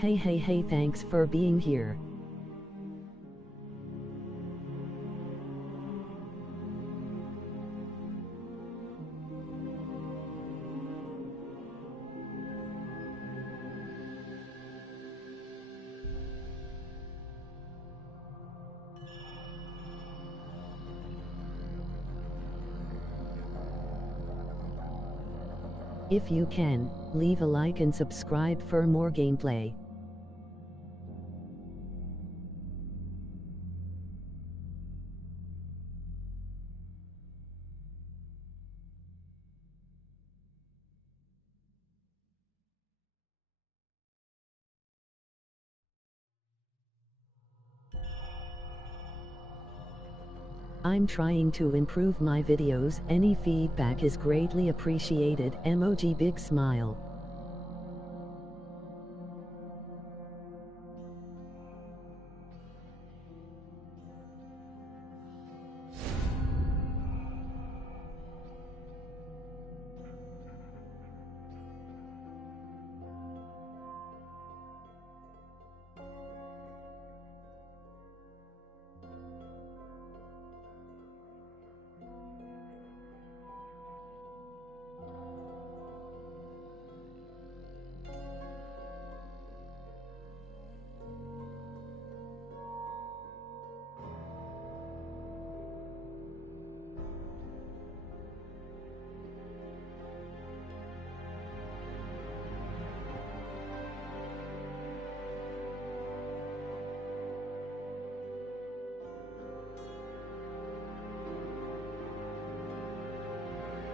Hey, thanks for being here. If you can, leave a like and subscribe for more gameplay. I'm trying to improve my videos. Any feedback is greatly appreciated. Emoji big smile.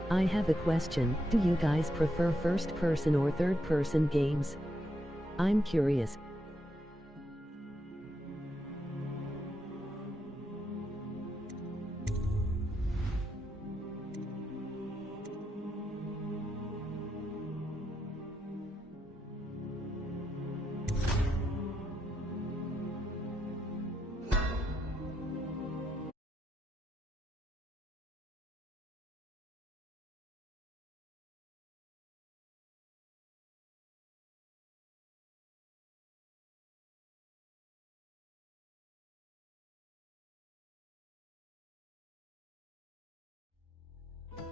I have a question. Do you guys prefer first-person or third-person games? I'm curious.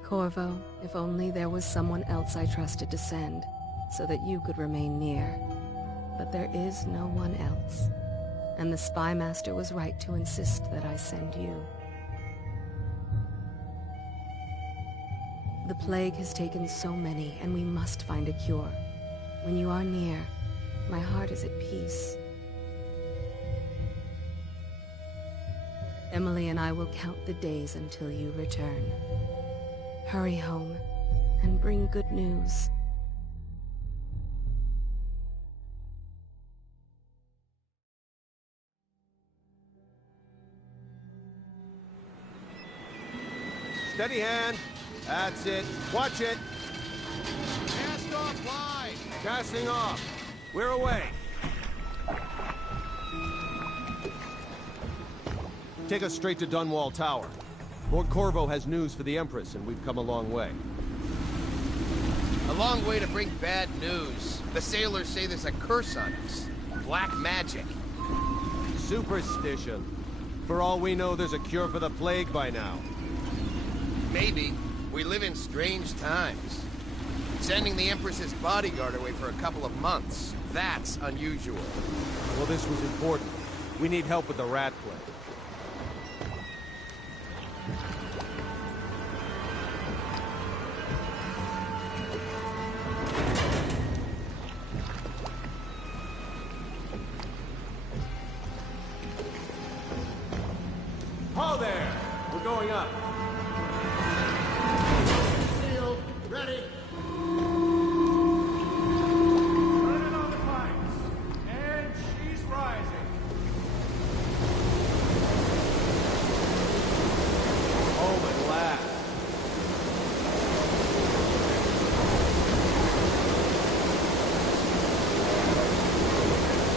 Corvo, if only there was someone else I trusted to send, so that you could remain near. But there is no one else, and the Spy Master was right to insist that I send you. The plague has taken so many, and we must find a cure. When you are near, my heart is at peace. Emily and I will count the days until you return. Hurry home, and bring good news. Steady hand. That's it. Watch it. Cast off line. Casting off. We're away. Take us straight to Dunwall Tower. Lord Corvo has news for the Empress, and we've come a long way. A long way to bring bad news. The sailors say there's a curse on us. Black magic. Superstition. For all we know, there's a cure for the plague by now. Maybe. We live in strange times. Sending the Empress's bodyguard away for a couple of months. That's unusual. Well, this was important. We need help with the rat plague. Ho there! We're going up. Sealed. Ready. Turning on the pipes. And she's rising. Home at last.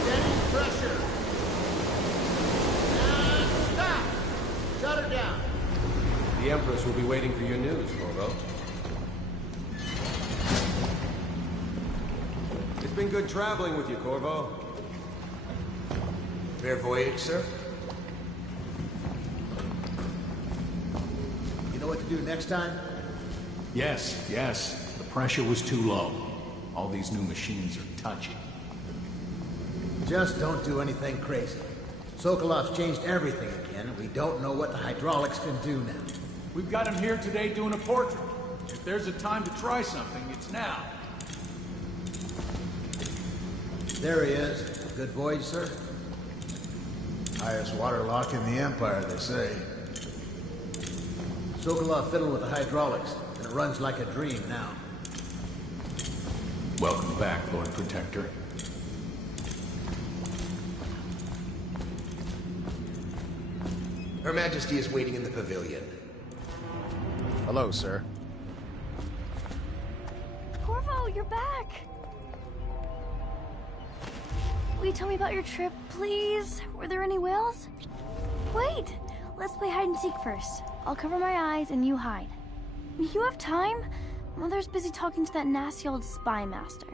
Steady pressure. And stop. Shut her down. The Empress will be waiting for your news, Corvo. It's been good traveling with you, Corvo. Fair voyage, sir? You know what to do next time? Yes, yes. The pressure was too low. All these new machines are touchy. Just don't do anything crazy. Sokolov's changed everything again, and we don't know what the hydraulics can do now. We've got him here today doing a portrait. If there's a time to try something, it's now. There he is. Good voyage, sir. Highest water lock in the Empire, they say. Sokolov fiddled with the hydraulics, and it runs like a dream now. Welcome back, Lord Protector. Her Majesty is waiting in the pavilion. Hello, sir. Corvo, you're back! Will you tell me about your trip, please? Were there any whales? Wait! Let's play hide and seek first. I'll cover my eyes and you hide. You have time? Mother's busy talking to that nasty old spy master.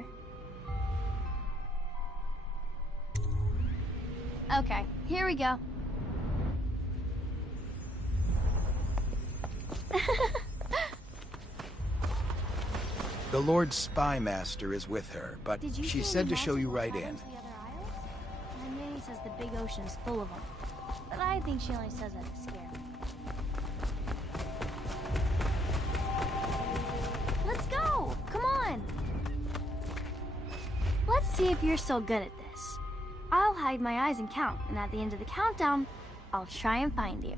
Okay, here we go. The Lord Spy Master is with her, but she said to show you right in. My nanny says the big ocean's full of them, but I think she only says that to scare me. Let's go! Come on! Let's see if you're so good at this. I'll hide my eyes and count, and at the end of the countdown, I'll try and find you.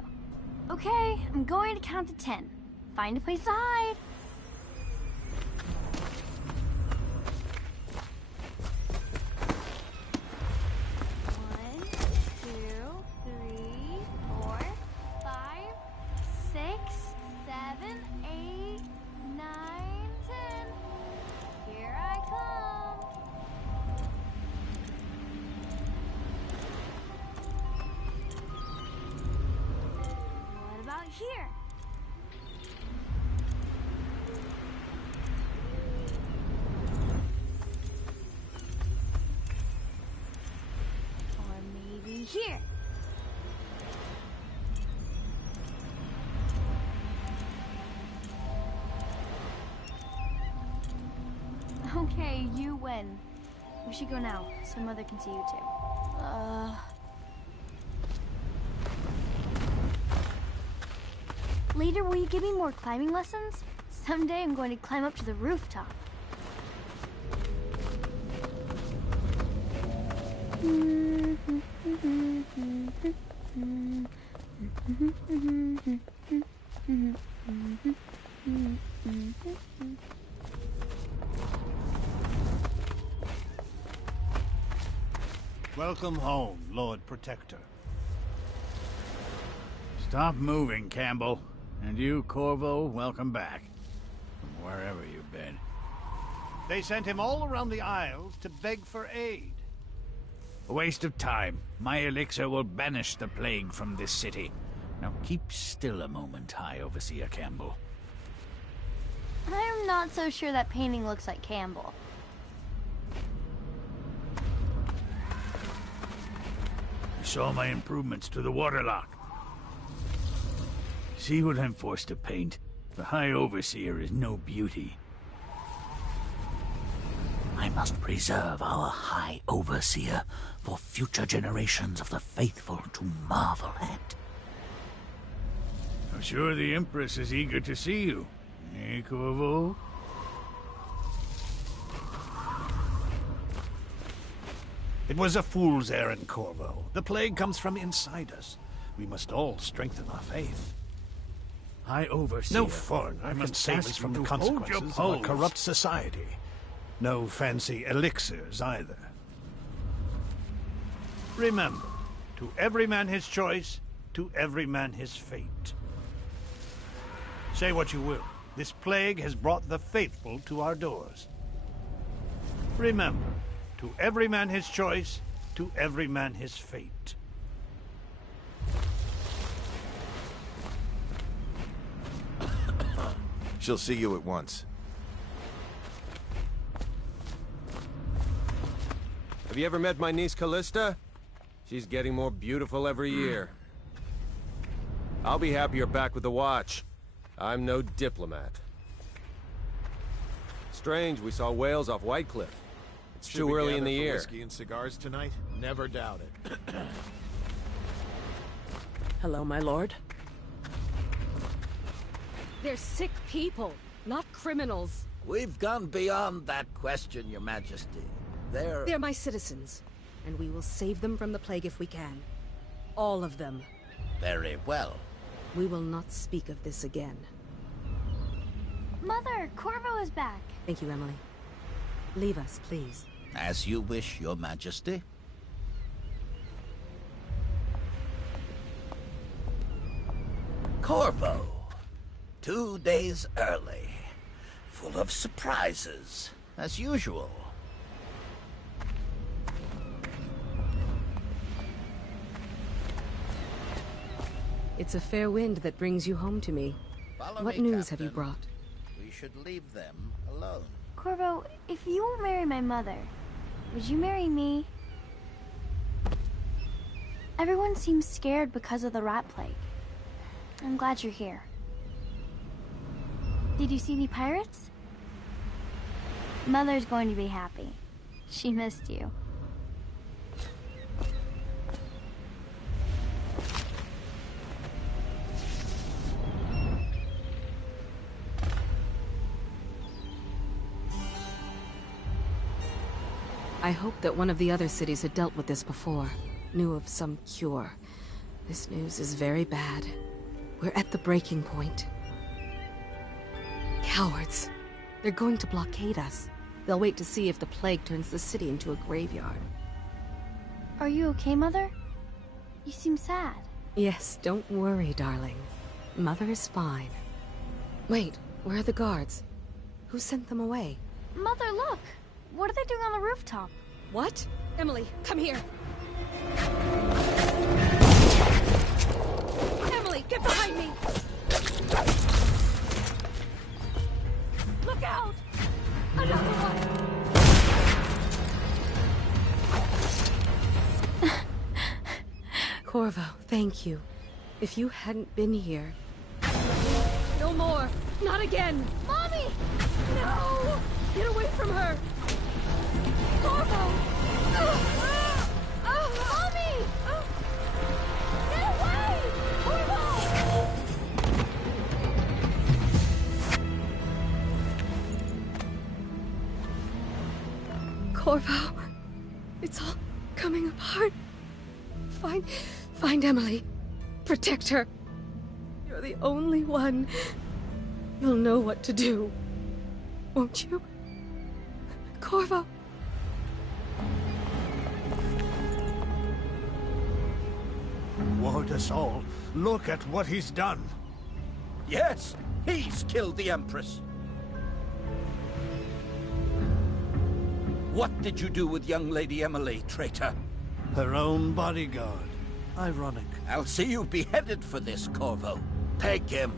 Okay, I'm going to count to 10. Find a place to hide. Here. Or maybe here. Okay, you win. We should go now, so Mother can see you too. Later, will you give me more climbing lessons? Someday I'm going to climb up to the rooftop. Welcome home, Lord Protector. Stop moving, Campbell. And you, Corvo, welcome back. From wherever you've been. They sent him all around the Isles to beg for aid. A waste of time. My elixir will banish the plague from this city. Now keep still a moment, High Overseer Campbell. I'm not so sure that painting looks like Campbell. You saw my improvements to the waterlock. See what I'm forced to paint? The High Overseer is no beauty. I must preserve our High Overseer for future generations of the faithful to marvel at. I'm sure the Empress is eager to see you. Eh, Corvo? It was a fool's errand, Corvo. The plague comes from inside us. We must all strengthen our faith. High Overseer. No foreigner can save us from the consequences of a corrupt society. No fancy elixirs either. Remember, to every man his choice, to every man his fate. Say what you will, this plague has brought the faithful to our doors. Remember, to every man his choice, to every man his fate. She'll see you at once. Have you ever met my niece Callista? She's getting more beautiful every year. I'll be happy you're back with the Watch. I'm no diplomat. Strange, we saw whales off White Cliff. It's too early in the year. Whiskey and cigars tonight? Never doubt it. Hello, my lord. They're sick people, not criminals. We've gone beyond that question, Your Majesty. They're my citizens, and we will save them from the plague if we can. All of them. Very well. We will not speak of this again. Mother, Corvo is back. Thank you, Emily. Leave us, please. As you wish, Your Majesty. Corvo. 2 days early. Full of surprises, as usual. It's a fair wind that brings you home to me. Follow What me, news have you Captain. brought? We should leave them alone. Corvo, if you won't marry my mother, would you marry me? Everyone seems scared because of the rat plague. I'm glad you're here. Did you see any pirates? Mother's going to be happy. She missed you. I hoped that one of the other cities had dealt with this before, knew of some cure. This news is very bad. We're at the breaking point. Cowards. They're going to blockade us. They'll wait to see if the plague turns the city into a graveyard. Are you okay, Mother? You seem sad. Yes, don't worry, darling. Mother is fine. Wait, where are the guards? Who sent them away? Mother, look! What are they doing on the rooftop? What? Emily, come here! Emily, get behind me! Look out! Another one! Corvo, thank you. If you hadn't been here... No more! Not again! Mommy! No! Get away from her! Corvo! Mommy! Get away! Corvo! Corvo, it's all coming apart. Find Emily. Protect her. You're the only one. You'll know what to do. Won't you? Corvo. Ward us all. Look at what he's done. Yes, he's killed the Empress. What did you do with young Lady Emily, traitor? Her own bodyguard. Ironic. I'll see you beheaded for this, Corvo. Take him.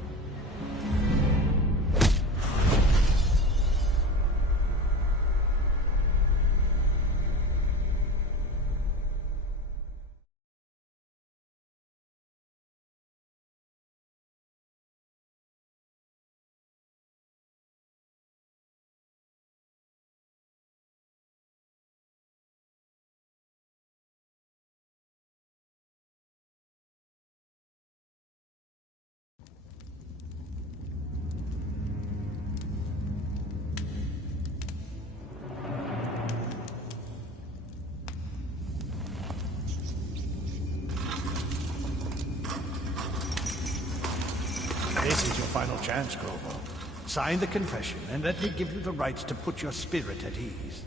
This is your final chance, Corvo. Sign the confession, and let me give you the rights to put your spirit at ease.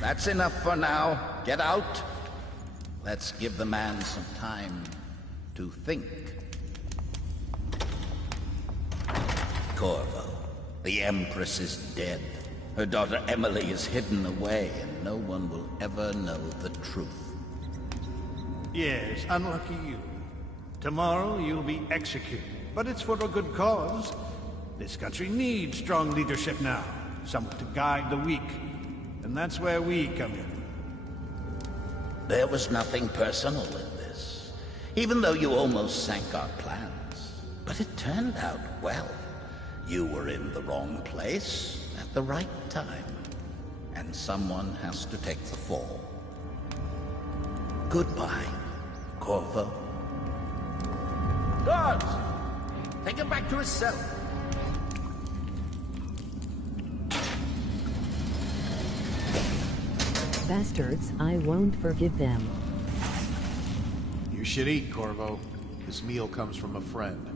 That's enough for now. Get out. Let's give the man some time to think. Corvo, the Empress is dead. Her daughter Emily is hidden away, and no one will ever know the truth. Yes, unlucky you. Tomorrow you'll be executed, but it's for a good cause. This country needs strong leadership now. Someone to guide the weak. And that's where we come in. There was nothing personal in this, even though you almost sank our plans. But it turned out well. You were in the wrong place at the right time. And someone has to take the fall. Goodbye, Corvo. Guards! Take him back to his cell. Bastards, I won't forgive them. You should eat, Corvo. This meal comes from a friend.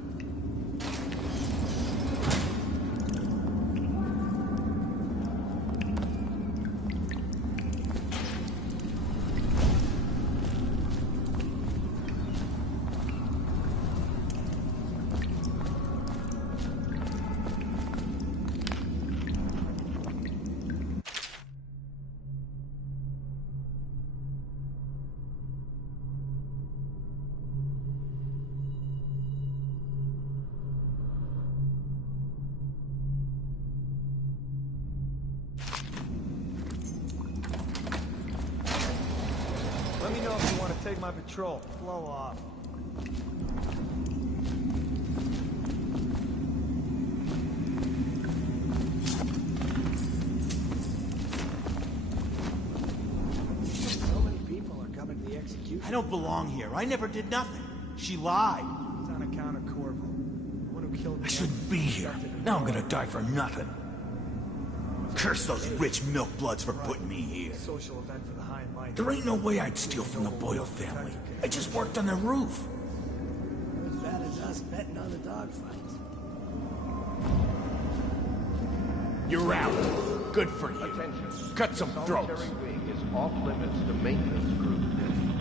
Let me know if you want to take my patrol. Blow off. So many people are coming to the execution. I don't belong here. I never did nothing. She lied. It's on account of Corvo. The one who killed I shouldn't be here. Now I'm gonna die for nothing. Curse those rich milk bloods for putting me here. Social event for the high and mighty. There ain't no way I'd steal from the Boyle family. I just worked on their roof. As bad as us betting on the dogfights. You're out. Good for you. Cut some throats. Solitary wing is off limits to maintenance crew,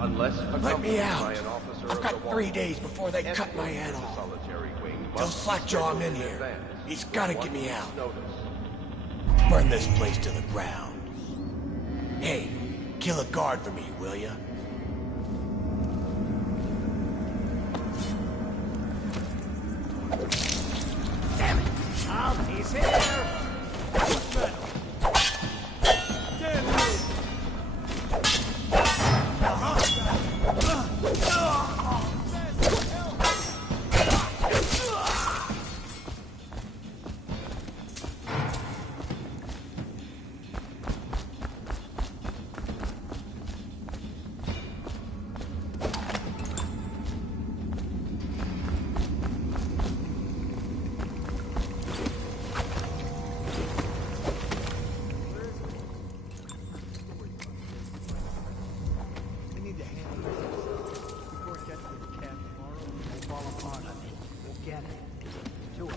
unless Let me accompanied out. by an officer I've of got the 3 watch. days before they cut my head The off. solitary wing Tell must Slackjaw I'm in schedule here. advance He's with gotta 1 get me week's out. notice. Burn this place to the ground. Hey, kill a guard for me, will ya? Damn it! Oh, he's here! We need to handle this before it gets to the camp tomorrow. We'll fall apart. We'll get it. To it.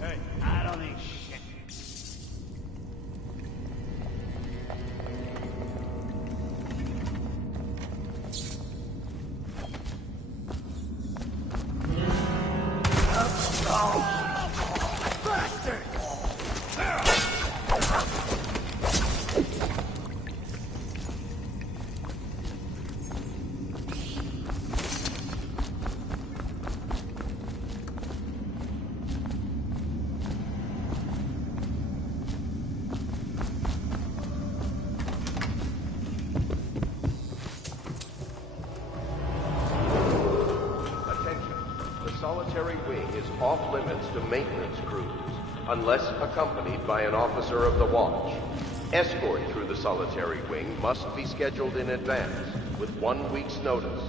Hey, I don't think shit. Attention. The solitary wing is off limits to maintenance crews, unless accompanied by an officer of the watch. Escort through the solitary wing must be scheduled in advance, with 1 week's notice.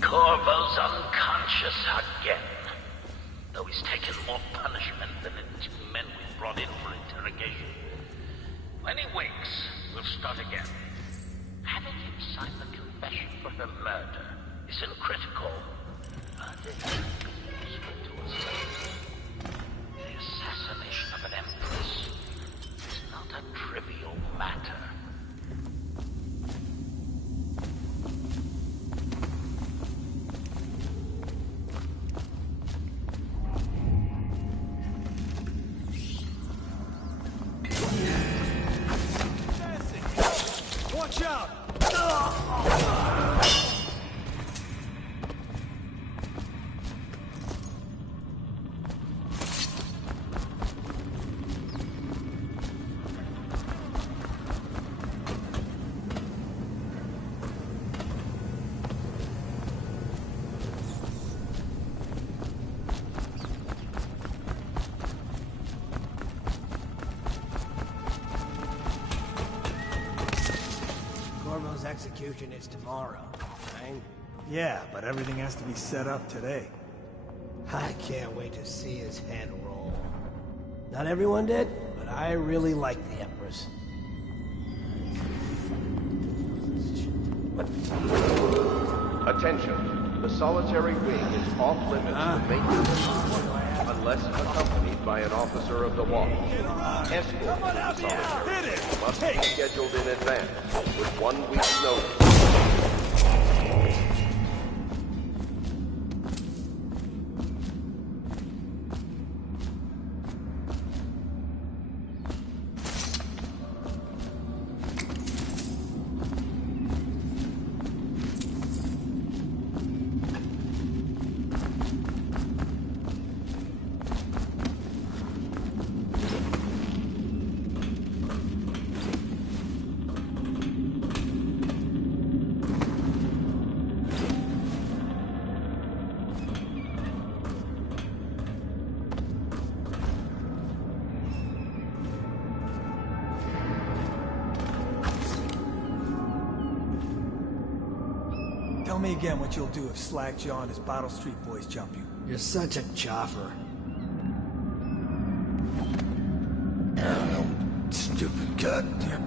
Corvo's unconscious again, though he's taken more punishment than the 2 men we brought in for interrogation. When he wakes, we'll start again. Having him sign the confession for her murder isn't critical. This is to us. The assassination of an empress is not a trivial matter. Watch out! Corvo's execution is tomorrow, right? Yeah, but everything has to be set up today. I can't wait to see his head roll. Not everyone did, but I really like the Empress. Attention. The solitary wing is off limits to maintenance unless accompanied by an officer of the watch. Escort to the solitary wing must be scheduled in advance with 1 week's notice. Tell me again what you'll do if Slackjaw and his Bottle Street boys jump you. You're such a choffer. Stupid goddamn.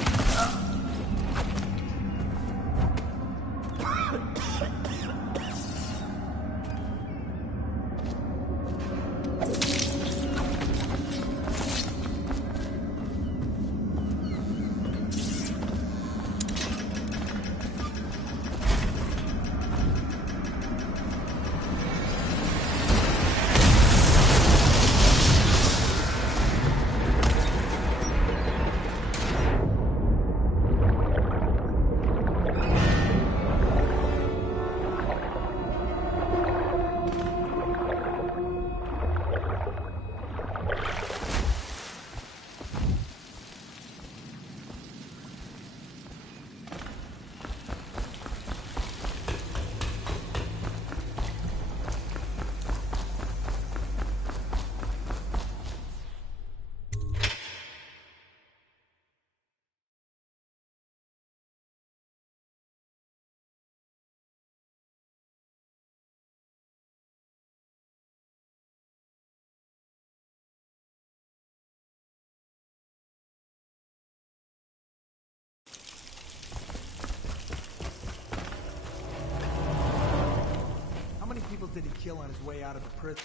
How many people did he kill on his way out of the prison?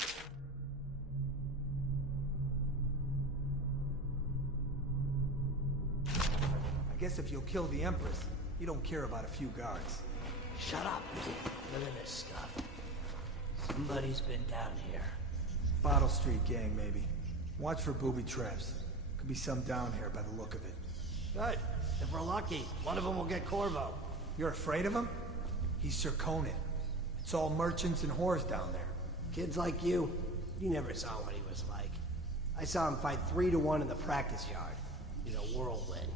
I guess if you'll kill the Empress, you don't care about a few guards. Shut up. Look at this stuff. Somebody's been down here. Bottle Street gang, maybe. Watch for booby traps. Could be some down here by the look of it. Good. If we're lucky, one of them will get Corvo. You're afraid of him? He's Sir Conan. It's all merchants and whores down there. Kids like you never saw what he was like. I saw him fight 3-to-1 in the practice yard. He's a whirlwind.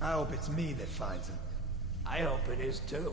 I hope it's me that finds him. I hope it is too.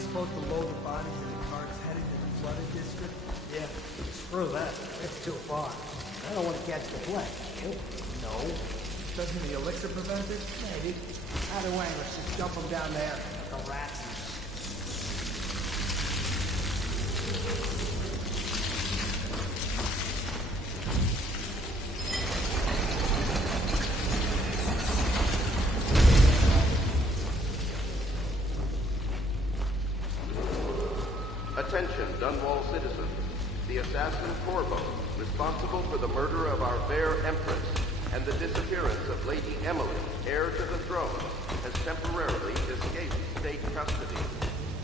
supposed to load the bodies in the carts headed to the flooded district? Yeah, screw that. It's too far. I don't want to catch the plague. No. Doesn't the elixir prevent it? Maybe. Either way, let's just dump them down there. The rats. Attention, Dunwall citizens. The assassin Corvo, responsible for the murder of our fair Empress and the disappearance of Lady Emily, heir to the throne, has temporarily escaped state custody.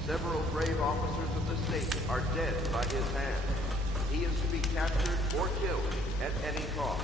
Several brave officers of the state are dead by his hand. He is to be captured or killed at any cost.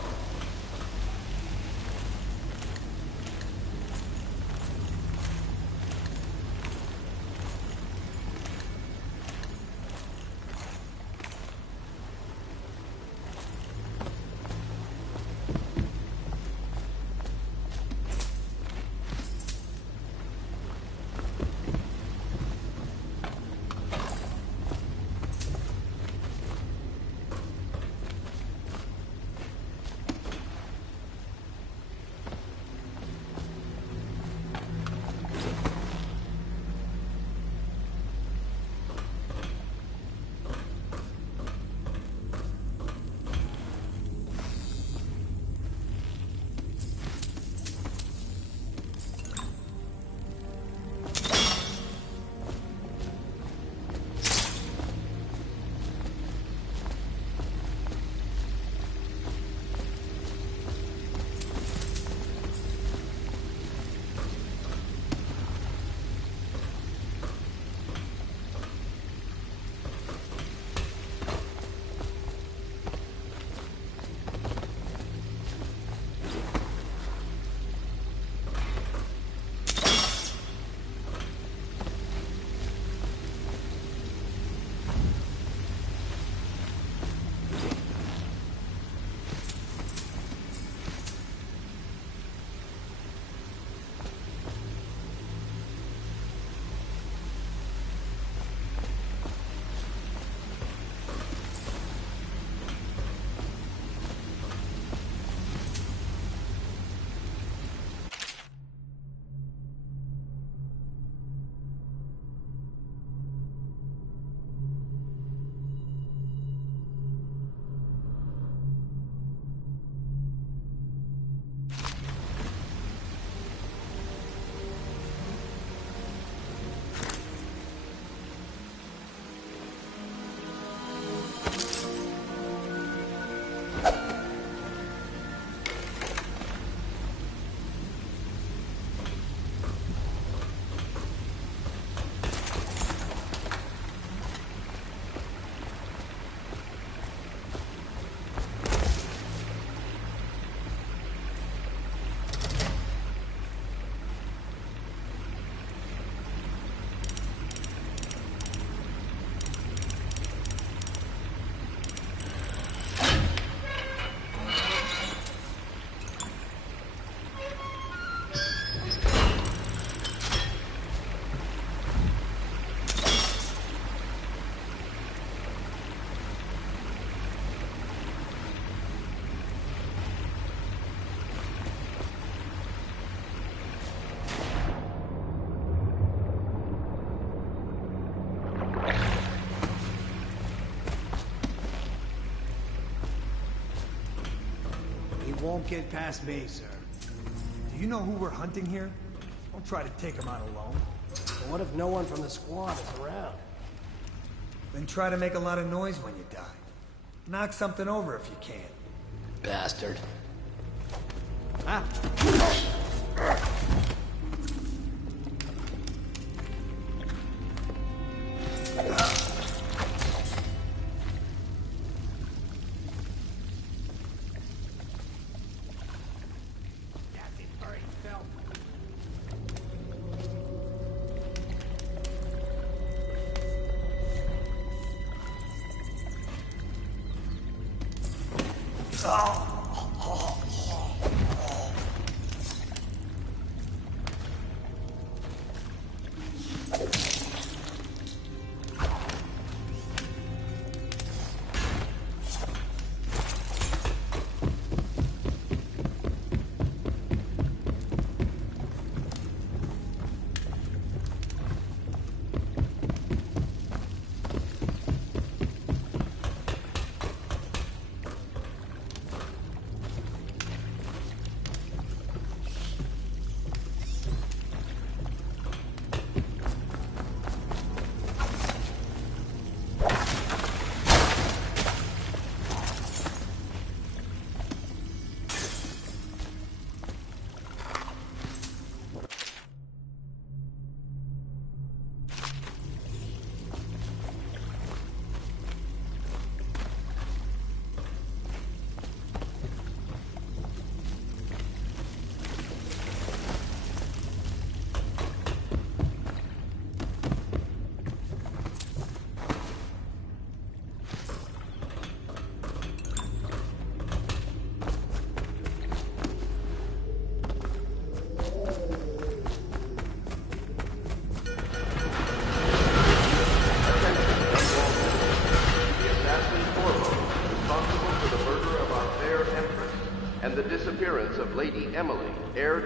Won't get past me, sir. Do you know who we're hunting here? Don't try to take him out alone. But what if no one from the squad is around? Then try to make a lot of noise when you die. Knock something over if you can. Bastard. Ah.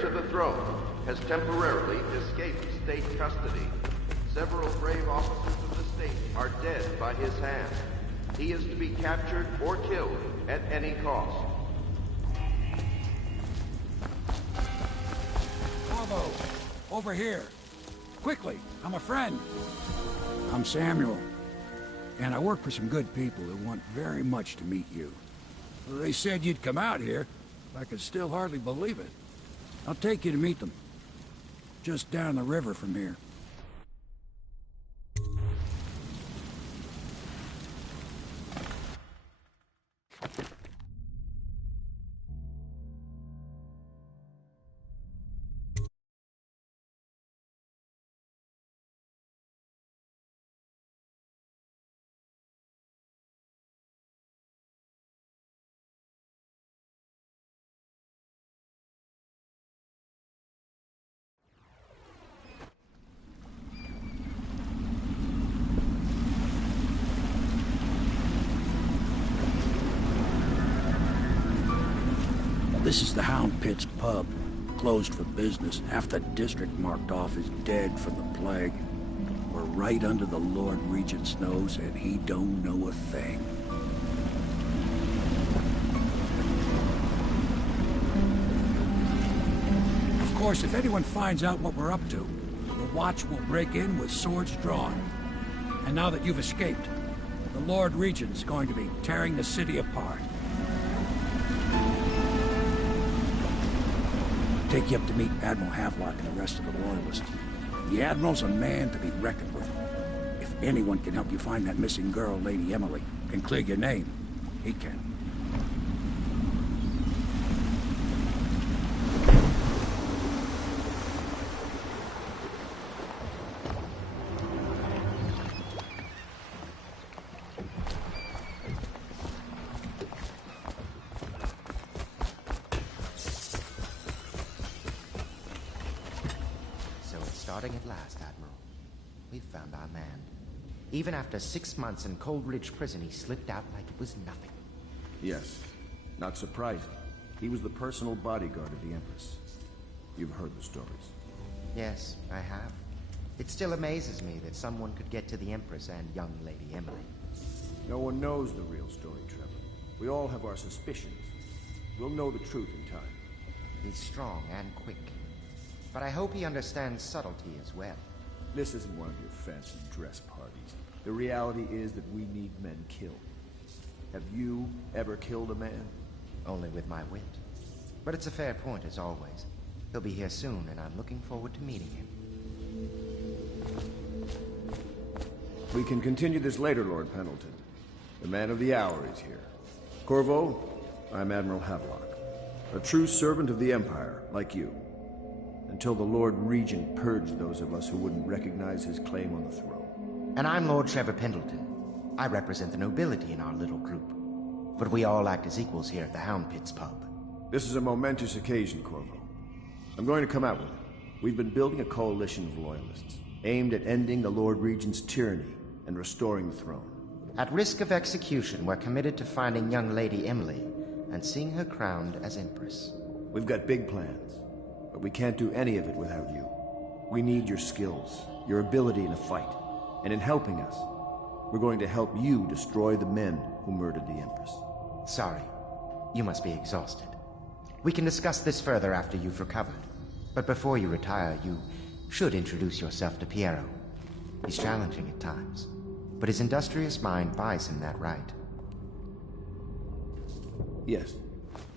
to the throne, has temporarily escaped state custody. Several brave officers of the state are dead by his hand. He is to be captured or killed at any cost. Corvo, over here. Quickly, I'm a friend. I'm Samuel, and I work for some good people who want very much to meet you. They said you'd come out here. I could still hardly believe it. I'll take you to meet them. Just down the river from here. This is the Hound Pit's pub. Closed for business. Half the district marked off as dead from the plague. We're right under the Lord Regent's nose, and he don't know a thing. Of course, if anyone finds out what we're up to, the Watch will break in with swords drawn. And now that you've escaped, the Lord Regent's going to be tearing the city apart. Take you up to meet Admiral Havelock and the rest of the Loyalists. The Admiral's a man to be reckoned with. If anyone can help you find that missing girl, Lady Emily, and clear your name, he can. At last, Admiral. We've found our man. Even after 6 months in Cold Ridge Prison, he slipped out like it was nothing. Yes. Not surprising. He was the personal bodyguard of the Empress. You've heard the stories. Yes, I have. It still amazes me that someone could get to the Empress and young Lady Emily. No one knows the real story, Trevor. We all have our suspicions. We'll know the truth in time. He's strong and quick. But I hope he understands subtlety as well. This isn't one of your fancy dress parties. The reality is that we need men killed. Have you ever killed a man? Only with my wit. But it's a fair point, as always. He'll be here soon, and I'm looking forward to meeting him. We can continue this later, Lord Pendleton. The man of the hour is here. Corvo, I'm Admiral Havelock. A true servant of the Empire, like you. Until the Lord Regent purged those of us who wouldn't recognize his claim on the throne. And I'm Lord Trevor Pendleton. I represent the nobility in our little group. But we all act as equals here at the Hound Pit's pub. This is a momentous occasion, Corvo. I'm going to come out with it. We've been building a coalition of loyalists, aimed at ending the Lord Regent's tyranny and restoring the throne. At risk of execution, we're committed to finding young Lady Emily and seeing her crowned as Empress. We've got big plans. But we can't do any of it without you. We need your skills, your ability in a fight. And in helping us, we're going to help you destroy the men who murdered the Empress. Sorry. You must be exhausted. We can discuss this further after you've recovered. But before you retire, you should introduce yourself to Piero. He's challenging at times, but his industrious mind buys him that right. Yes.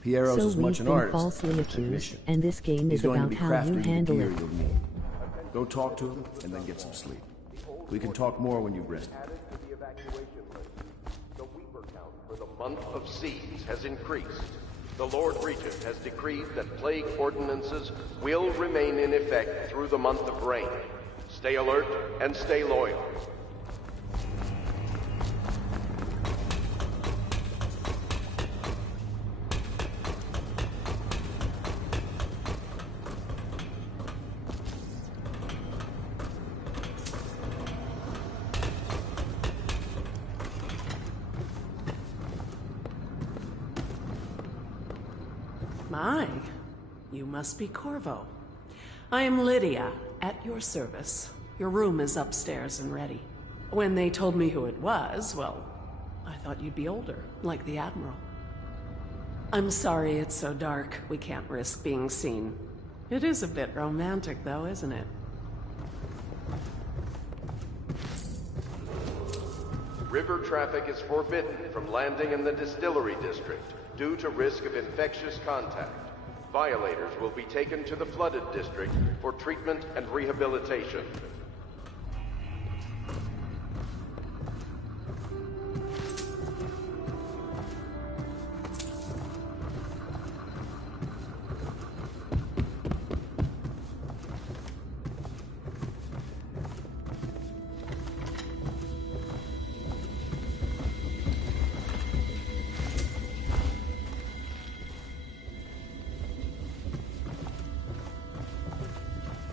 Piero's as much an artist falsely accused, and this game is about how you handle it. Go talk to him, and then get some sleep. We can talk more when you've rested. The Weeper count for the month of siege has increased. The Lord Regent has decreed that plague ordinances will remain in effect through the month of rain. Stay alert and stay loyal. My, you must be Corvo. I am Lydia, at your service. Your room is upstairs and ready. When they told me who it was, well, I thought you'd be older, like the Admiral. I'm sorry it's so dark. We can't risk being seen. It is a bit romantic, though, isn't it? River traffic is forbidden from landing in the distillery district due to risk of infectious contact. Violators will be taken to the flooded district for treatment and rehabilitation.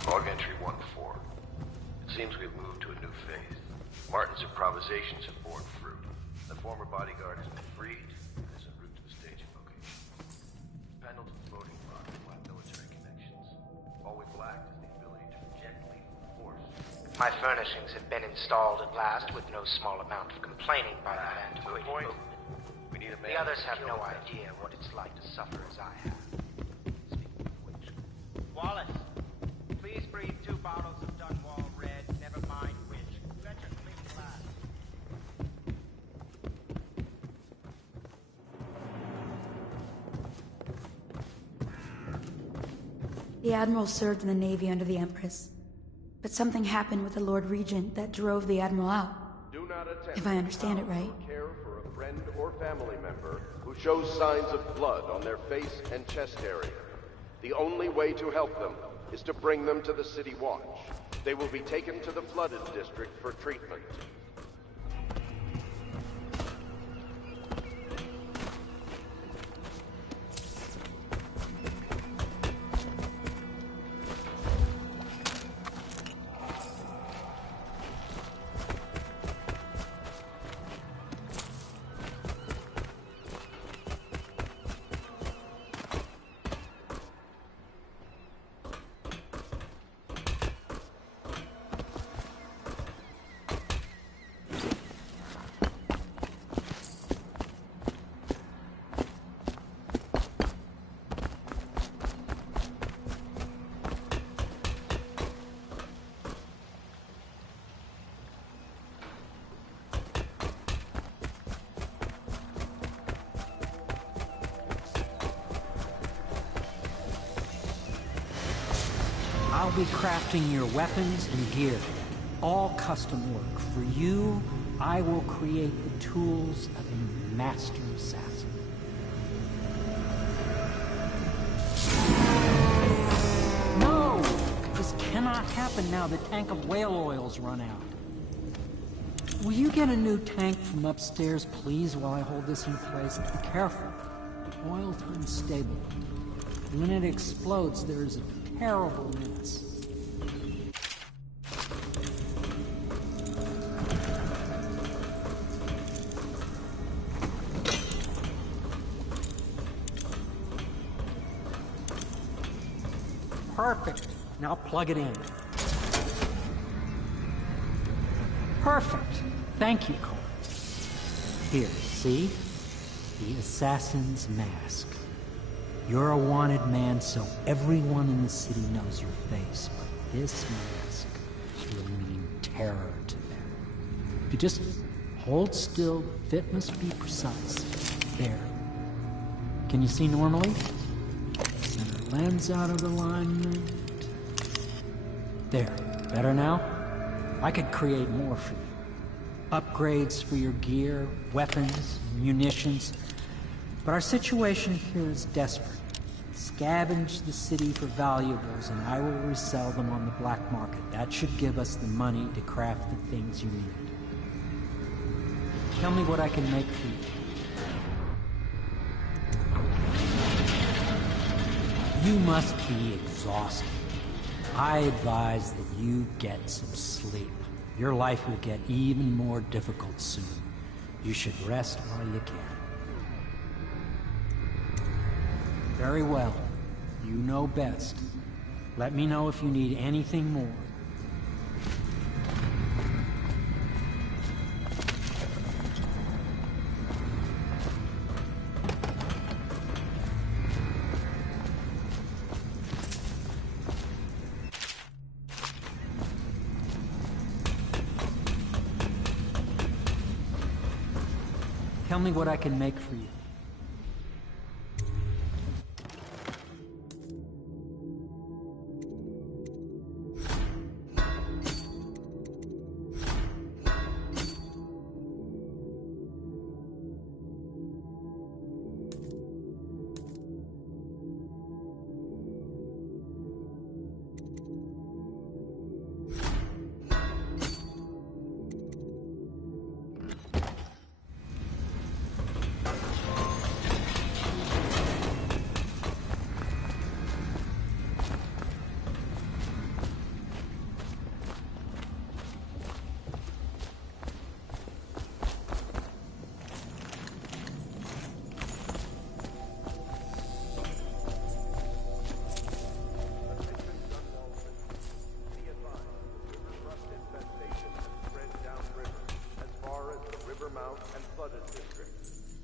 Log entry 1-4. It seems we've moved to a new phase. Martin's improvisations have borne fruit. The former bodyguard has been freed and is en route to the staging location. Pendleton's voting bloc will have military connections. All we've lacked is the ability to project lethal force. My furnishings have been installed at last with no small amount of complaining by that antiquated movement. We need a man. The others have no idea what it's like to suffer as I have. Wallace, please breathe 2 bottles of Dunwall Red, never mind which. Fetch a clean glass. The Admiral served in the Navy under the Empress. But something happened with the Lord Regent that drove the Admiral out. Do not attempt if I understand it right. to care for a friend or family member who shows signs of blood on their face and chest area. The only way to help them is to bring them to the City Watch. They will be taken to the flooded district for treatment. I'll be crafting your weapons and gear. All custom work. For you, I will create the tools of a master assassin. No! This cannot happen now. The tank of whale oil's run out. Will you get a new tank from upstairs, please, while I hold this in place? Be careful. Oil turns stable. When it explodes, there is a terrible menace. Perfect. Now plug it in. Perfect. Thank you, Cole. Here, see? The assassin's mask. You're a wanted man, so everyone in the city knows your face, but this mask will mean terror to them. If you just hold still, the fit must be precise. There. Can you see normally? Center lens out of alignment. There. Better now? I could create more for you. Upgrades for your gear, weapons, munitions. But our situation here is desperate. Scavenge the city for valuables, and I will resell them on the black market. That should give us the money to craft the things you need. Tell me what I can make for you. You must be exhausted. I advise that you get some sleep. Your life will get even more difficult soon. You should rest while you can. Very well. You know best. Let me know if you need anything more. Tell me what I can make for you.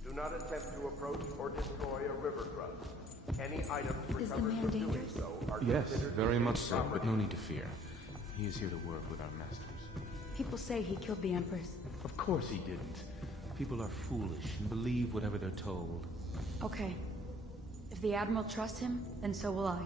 Do not attempt to approach or destroy a river crust. Any items recovered from doing so are Yes, considered very much so, property. but no need to fear. He is here to work with our masters. People say he killed the Empress. Of course he didn't. People are foolish and believe whatever they're told. Okay. If the Admiral trusts him, then so will I.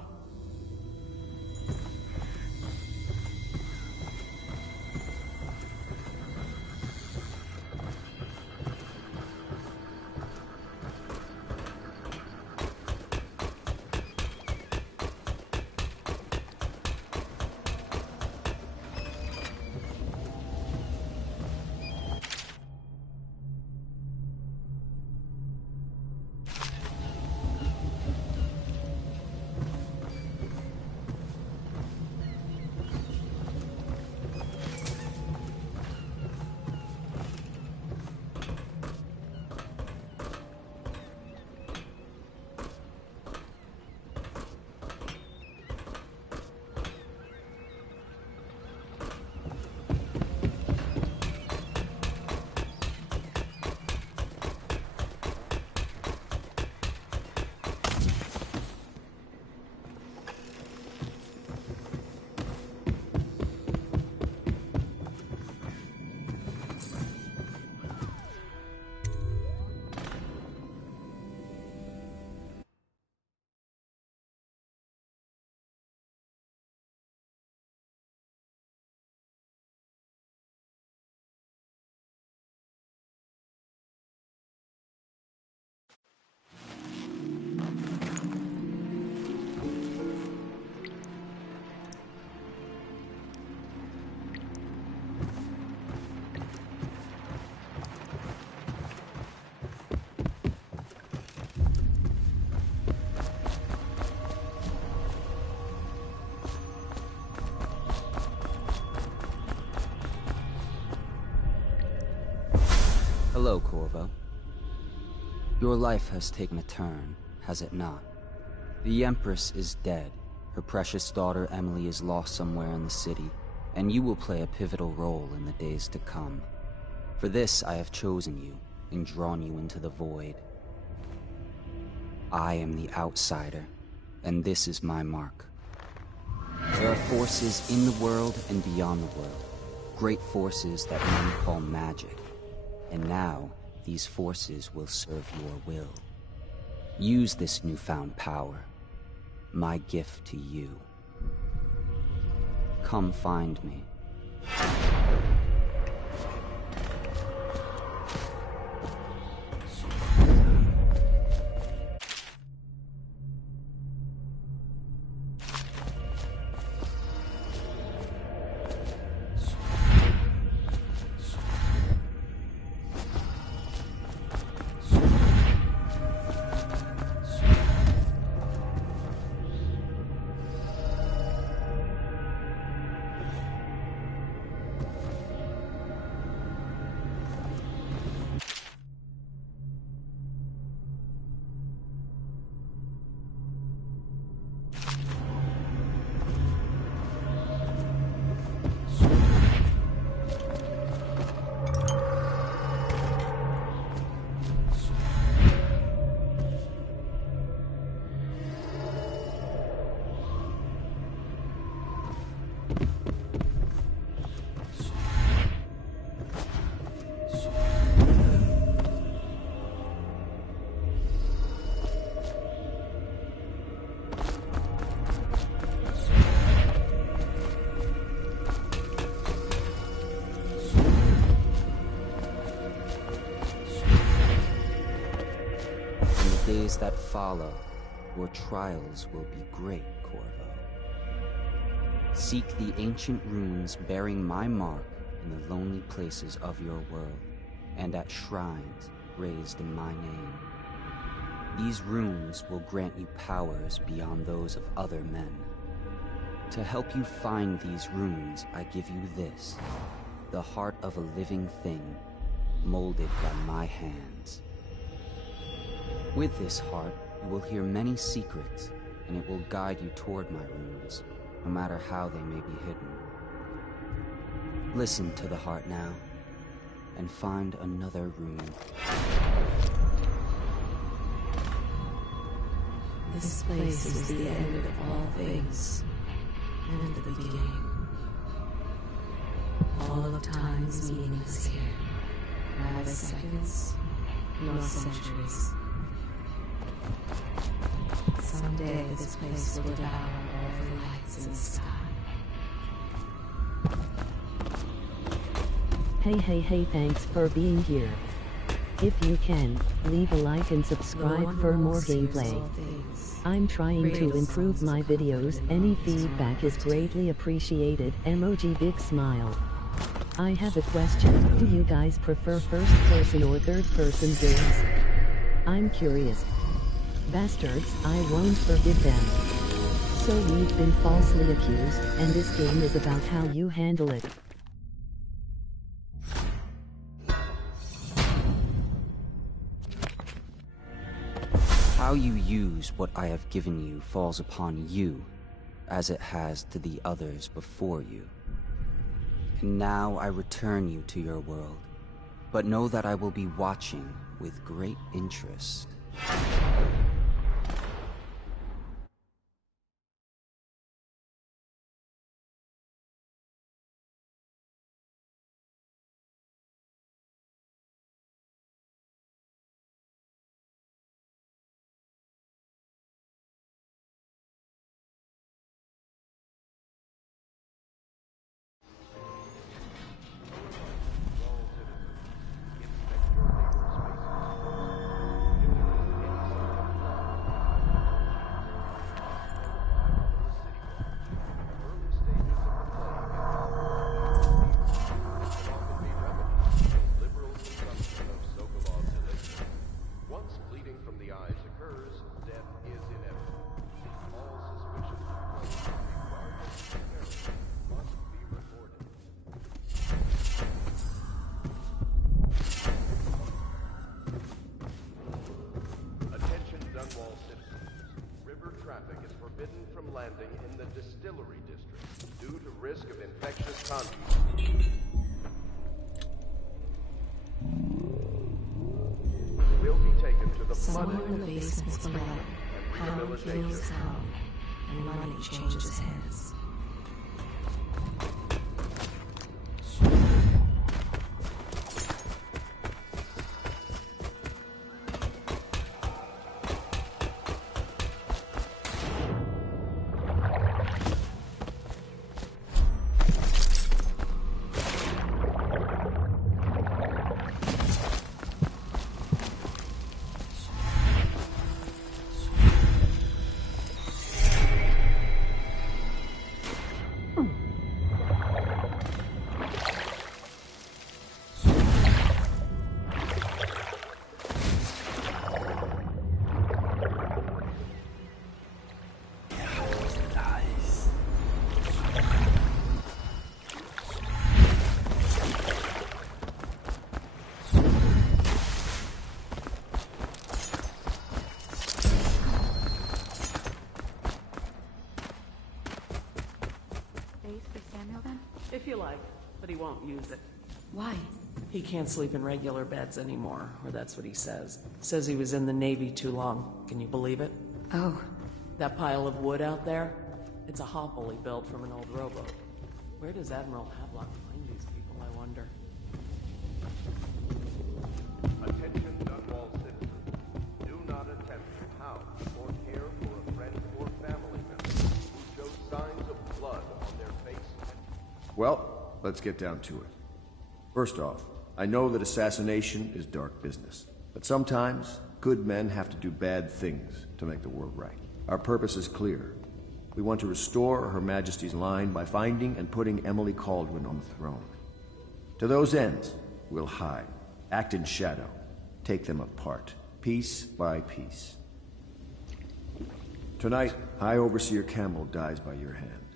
Hello, Corvo. Your life has taken a turn, has it not? The Empress is dead. Her precious daughter Emily is lost somewhere in the city, and you will play a pivotal role in the days to come. For this, I have chosen you and drawn you into the void. I am the outsider, and this is my mark. There are forces in the world and beyond the world, great forces that men call magic. And now, these forces will serve your will. Use this newfound power, my gift to you. Come find me. days that follow, your trials will be great, Corvo. Seek the ancient runes bearing my mark in the lonely places of your world, and at shrines raised in my name. These runes will grant you powers beyond those of other men. To help you find these runes, I give you this, the heart of a living thing, molded by my hands. With this heart, you will hear many secrets, and it will guide you toward my runes, no matter how they may be hidden. Listen to the heart now, and find another rune. This place is the end of all things, and the beginning. All of time's meaning is here, neither seconds nor centuries. Someday this place will devour all the lights in the sky. Hey, thanks for being here. If you can, leave a like and subscribe for more gameplay. I'm trying to improve my videos. Any feedback is greatly appreciated. Emoji big smile. I have a question. Do you guys prefer first person or third person games? I'm curious. Bastards, I won't forgive them. So we've been falsely accused, and this game is about how you handle it. How you use what I have given you falls upon you, as it has to the others before you. And now I return you to your world, but know that I will be watching with great interest. Landing in the distillery district due to risk of infectious contact. Will be taken to the Somewhere in the basements below, pound kills pound, and money changes hands. If you like, but he won't use it. Why? He can't sleep in regular beds anymore, or that's what he says. Says he was in the Navy too long. Can you believe it? Oh. That pile of wood out there? It's a hovel he built from an old rowboat. Where does Admiral Havelock find these people, I wonder? Attention Dunwall citizens. Do not attempt to house or care for a friend or family member who shows signs of blood on their face. Well, let's get down to it. First off, I know that assassination is dark business, but sometimes good men have to do bad things to make the world right. Our purpose is clear. We want to restore Her Majesty's line by finding and putting Emily Kaldwin on the throne. To those ends, we'll hide, act in shadow, take them apart, piece by piece. Tonight, High Overseer Campbell dies by your hand.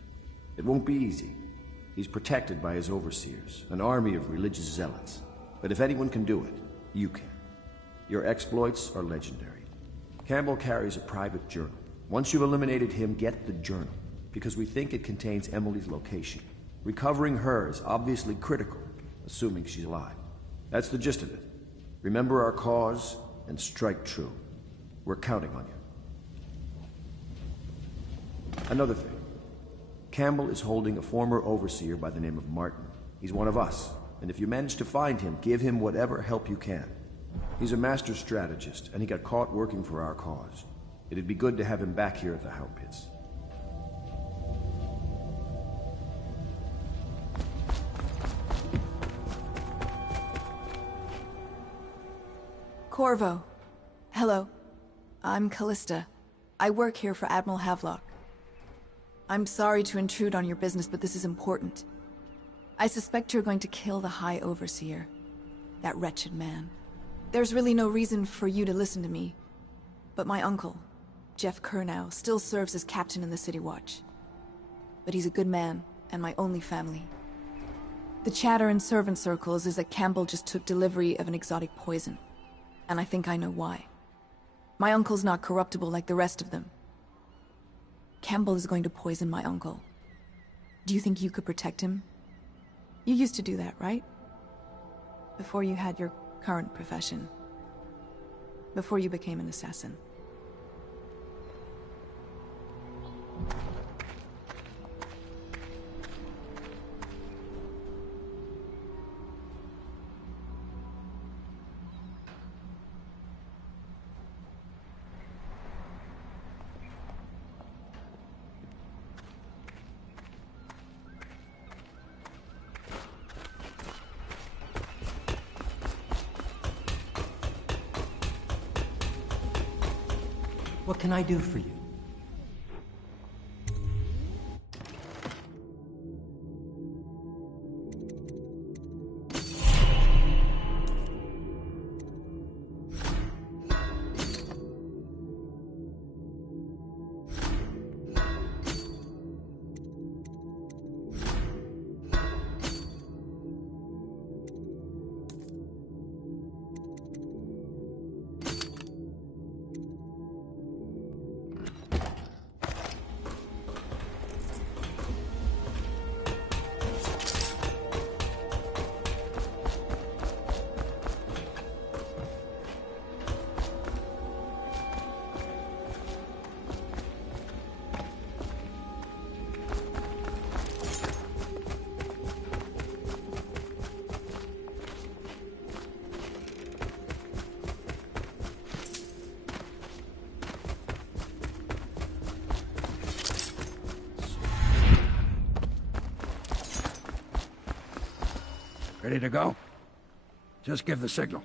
It won't be easy. He's protected by his overseers, an army of religious zealots. But if anyone can do it, you can. Your exploits are legendary. Campbell carries a private journal. Once you've eliminated him, get the journal, because we think it contains Emily's location. Recovering her is obviously critical, assuming she's alive. That's the gist of it. Remember our cause, and strike true. We're counting on you. Another thing. Campbell is holding a former overseer by the name of Martin. He's one of us, and if you manage to find him, give him whatever help you can. He's a master strategist, and he got caught working for our cause. It'd be good to have him back here at the Hound Pits. Corvo. Hello. I'm Callista. I work here for Admiral Havelock. I'm sorry to intrude on your business, but this is important. I suspect you're going to kill the High Overseer. That wretched man. There's really no reason for you to listen to me. But my uncle, Jeff Kernow, still serves as captain in the City Watch. But he's a good man, and my only family. The chatter in servant circles is that Campbell just took delivery of an exotic poison. And I think I know why. My uncle's not corruptible like the rest of them. Campbell is going to poison my uncle. Do you think you could protect him? You used to do that, right? Before you had your current profession. Before you became an assassin. What can I do for you? Ready to go? Just give the signal.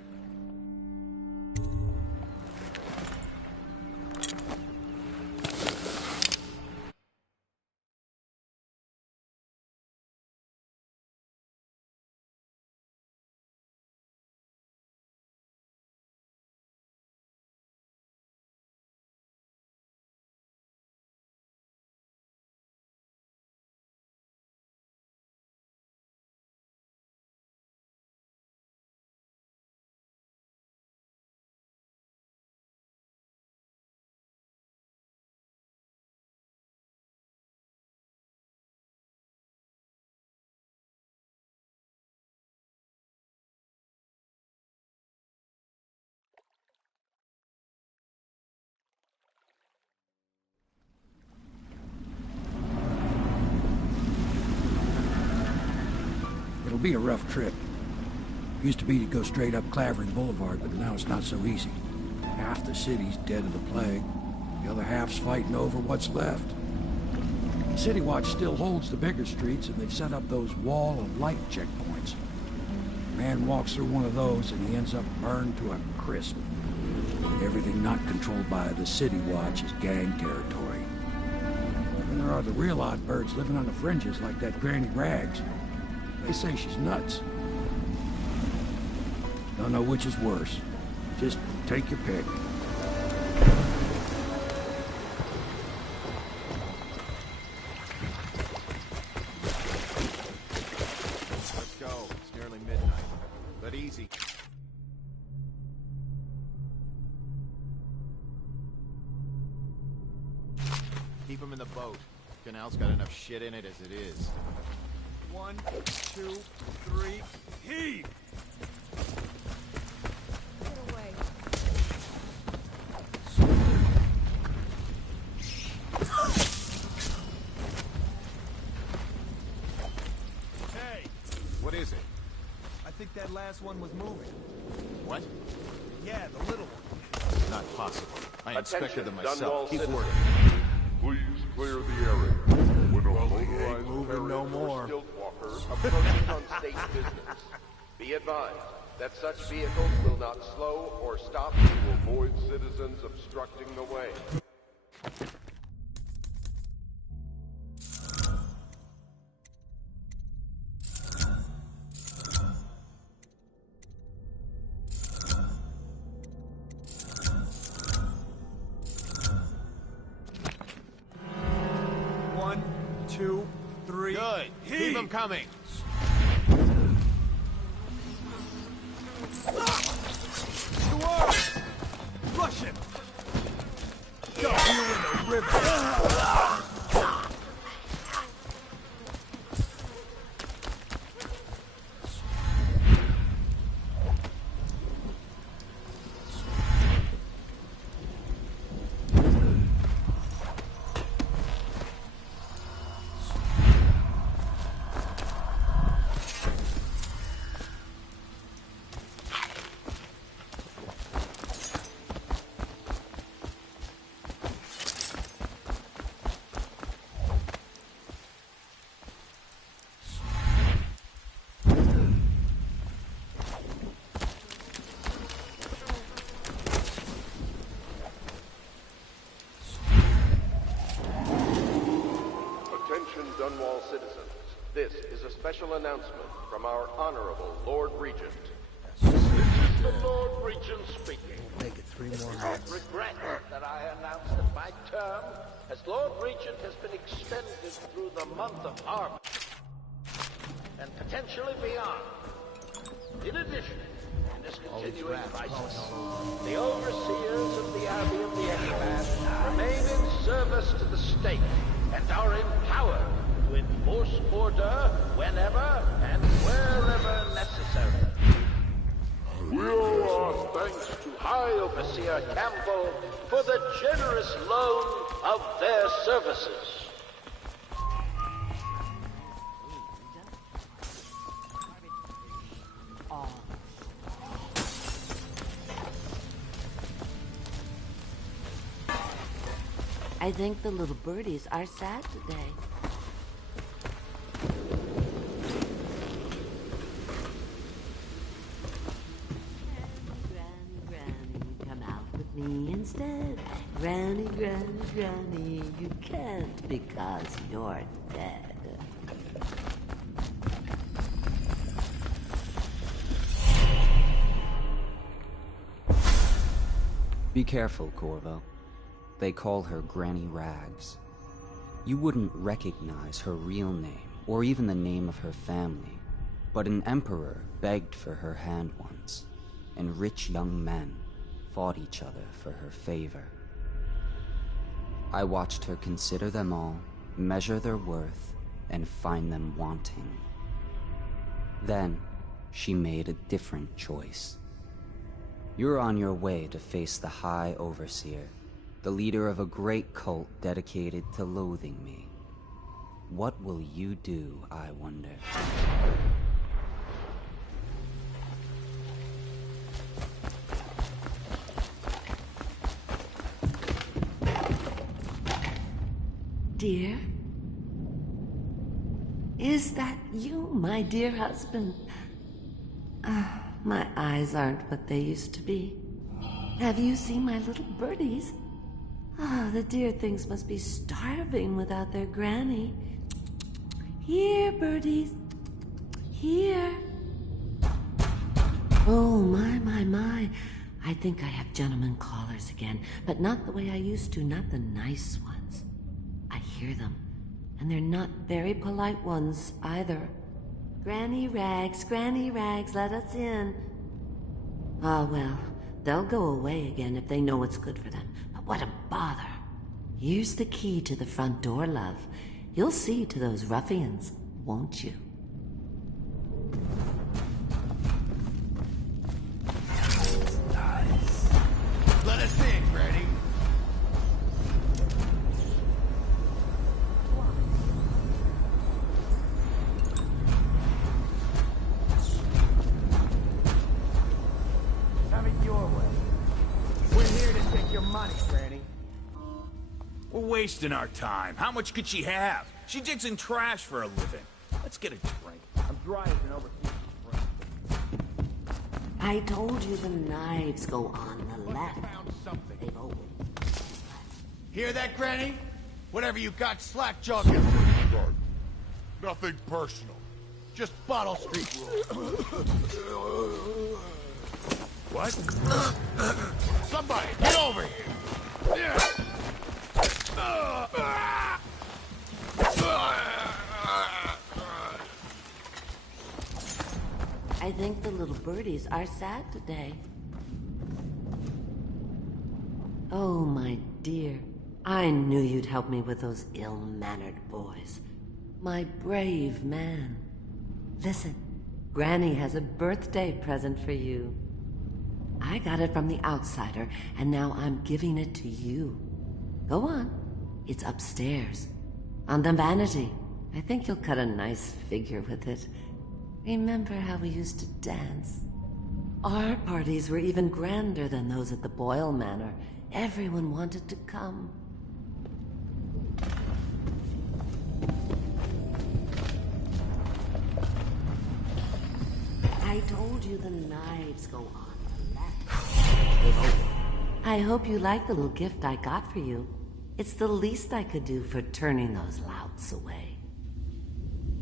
It'll be a rough trip. Used to be to go straight up Clavering Boulevard, but now it's not so easy. Half the city's dead of the plague. The other half's fighting over what's left. City Watch still holds the bigger streets, and they've set up those wall of light checkpoints. A man walks through one of those, and he ends up burned to a crisp. Everything not controlled by the City Watch is gang territory. And there are the real odd birds living on the fringes like that Granny Rags. They say she's nuts. Don't know which is worse. Just take your pick. Let's go. It's nearly midnight. But easy. Keep him in the boat. Canal's got enough shit in it as it is. 1, 2, 3, heave! Get away. Hey! What is it? I think that last one was moving. What? Yeah, the little one. Not possible. I Attention, inspected them Dunwall myself. Keep citizens. working. Please clear the area. When a motorized moving no carriage more. Stilt walkers approaching on state business. Be advised that such vehicles will not slow or stop to avoid citizens obstructing the way. One, two, three. Good. Heave! Keep them coming. Dwarves! Rush him! Dump you in the river! Attention Dunwall citizens. This is a special announcement from our Honorable Lord Regent. This is the Lord Regent speaking. Make it 3 more With minutes. regret that I announce that my term as Lord Regent has been extended through the month of harvest and potentially beyond. In addition, in this continuing crisis, the overseers of the Abbey of the Expanse remain in service to the state and are empowered to enforce order whenever and wherever necessary. We owe our thanks to High Overseer Campbell for the generous loan of their services. I think the little birdies are sad today. Granny, come out with me instead. Granny, you can't because you're dead. Be careful, Corvo. They call her Granny Rags. You wouldn't recognize her real name, or even the name of her family, but an emperor begged for her hand once, and rich young men fought each other for her favor. I watched her consider them all, measure their worth, and find them wanting. Then, she made a different choice. You're on your way to face the High Overseer, the leader of a great cult dedicated to loathing me. What will you do, I wonder? Dear? Is that you, my dear husband? My eyes aren't what they used to be. Have you seen my little birdies? Ah, the dear things must be starving without their granny. Here, birdies. Here. Oh, my. I think I have gentlemen callers again, but not the way I used to, not the nice ones. I hear them, and they're not very polite ones either. Granny Rags, let us in. Ah, well, they'll go away again if they know what's good for them. But what a bother. Here's the key to the front door, love. You'll see to those ruffians, won't you? Let us in, Granny. Have it your way. We're here to take your money, Granny. We're wasting our time. How much could she have? She digs in trash for a living. Let's get a drink. I'm dry as an overseas spring. I told you the knives go on the left. They've opened. Hear that, Granny? Whatever you got, slack jawed. Nothing personal. Just Bottle Street rules. What? Somebody, get over here! I think the little birdies are sad today. Oh, my dear. I knew you'd help me with those ill-mannered boys. My brave man. Listen, Granny has a birthday present for you. I got it from the outsider, and now I'm giving it to you. Go on. It's upstairs. On the vanity. I think you'll cut a nice figure with it. Remember how we used to dance? Our parties were even grander than those at the Boyle Manor. Everyone wanted to come. I told you the knives go on the left. I hope you like the little gift I got for you. It's the least I could do for turning those louts away.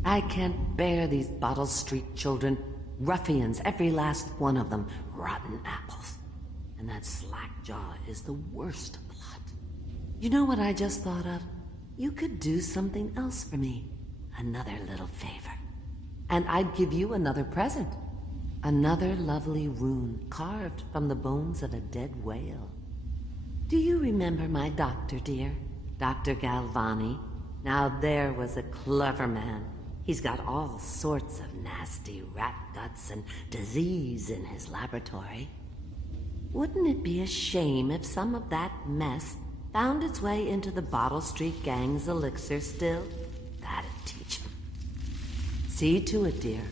I can't bear these Bottle Street children. Ruffians, every last one of them. Rotten apples. And that slack-jaw is the worst lot. You know what I just thought of? You could do something else for me. Another little favor. And I'd give you another present. Another lovely rune carved from the bones of a dead whale. Do you remember my doctor, dear? Dr. Galvani? Now there was a clever man. He's got all sorts of nasty rat guts and disease in his laboratory. Wouldn't it be a shame if some of that mess found its way into the Bottle Street Gang's elixir still? That'd teach him. See to it, dear.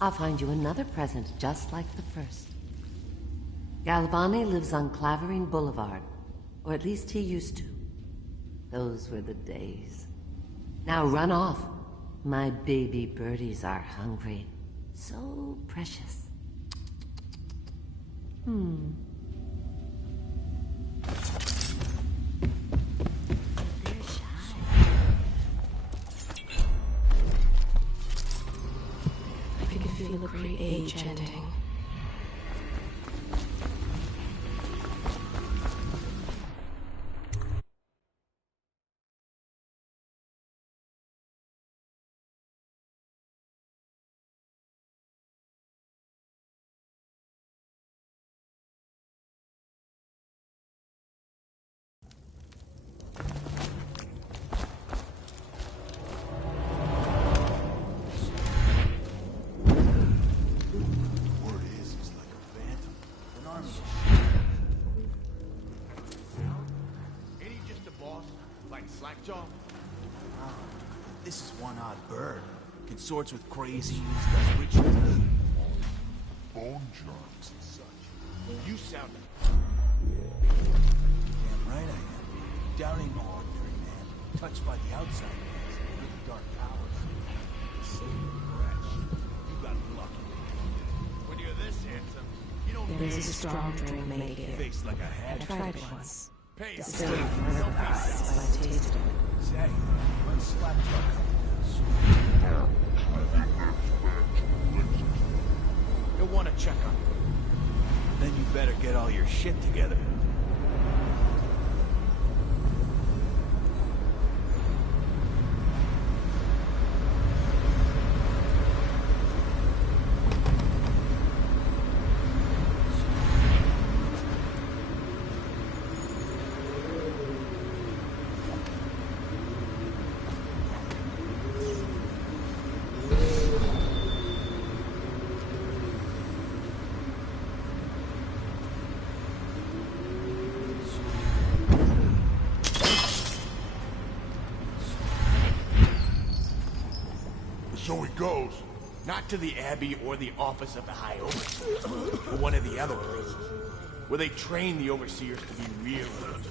I'll find you another present just like the first. Galvani lives on Clavering Boulevard, or at least he used to. Those were the days. Now run off. My baby birdies are hungry. So precious. They're shy. I could feel a great age ending. This is one odd bird. Consorts with crazies, does rituals. Bone germs and such. You sound... Damn right I am. Doubting no ordinary man. Touched by the outside man's really dark powers. Sacred wretch. You got lucky. When you're this handsome, you don't There's is a strong drink made here. Face like a I head. tried it once. Pay him. Still never forgot what I tasted it. Say, let's slap truck. You'll want to check on it. Then you better get all your shit together. So he goes. Not to the Abbey or the Office of the High Overseer, but one of the other places, where they train the Overseers to be real rangers.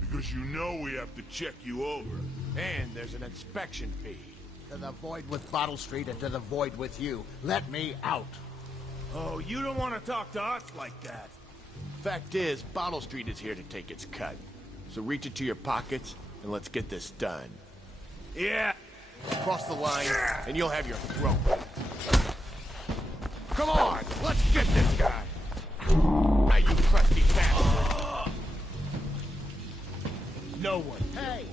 Because you know we have to check you over. And there's an inspection fee. To the void with Bottle Street and to the void with you. Let me out. Oh, you don't want to talk to us like that. Fact is, Bottle Street is here to take its cut. So reach into your pockets and let's get this done. Yeah! Cross the line, and you'll have your throat. Come on, let's get this guy! Now you crusty bastard! No one. Hey!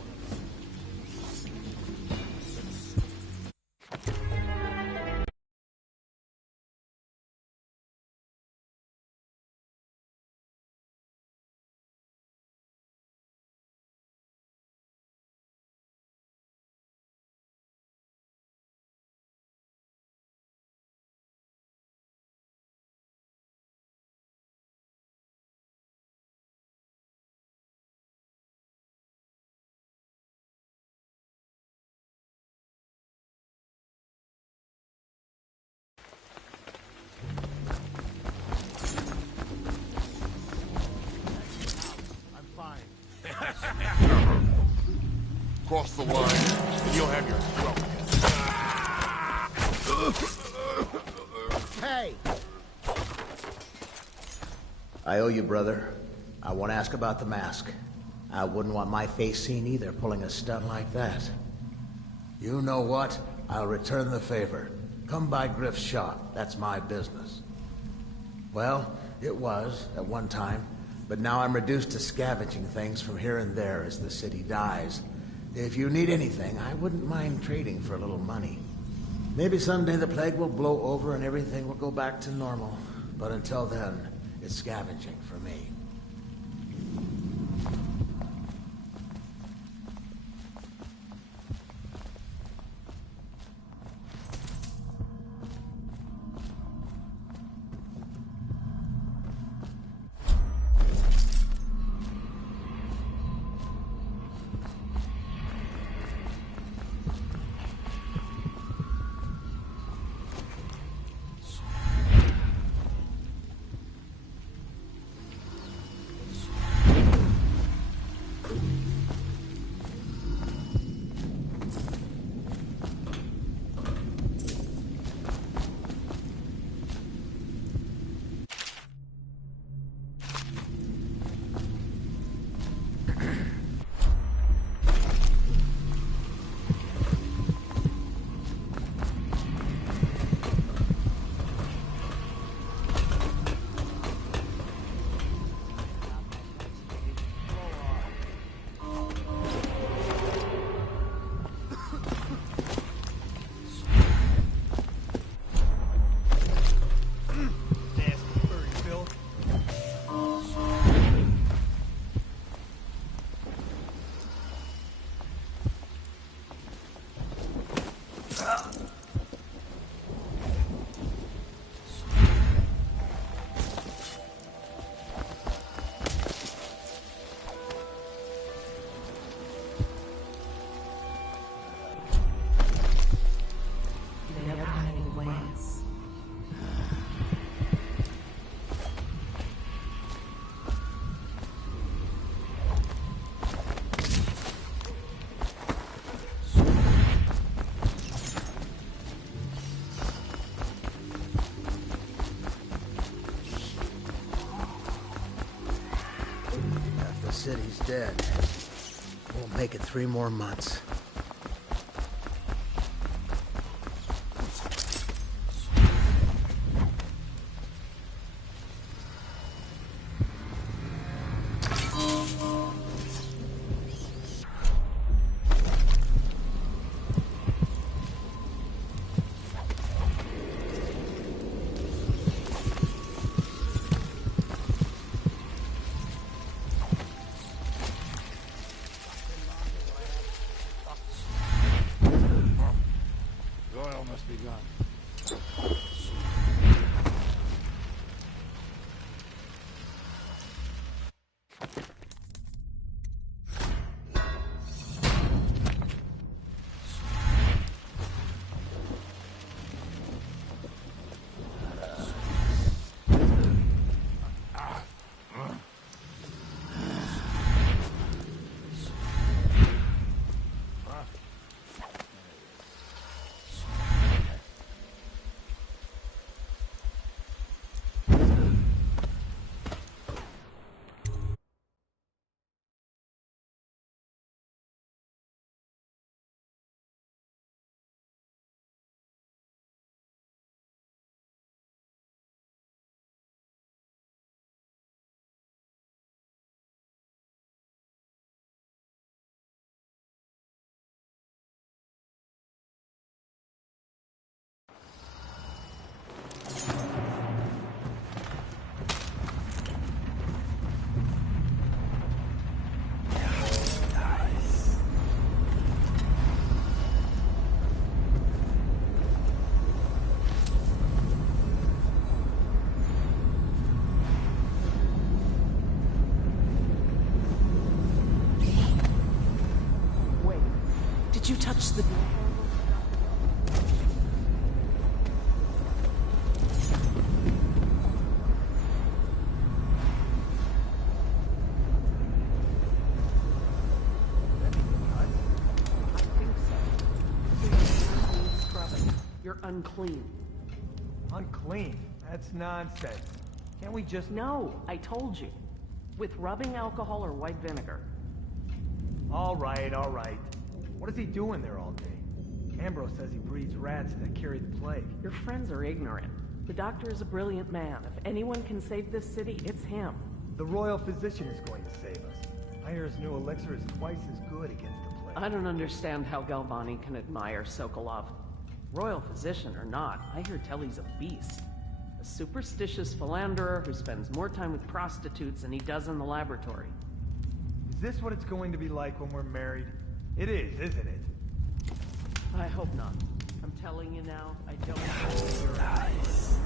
Cross the line, and you'll have your throat. Hey! I owe you, brother. I want to ask about the mask. I wouldn't want my face seen either, pulling a stunt like that. You know what? I'll return the favor. Come by Griff's shop. That's my business. Well, it was, at one time. But now I'm reduced to scavenging things from here and there as the city dies. If you need anything, I wouldn't mind trading for a little money. Maybe someday the plague will blow over and everything will go back to normal. But until then, it's scavenging for me. make it 3 more months. Did you touch the door? You're unclean. Unclean? That's nonsense. Can't we just... No, I told you. With rubbing alcohol or white vinegar. All right, all right. What is he doing there all day? Ambrose says he breeds rats that carry the plague. Your friends are ignorant. The doctor is a brilliant man. If anyone can save this city, it's him. The royal physician is going to save us. I hear his new elixir is twice as good against the plague. I don't understand how Galvani can admire Sokolov. Royal physician or not, I hear Telly's a beast. A superstitious philanderer who spends more time with prostitutes than he does in the laboratory. Is this what it's going to be like when we're married? It is, isn't it? I hope not. I'm telling you now, I don't know your eyes.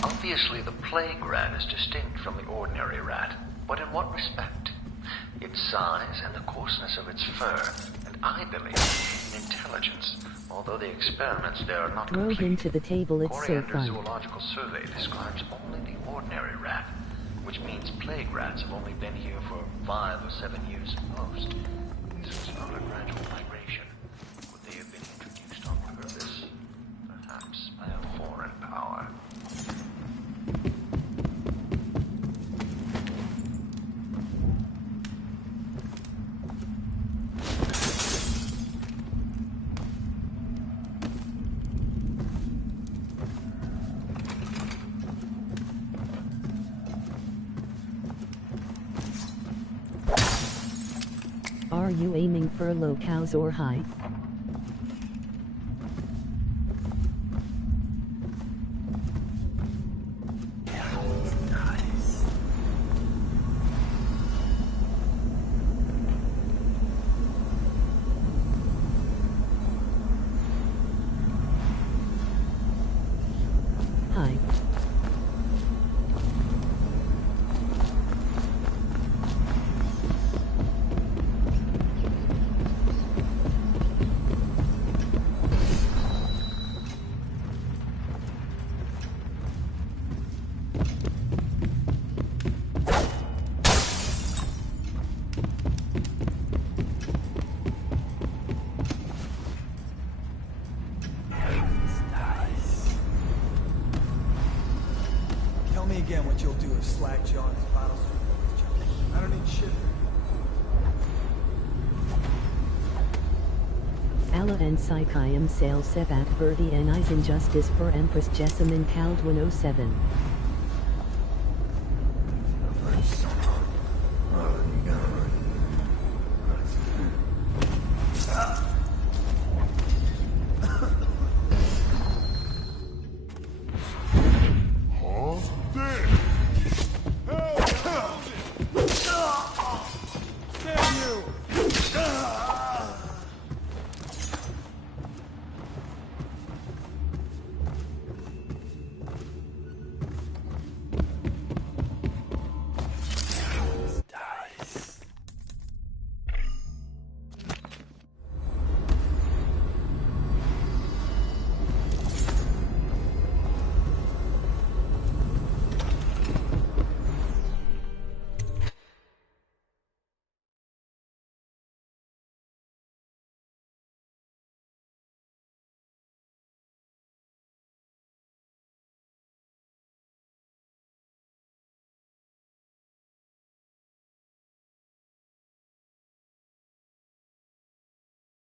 Obviously, the plague rat is distinct from the ordinary rat, but in what respect? Its size and the coarseness of its fur, and I believe in intelligence, although the experiments there are not Roll complete. into the table, it's so Coriander fun. Zoological Survey describes only the ordinary rat, which means plague rats have only been here for 5 or 7 years at most. This was not a gradual migration. Would they have been introduced on purpose? Perhaps by a foreign power. you aiming for low cows or high? High. Tell me again what you'll do if Slackjaw is Bottle Street. I don't need shit. Alla en Psychium Sale Sevat Verdi en Eisen Justice for Empress Jessamine Cald 107.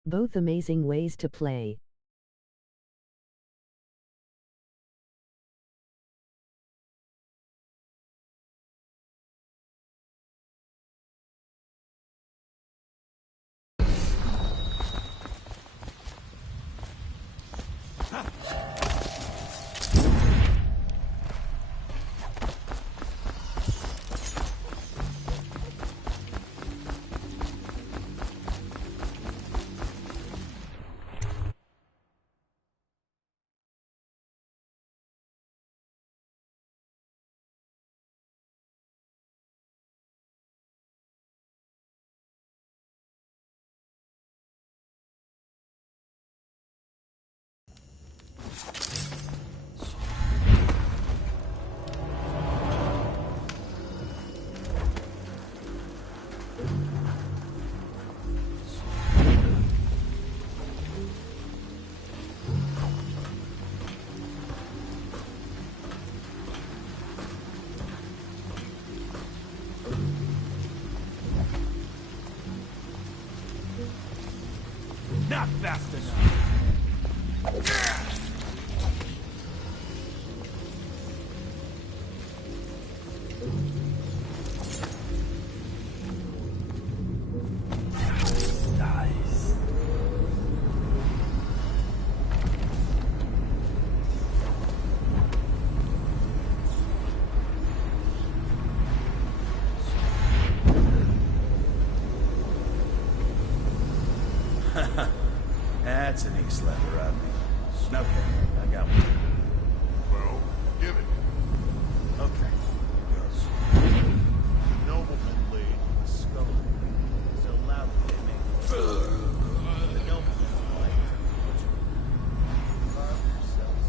Both amazing ways to play. Not fast enough. That's an ace lever up. Okay, I got one. Well, give it. Okay. The nobleman laid the skull so loudly they make the nobleman's wife carved themselves.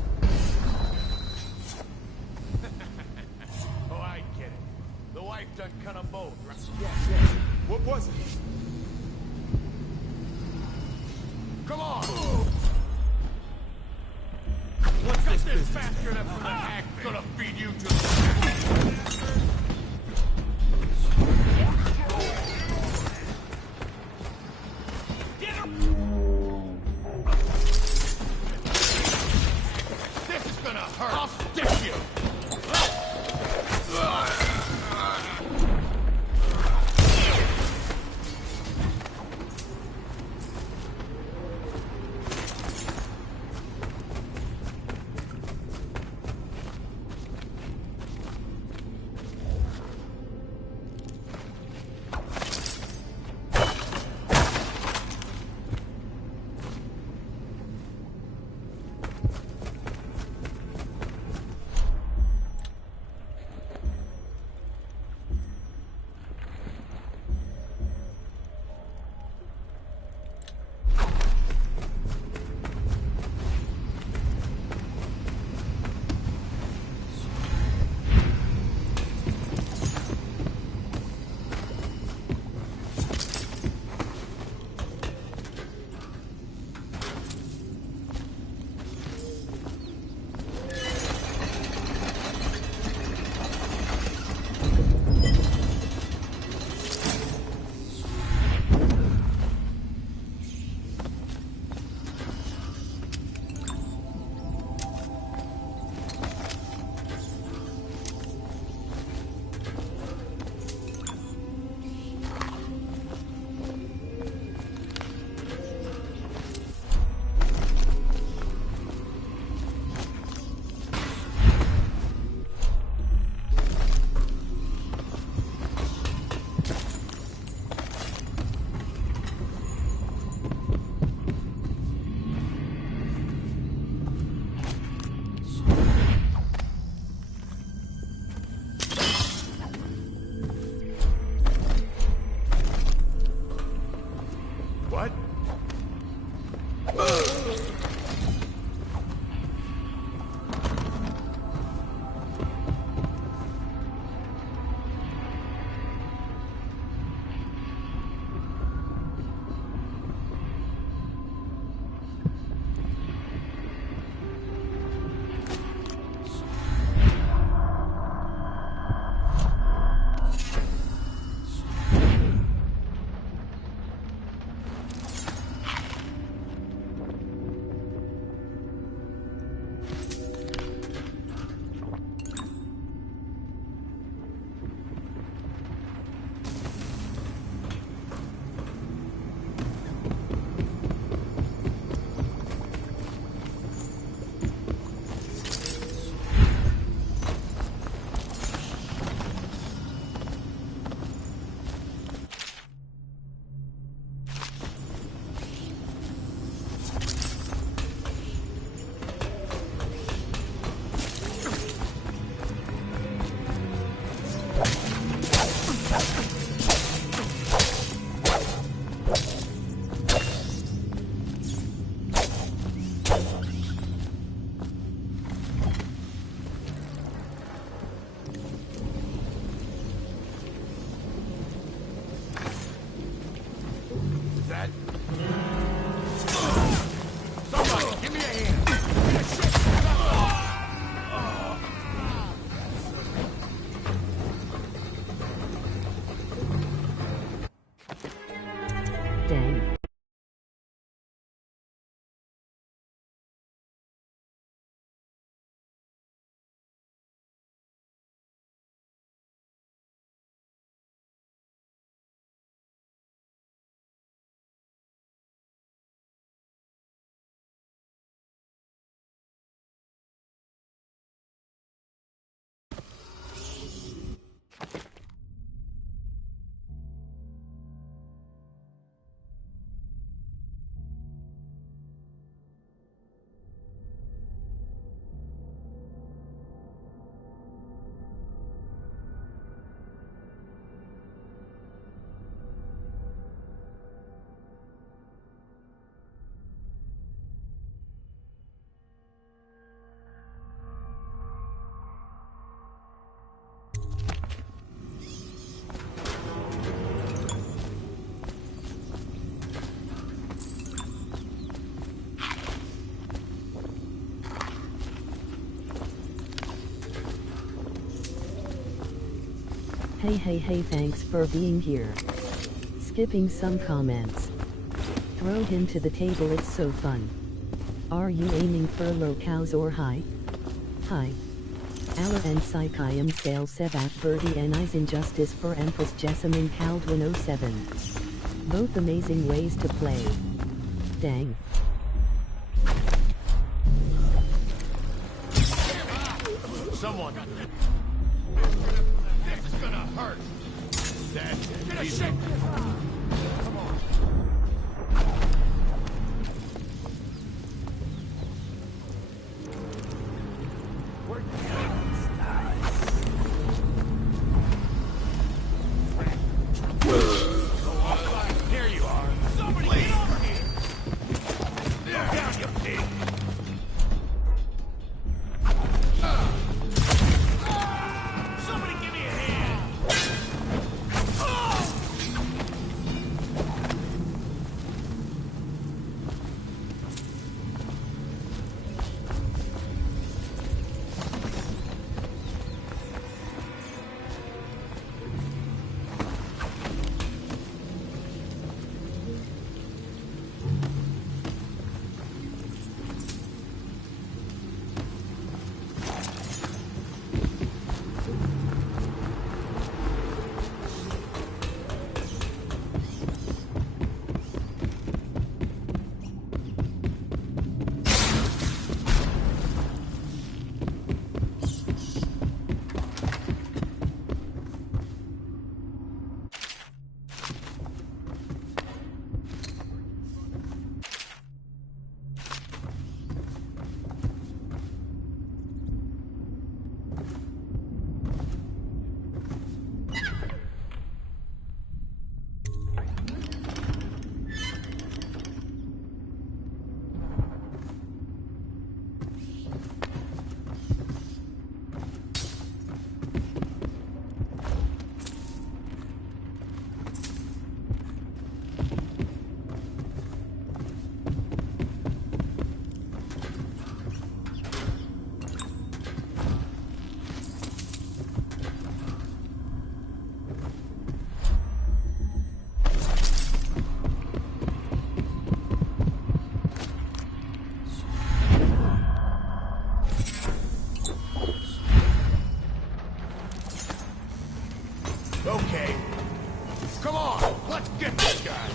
Oh, I get it. The wife done cut them both, right? Yes. What was it? Come on! What's this bastard up from the hack? Gonna feed you to the Get him! This is gonna hurt! I'll stick you! Hey, thanks for being here. Skipping some comments. Throw him to the table, it's so fun. Are you aiming for low cows or high? Hi. Ala and Psychium Sale Sevat Birdie and Eyes Injustice for Empress Jessamine Caldwin 07. Both amazing ways to play. Dang. Someone. This is gonna hurt. That's it. Get a shake. Come on. Here you are. Somebody get over here. Down, you pig. Somebody give me a hand! Okay. Come on, let's get this guy.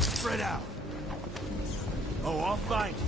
Spread out. Oh, I'll find you.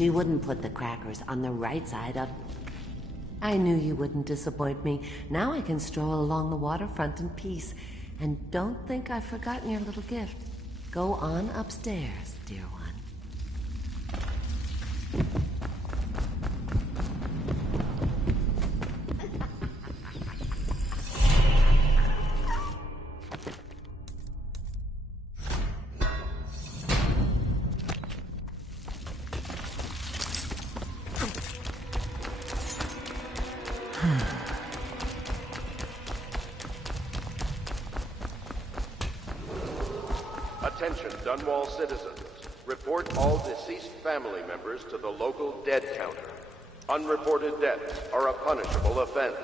She wouldn't put the crackers on the right side of... I knew you wouldn't disappoint me. Now I can stroll along the waterfront in peace. And don't think I've forgotten your little gift. Go on upstairs, dear one. Attention, Dunwall citizens. Report all deceased family members to the local dead counter. Unreported deaths are a punishable offense.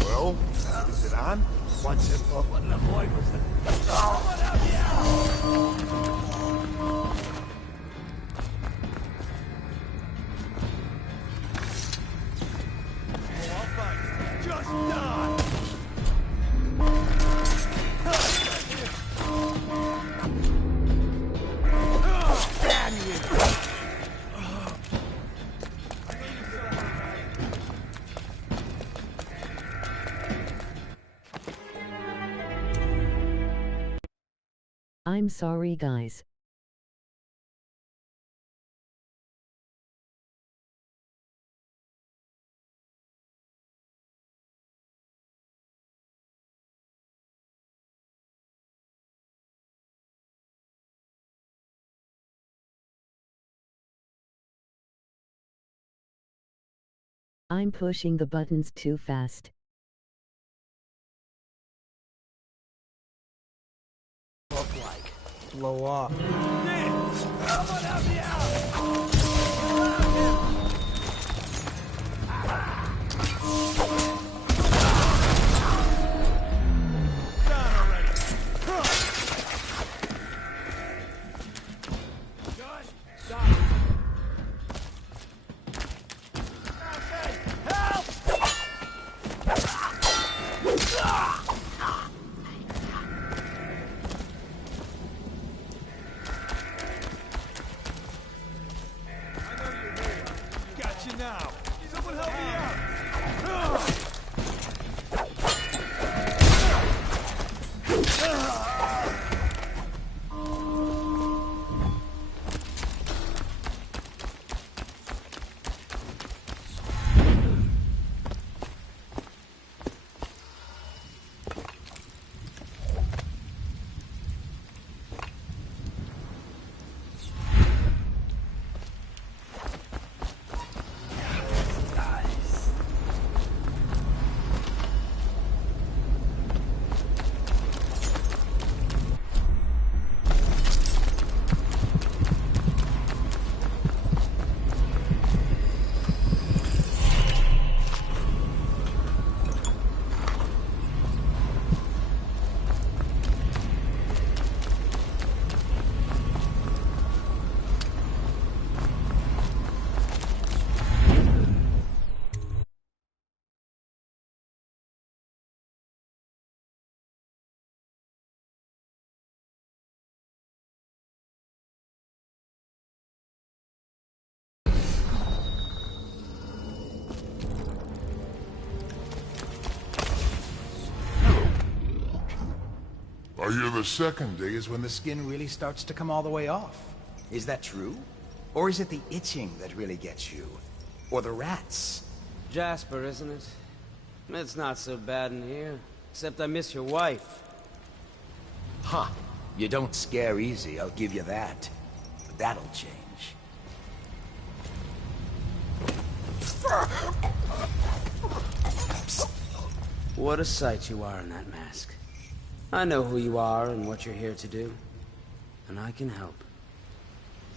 Well, is it on? What's it for? What the boy was that? Just die! Damn you! I'm sorry, guys. I'm pushing the buttons too fast. Look like. Blow off. Now! Someone help me out! I hear the second day is when the skin really starts to come all the way off. Is that true? Or is it the itching that really gets you? Or the rats? Jasper, isn't it? It's not so bad in here. Except I miss your wife. Huh. You don't scare easy, I'll give you that. But that'll change. What a sight you are in that mask. I know who you are and what you're here to do. And I can help.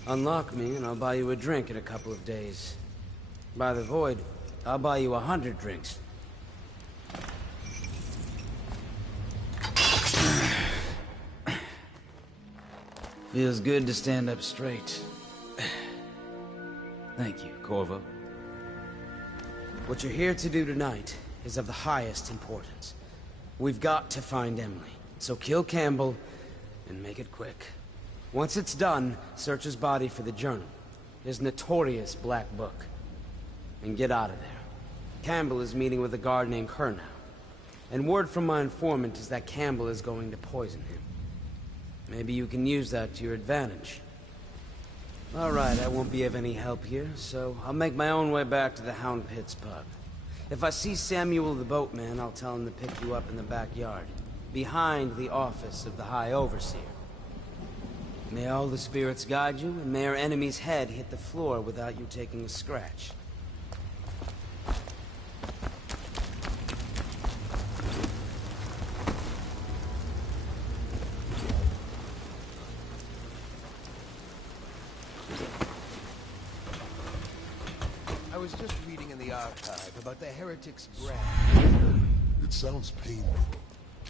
Unlock me and I'll buy you a drink in a couple of days. By the Void, I'll buy you 100 drinks. Feels good to stand up straight. Thank you, Corvo. What you're here to do tonight is of the highest importance. We've got to find Emily, so kill Campbell and make it quick. Once it's done, search his body for the journal, his notorious black book, and get out of there. Campbell is meeting with a guard named Kerr now, and word from my informant is that Campbell is going to poison him. Maybe you can use that to your advantage. Alright, I won't be of any help here, so I'll make my own way back to the Hound Pits pub. If I see Samuel the boatman, I'll tell him to pick you up in the backyard, behind the office of the High Overseer. May all the spirits guide you, and may our enemy's head hit the floor without you taking a scratch. I was just reading in the archive about the Heretic's brand. It sounds painful.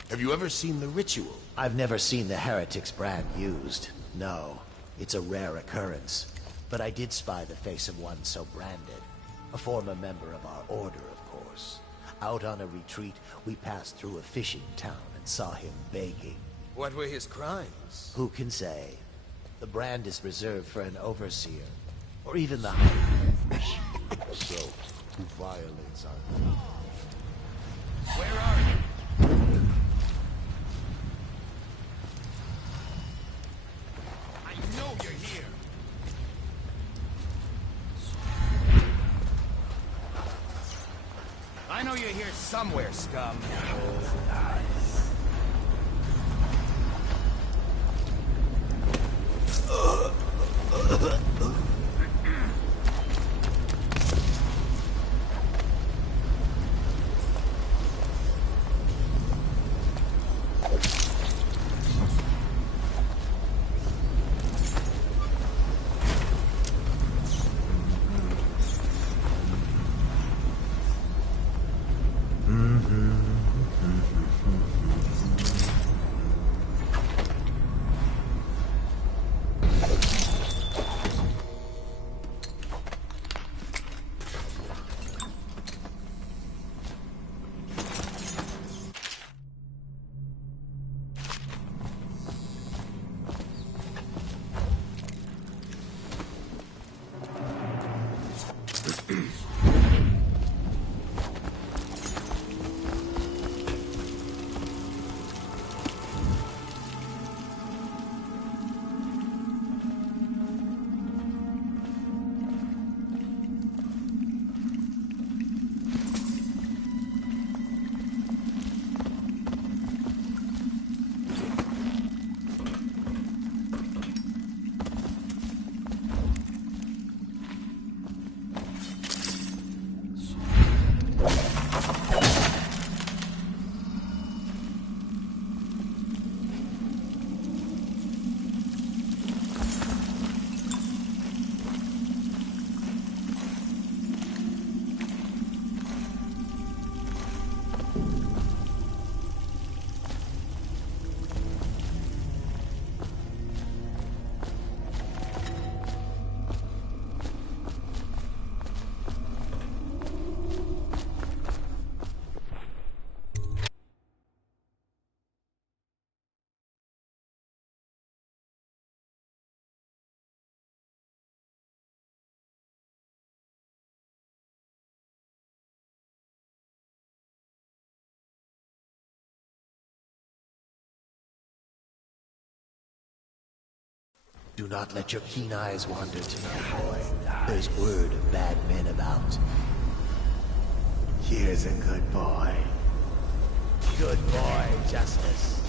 Have you ever seen the ritual? I've never seen the Heretic's brand used. No, it's a rare occurrence. But I did spy the face of one so branded. A former member of our order, of course. Out on a retreat, we passed through a fishing town and saw him begging. What were his crimes? Who can say? The brand is reserved for an overseer, or even the high. So, who violates our law? Where are you? I know you're here. I know you're here somewhere, scum. Do not let your keen eyes wander tonight, boy. There's word of bad men about. Here's a good boy. Good boy, Justice.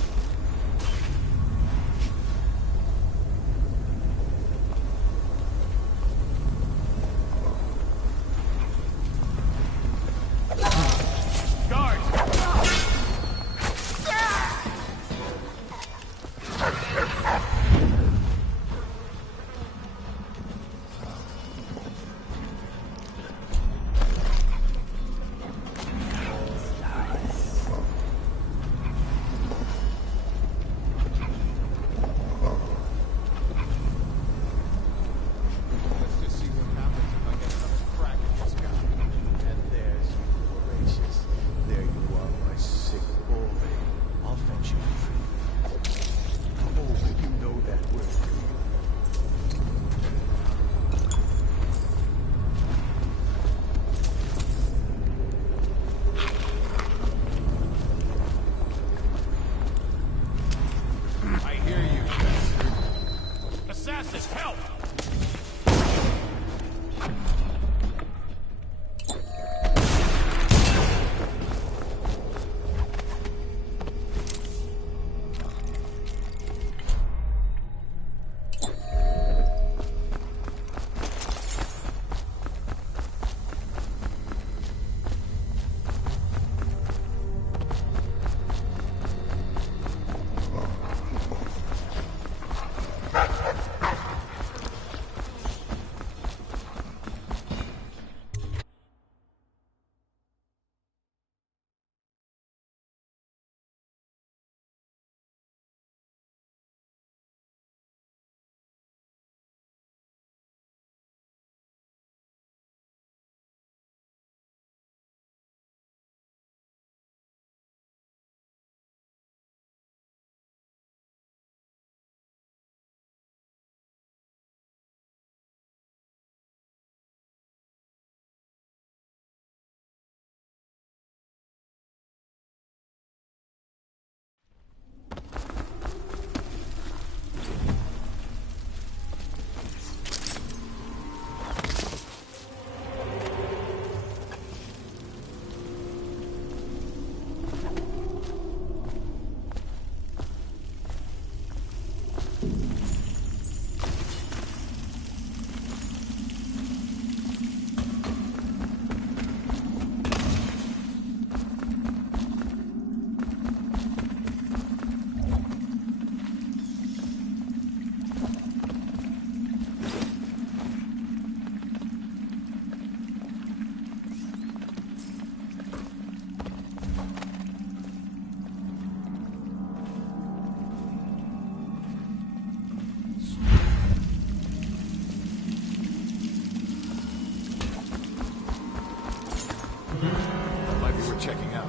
That might be worth checking out.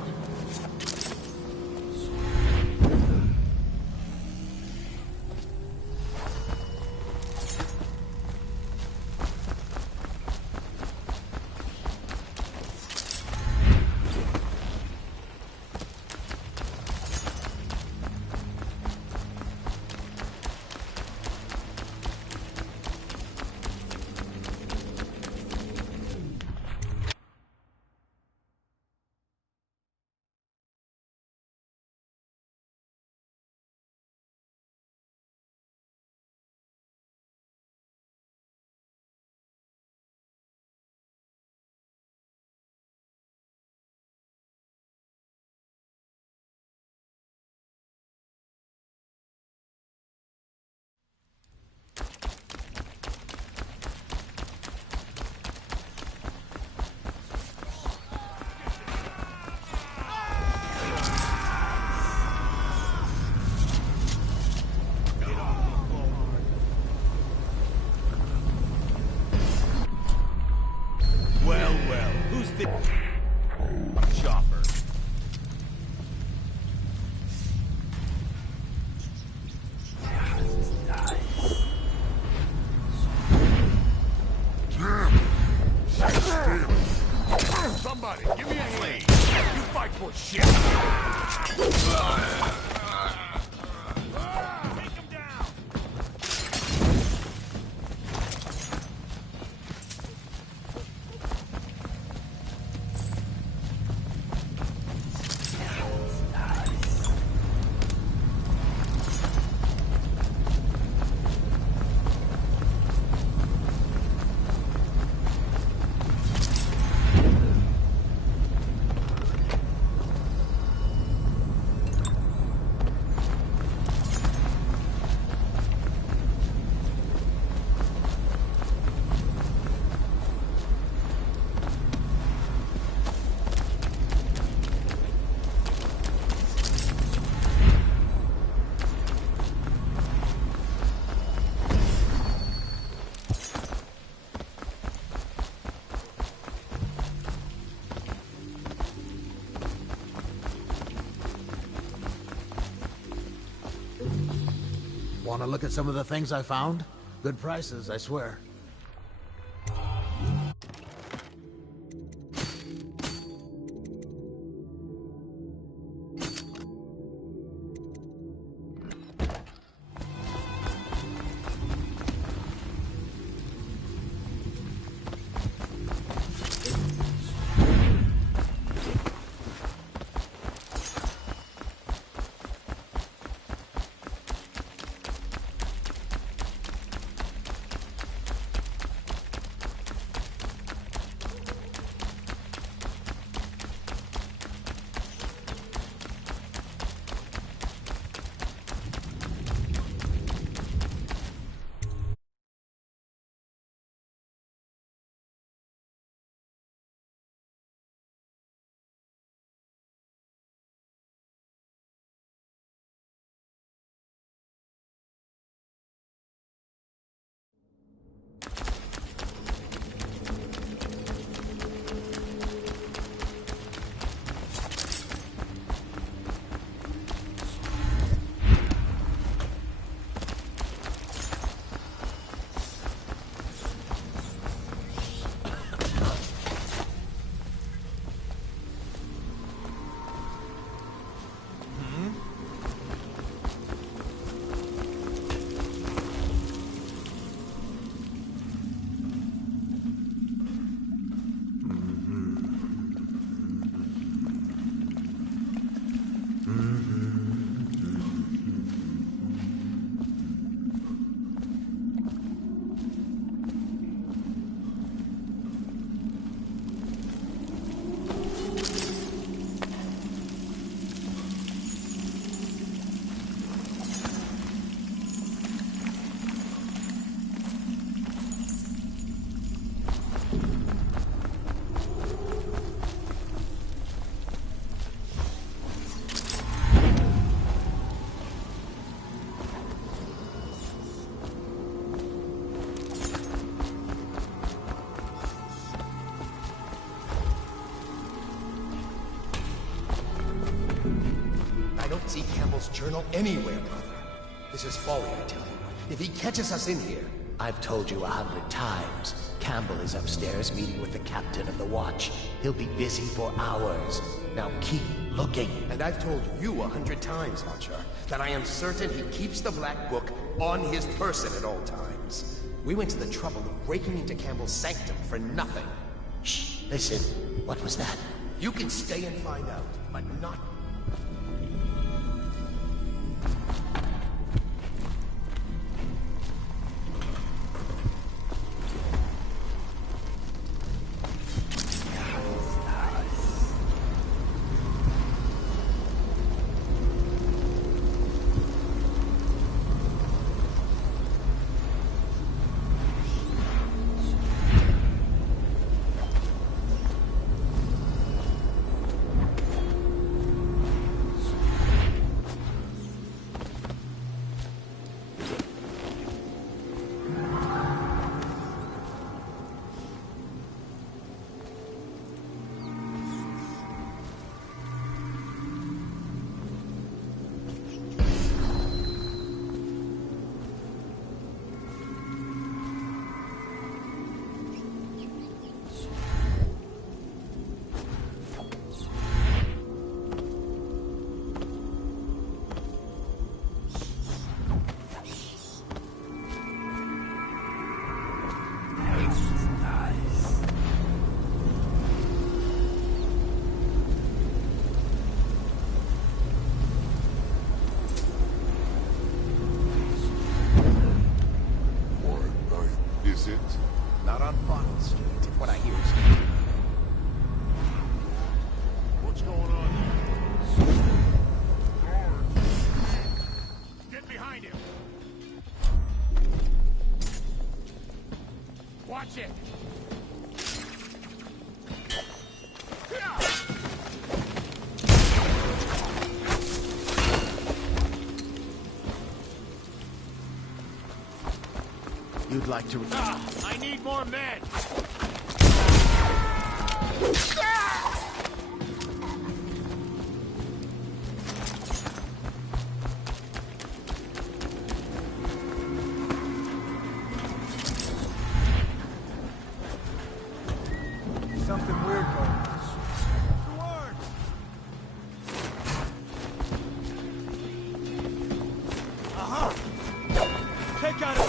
Chopper. Somebody, give me a hand. You fight for shit. Want to look at some of the things I found? Good prices, I swear. see Campbell's journal anywhere, brother. This is folly, I tell you. If he catches us in here... I've told you 100 times. Campbell is upstairs meeting with the captain of the watch. He'll be busy for hours. Now keep looking. And I've told you 100 times, Hotshot, that I am certain he keeps the Black Book on his person at all times. We went to the trouble of breaking into Campbell's sanctum for nothing. Shh, listen. What was that? You can stay and find out, but not... Not on Bottle Street, if what I hear is true. What's going on there? Get behind him! Watch it! You'd like to... I need more men! Something weird going on. Take out it!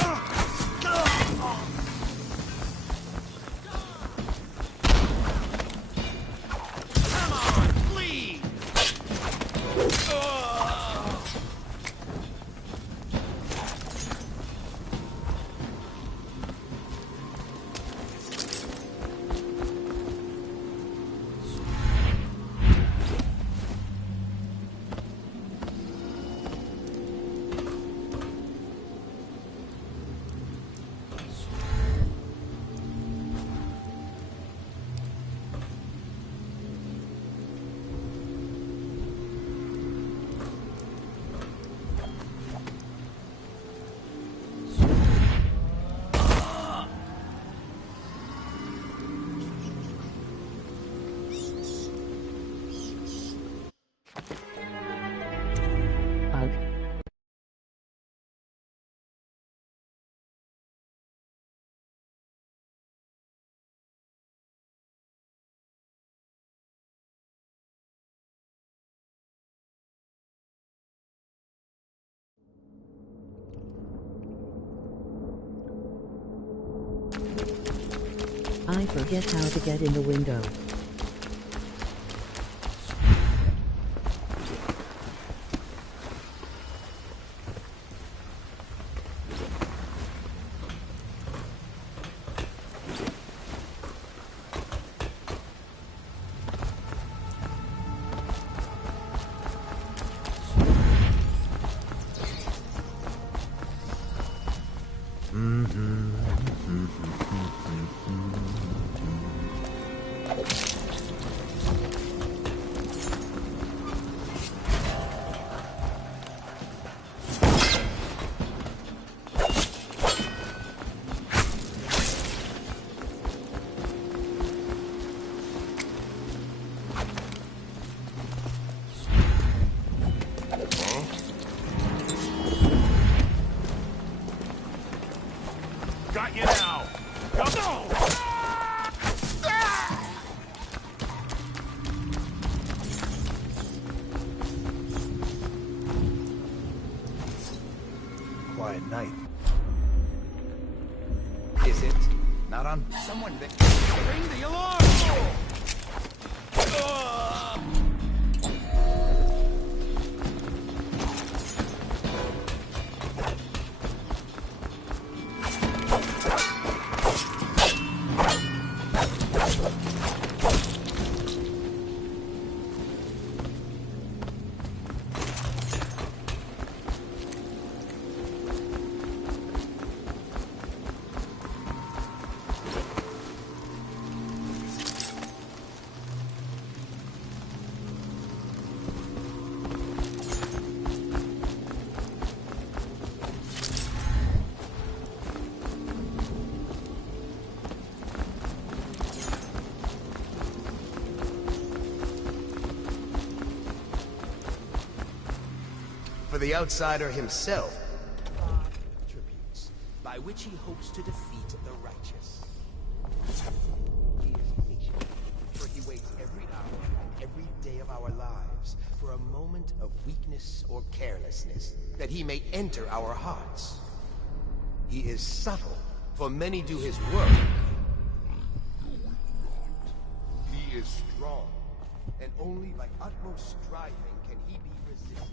I forget how to get in the window. by at night. Is it? Not on... Someone that... Ring the alarm! For the outsider himself, attributes by which he hopes to defeat the righteous. He is patient, for he waits every hour, every day of our lives, for a moment of weakness or carelessness, that he may enter our hearts. He is subtle, for many do his work. He is strong, and only by utmost striving can he be resisted.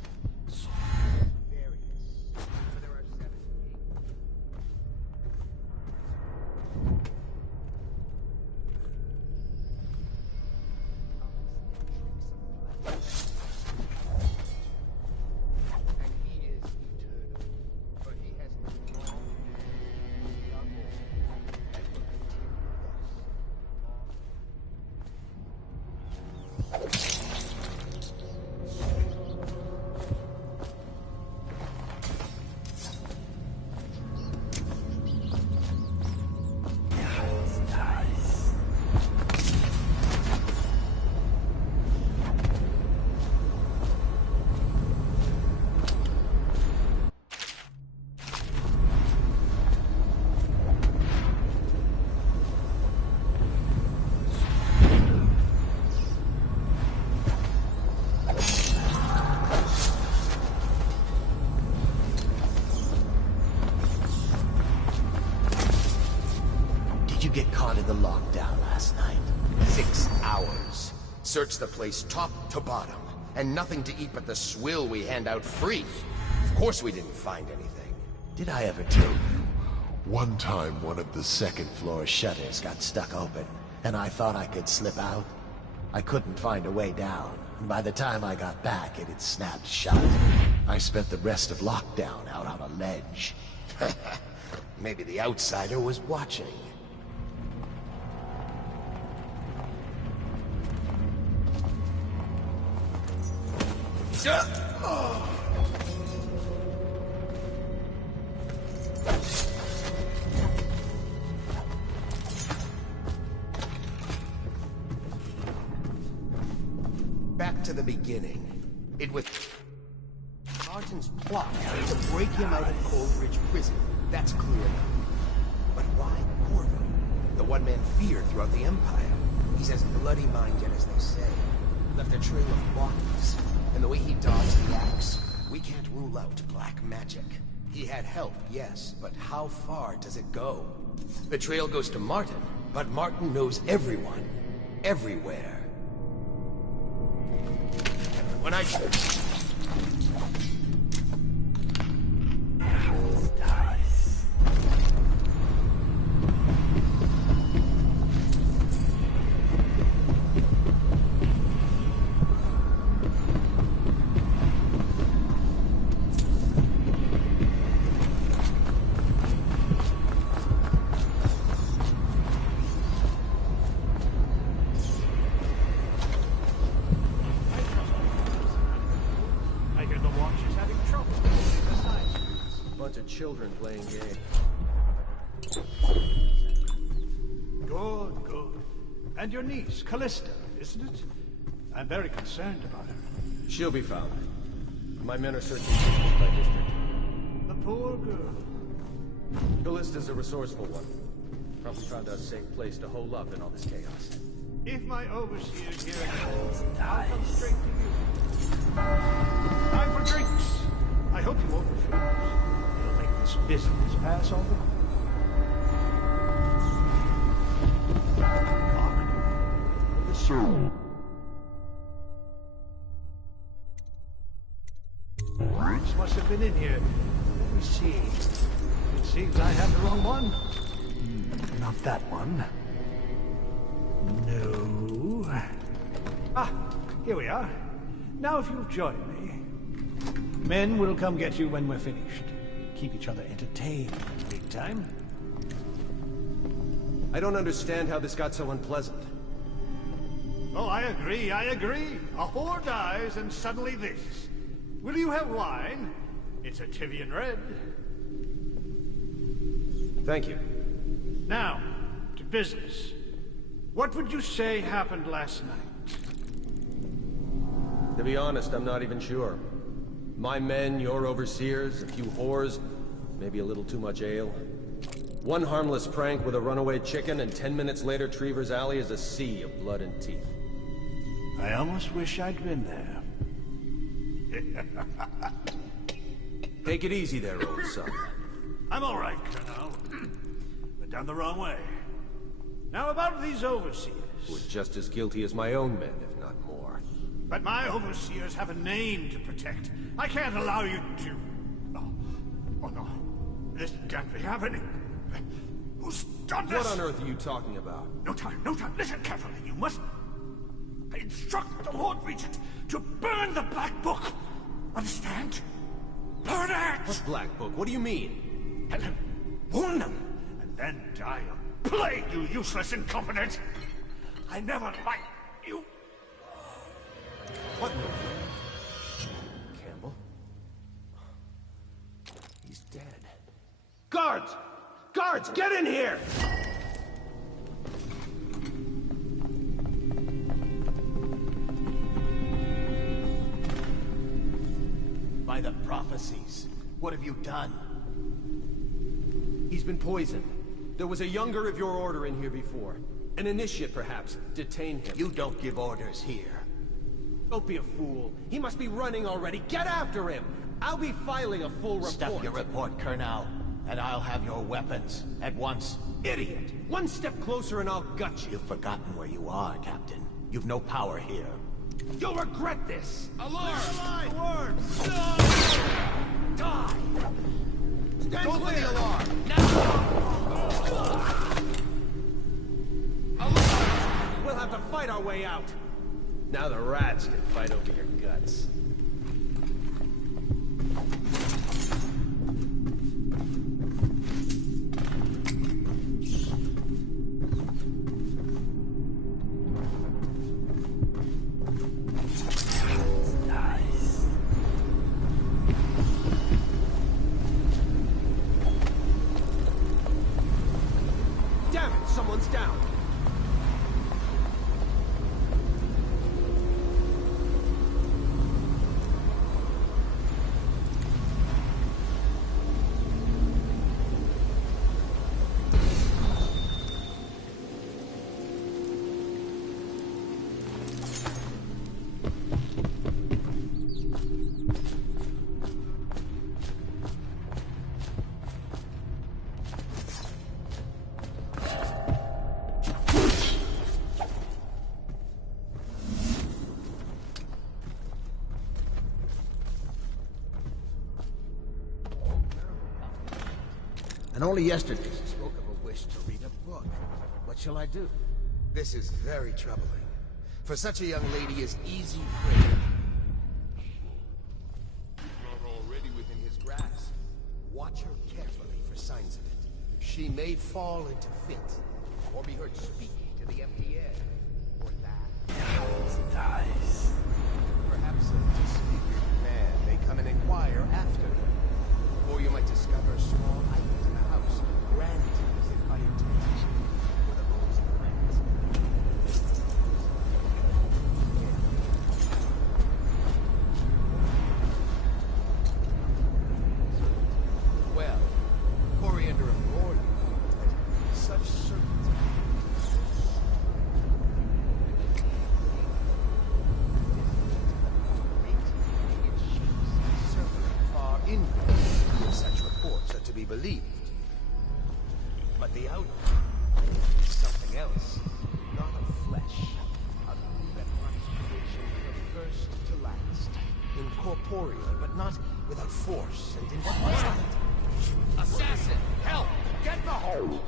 Get caught in the lockdown last night. 6 hours. Searched the place top to bottom, and nothing to eat but the swill we hand out free. Of course we didn't find anything. Did I ever tell you? One time one of the second floor shutters got stuck open, and I thought I could slip out. I couldn't find a way down, and by the time I got back, it had snapped shut. I spent the rest of lockdown out on a ledge. Maybe the outsider was watching. Back to the beginning. It was Martin's plot to break him out of Coldridge Prison. That's clear enough. But why Corvo? The one man feared throughout the Empire. He's as bloody-minded as they say. Left a trail of bodies. And the way he dodged the axe, we can't rule out black magic. He had help, yes, but how far does it go? The trail goes to Martin, but Martin knows everyone. Everywhere. When I... Children playing games. Good, good. And your niece, Callista, isn't it? I'm very concerned about her. She'll be found. My men are searching district by district. The poor girl. Callista's a resourceful one. Probably found a safe place to hole up in all this chaos. If my overseer here calls, I'll come straight to you. Time for drinks. I hope you won't refuse. You'll make Let's business pass on the soul. This must have been in here. Let me see. It seems I have the wrong one. Not that one. No. Ah, here we are. Now if you'll join me. Men will come get you when we're finished. Keep each other entertained in the meantime. I don't understand how this got so unpleasant. Oh, I agree. A whore dies and suddenly this. Will you have wine? It's a Tivian red. Thank you. Now, to business. What would you say happened last night? To be honest, I'm not even sure. My men, your overseers, a few whores, maybe a little too much ale. One harmless prank with a runaway chicken, and 10 minutes later, Trevor's Alley is a sea of blood and teeth. I almost wish I'd been there. Take it easy there, old son. I'm all right, Colonel. But down the wrong way. Now about these overseers. Who are just as guilty as my own men, if not more. But my overseers have a name to protect. I can't allow you to... Oh no. This can't be happening. Who's done this? What on earth are you talking about? No time. Listen carefully. You must... I instruct the Lord Regent to burn the Black Book. Understand? Burn it! What Black Book? What do you mean? And then warn them. And then die a plague, you useless incompetent. I never liked you. What? Campbell? He's dead. Guards! Guards, get in here! By the prophecies, what have you done? He's been poisoned. There was a younger of your order in here before. An initiate, perhaps. Detain him. You don't give orders here. Don't be a fool. He must be running already. Get after him! I'll be filing a full report. Stuff your report, Colonel, and I'll have your weapons at once. Idiot! One step closer and I'll gut you. You've forgotten where you are, Captain. You've no power here. You'll regret this! Alarm! Alarms! No! Die! Stand Go clear! For the alarm! Alarm! We'll have to fight our way out. Now the rats can fight over your guts. Damn it, someone's down. And only yesterday she spoke of a wish to read a book. What shall I do? This is very troubling. For such a young lady is easy prey. Not already within his grasp. Watch her carefully for signs of it. She may fall into fit, or be heard speaking to the empty air. Or that dies. Perhaps a disfigured man may come and inquire after her. Or you might discover a small item in the house, granted as if by intention, for the most friends. Well, coriander of Whirlwind, such certainty. force, and then what was that? Assassin! Help! Get the hole!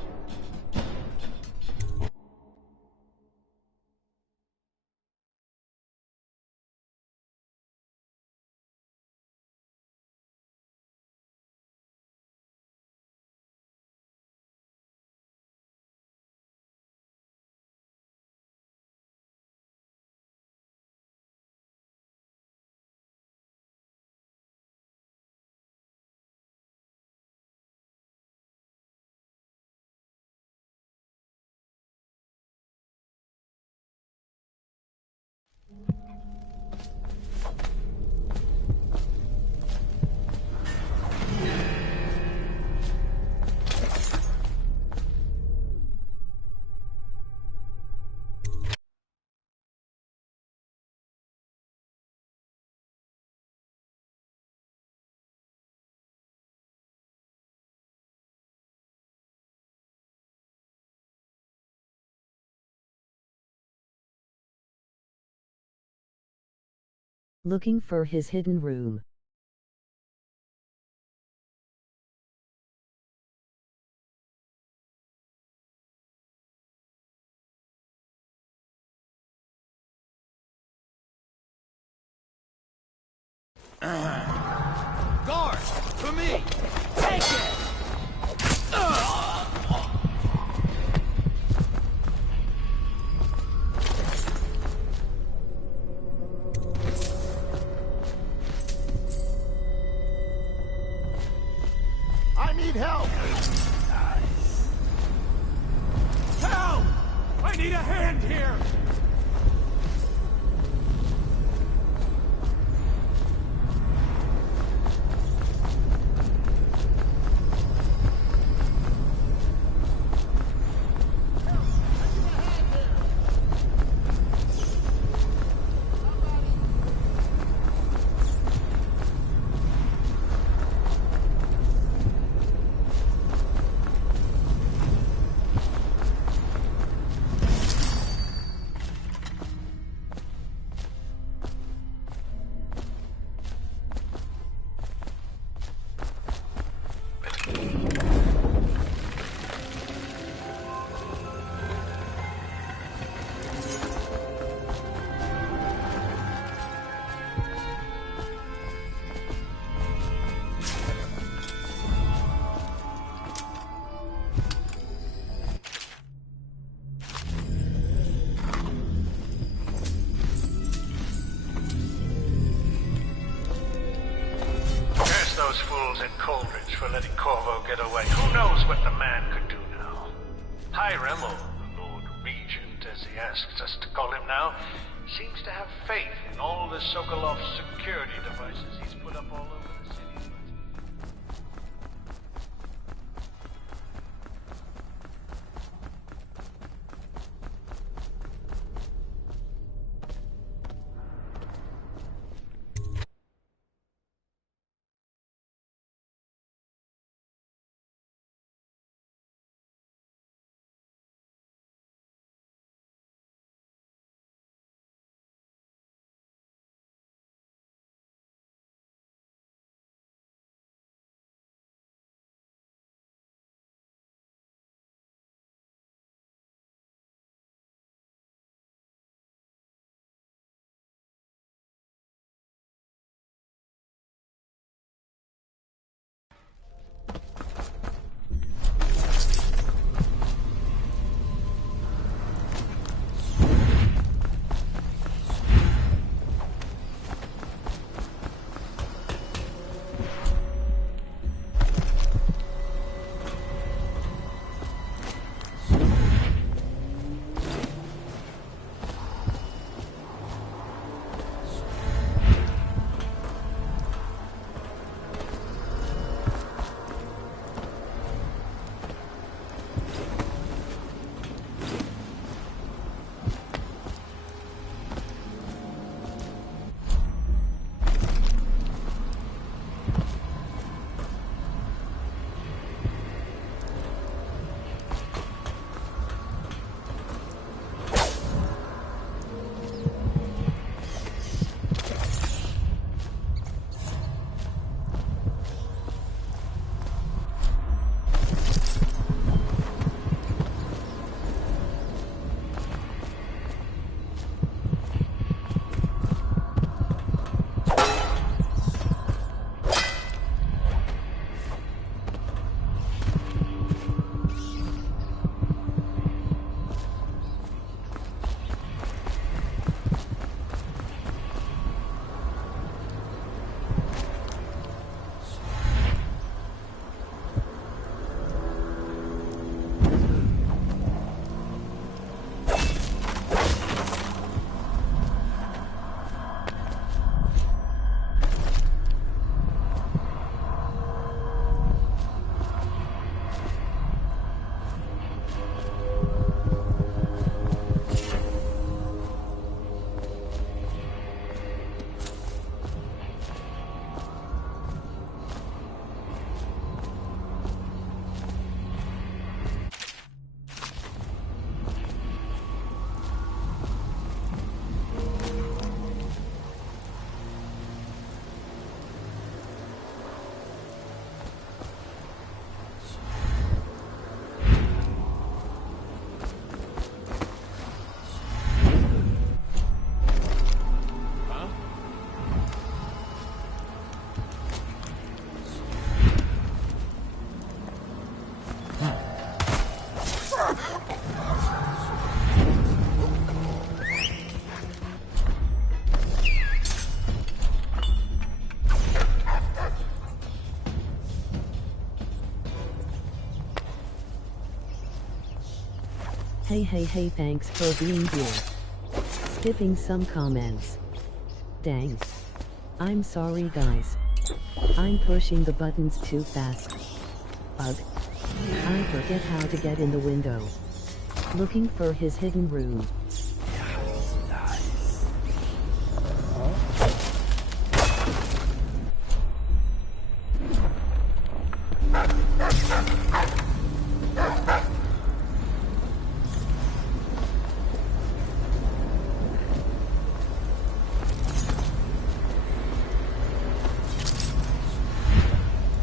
Looking for his hidden room. Guard! For me! Take it! I need help! Help! I need a hand here! Those fools at Coleridge for letting Corvo get away. Who knows what the man could do now? Hiram, or the Lord Regent, as he asks us to call him now, seems to have faith in all the Sokolov's security devices he's put up all over. Hey, thanks for being here. Skipping some comments. Dang. I'm sorry guys. I'm pushing the buttons too fast. Ugh. I forget how to get in the window. Looking for his hidden room.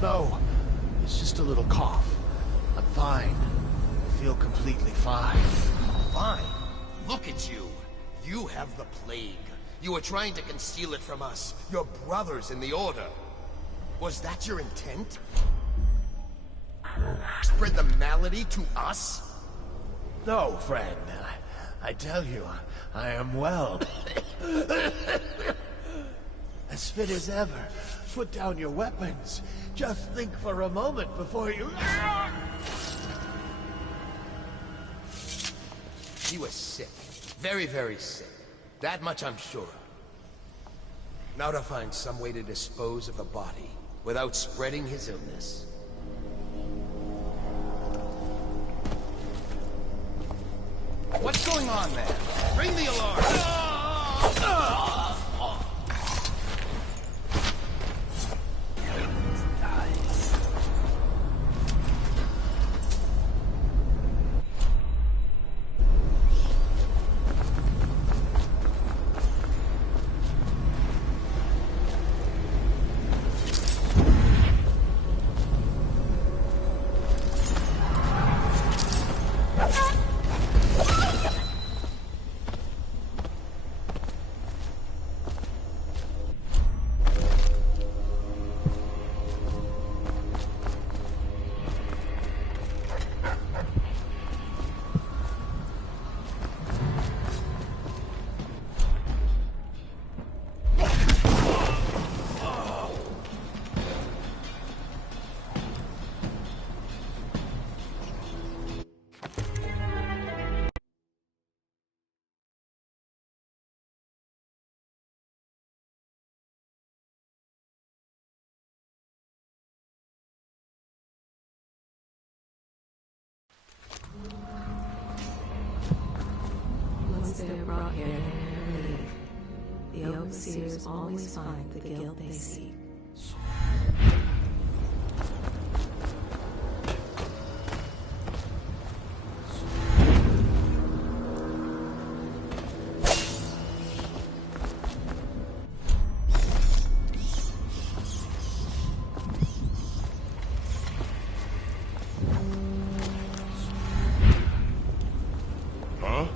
No, it's just a little cough. I'm fine. I feel completely fine. Fine. Look at you. You have the plague. You were trying to conceal it from us, your brothers in the Order. Was that your intent? Spread the malady to us? No, friend. I tell you, I am well. As fit as ever. Put down your weapons. Just think for a moment before you... He was sick. Very, very sick. That much I'm sure of. Now to find some way to dispose of the body without spreading his illness. What's going on there? Ring the alarm! Once they're brought here, they never leave. The overseers always find the guilt they seek. Huh?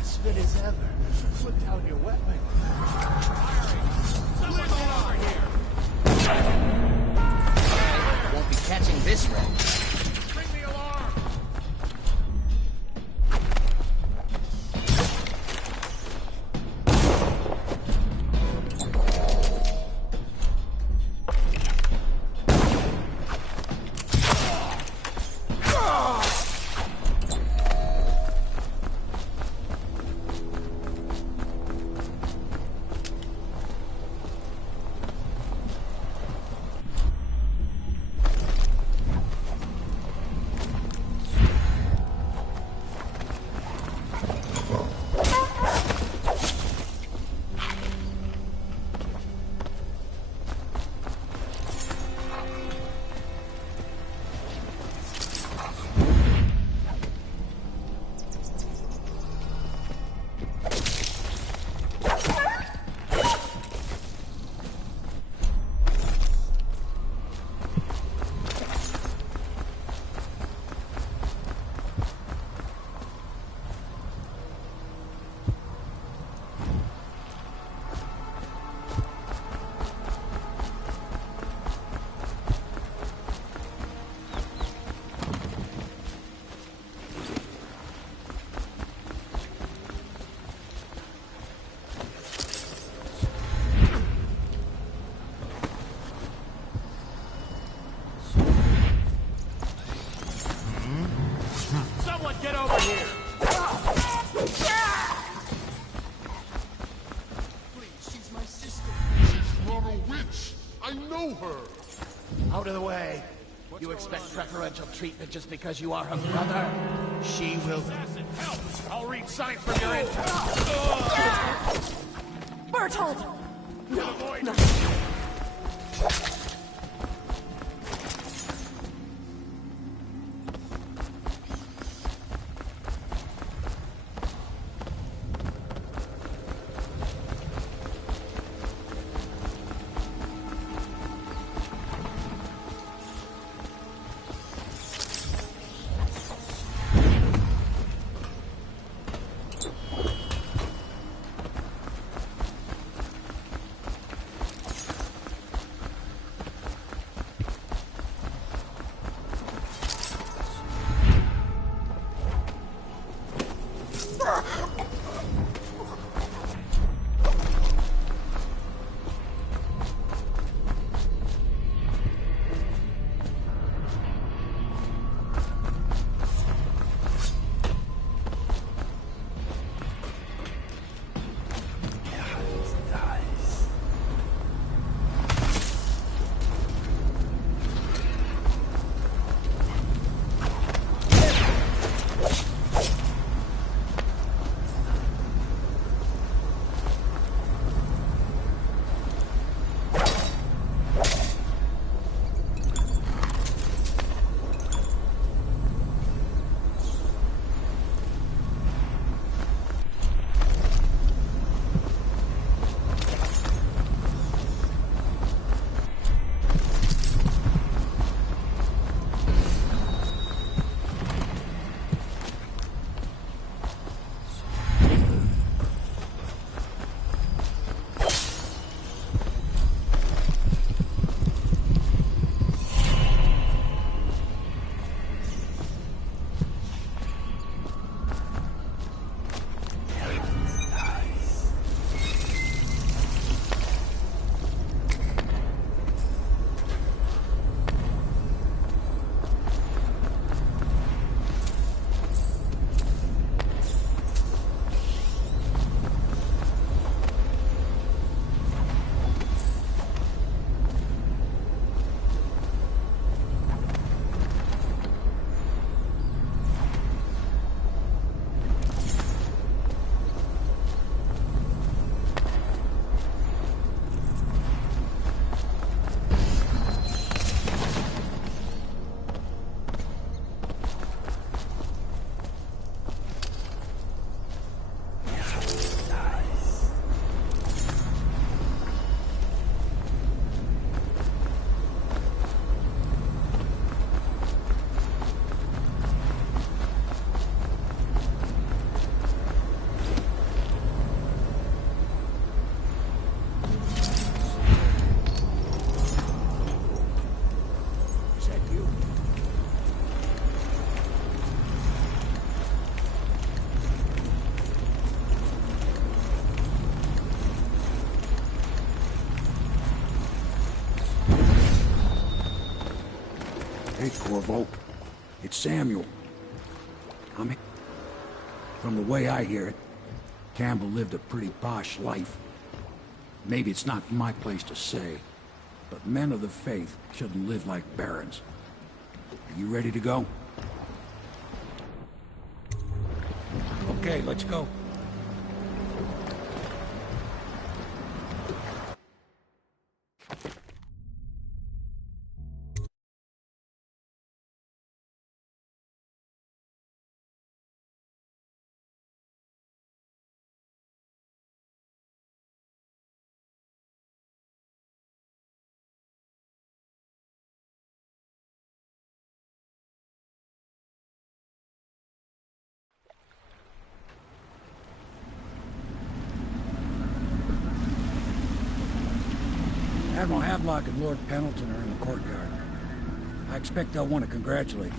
As fit as ever. Put down your weapon. Won't be catching this one. Ring the alarm! Get over here! Please, she's my sister. She's not a witch. I know her. Out of the way. You expect preferential treatment just because you are her brother? She will... Help! I'll read signs from your intel. Bertold! No. Hey, Corvo. It's Samuel. From the way I hear it, Campbell lived a pretty posh life. Maybe it's not my place to say, but men of the faith shouldn't live like barons. Are you ready to go? Okay, let's go. Admiral Havelock and Lord Pendleton are in the courtyard. I expect they'll want to congratulate you.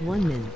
1 minute.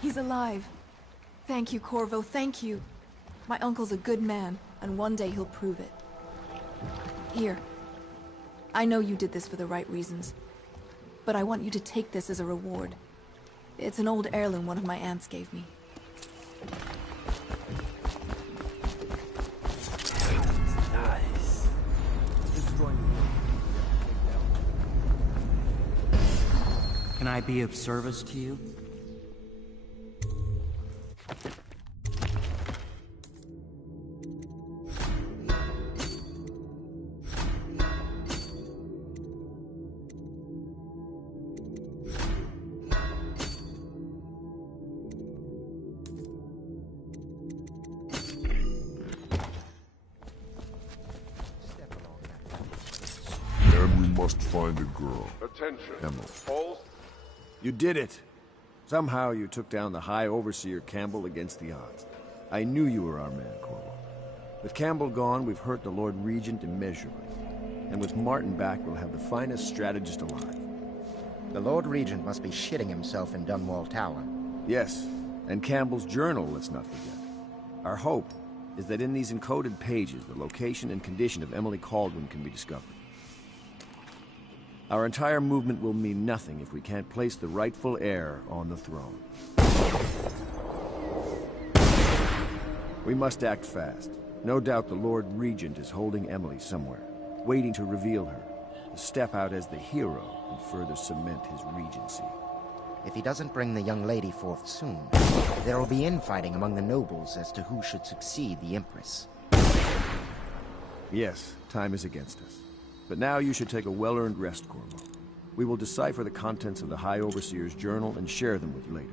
He's alive. Thank you, Corvo, thank you. My uncle's a good man, and one day he'll prove it. Here. I know you did this for the right reasons, but I want you to take this as a reward. It's an old heirloom one of my aunts gave me. Nice. This is going to work. Can I be of service to you? Find a girl. Attention. Emily. All... You did it. Somehow you took down the High Overseer Campbell against the odds. I knew you were our man, Corvo. With Campbell gone, we've hurt the Lord Regent immeasurably. And with Martin back, we'll have the finest strategist alive. The Lord Regent must be shitting himself in Dunwall Tower. Yes, and Campbell's journal, let's not forget. Our hope is that in these encoded pages, the location and condition of Emily Kaldwin can be discovered. Our entire movement will mean nothing if we can't place the rightful heir on the throne. We must act fast. No doubt the Lord Regent is holding Emily somewhere, waiting to reveal her, to step out as the hero and further cement his regency. If he doesn't bring the young lady forth soon, there will be infighting among the nobles as to who should succeed the Empress. Yes, time is against us. But now you should take a well-earned rest, Corvo. We will decipher the contents of the High Overseer's journal and share them with you later.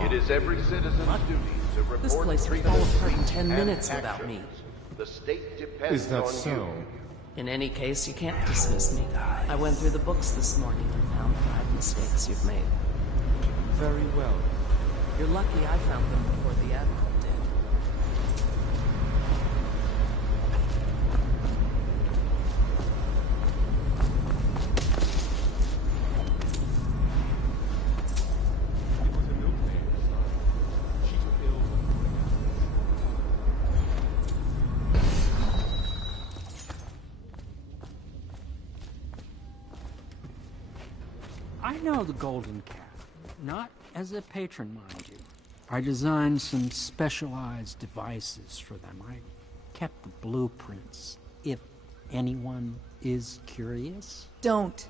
It is every citizen's duty This place would fall apart in 10 minutes without me. The state depends Is that on so? you. In any case, you can't dismiss me. I went through the books this morning and found 5 mistakes you've made. Very well. You're lucky I found them before the Admiral did. I know the Golden Cat. Not as a patron, mind you. I designed some specialized devices for them. I kept the blueprints, if anyone is curious. Don't.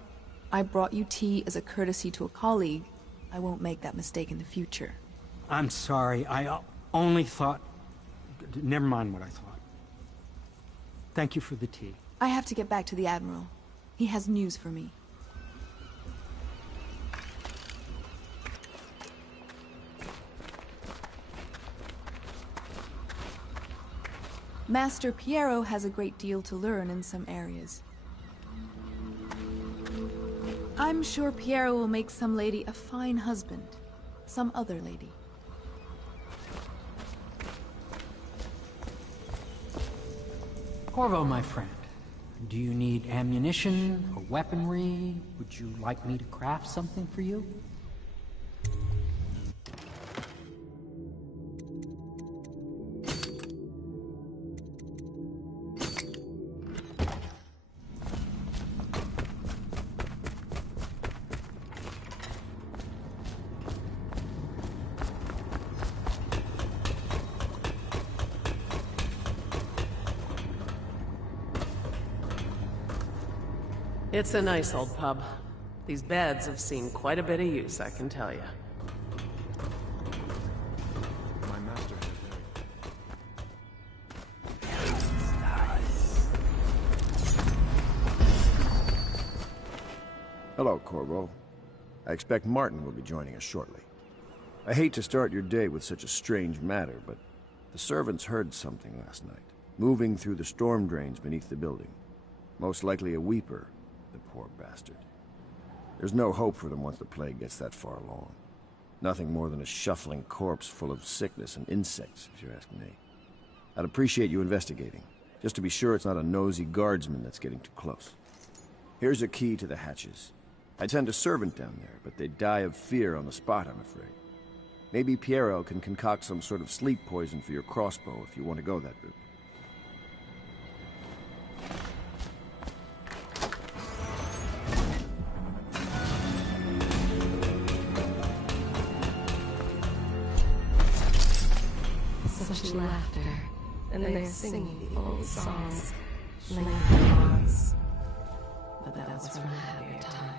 I brought you tea as a courtesy to a colleague. I won't make that mistake in the future. I'm sorry, I only thought... Never mind what I thought. Thank you for the tea. I have to get back to the Admiral. He has news for me. Master Piero has a great deal to learn in some areas. I'm sure Piero will make some lady a fine husband. Some other lady. Corvo, my friend, do you need ammunition or weaponry? Would you like me to craft something for you? It's a nice old pub. These beds have seen quite a bit of use, I can tell you. My master Hello, Corvo. I expect Martin will be joining us shortly. I hate to start your day with such a strange matter, but the servants heard something last night, moving through the storm drains beneath the building. Most likely a weeper, the poor bastard. There's no hope for them once the plague gets that far along. Nothing more than a shuffling corpse full of sickness and insects, if you ask me. I'd appreciate you investigating, just to be sure it's not a nosy guardsman that's getting too close. Here's a key to the hatches. I'd send a servant down there, but they'd die of fear on the spot, I'm afraid. Maybe Piero can concoct some sort of sleep poison for your crossbow if you want to go that route. Such laughter, and they're singing the old songs, laying bonds. But that was from a happier time.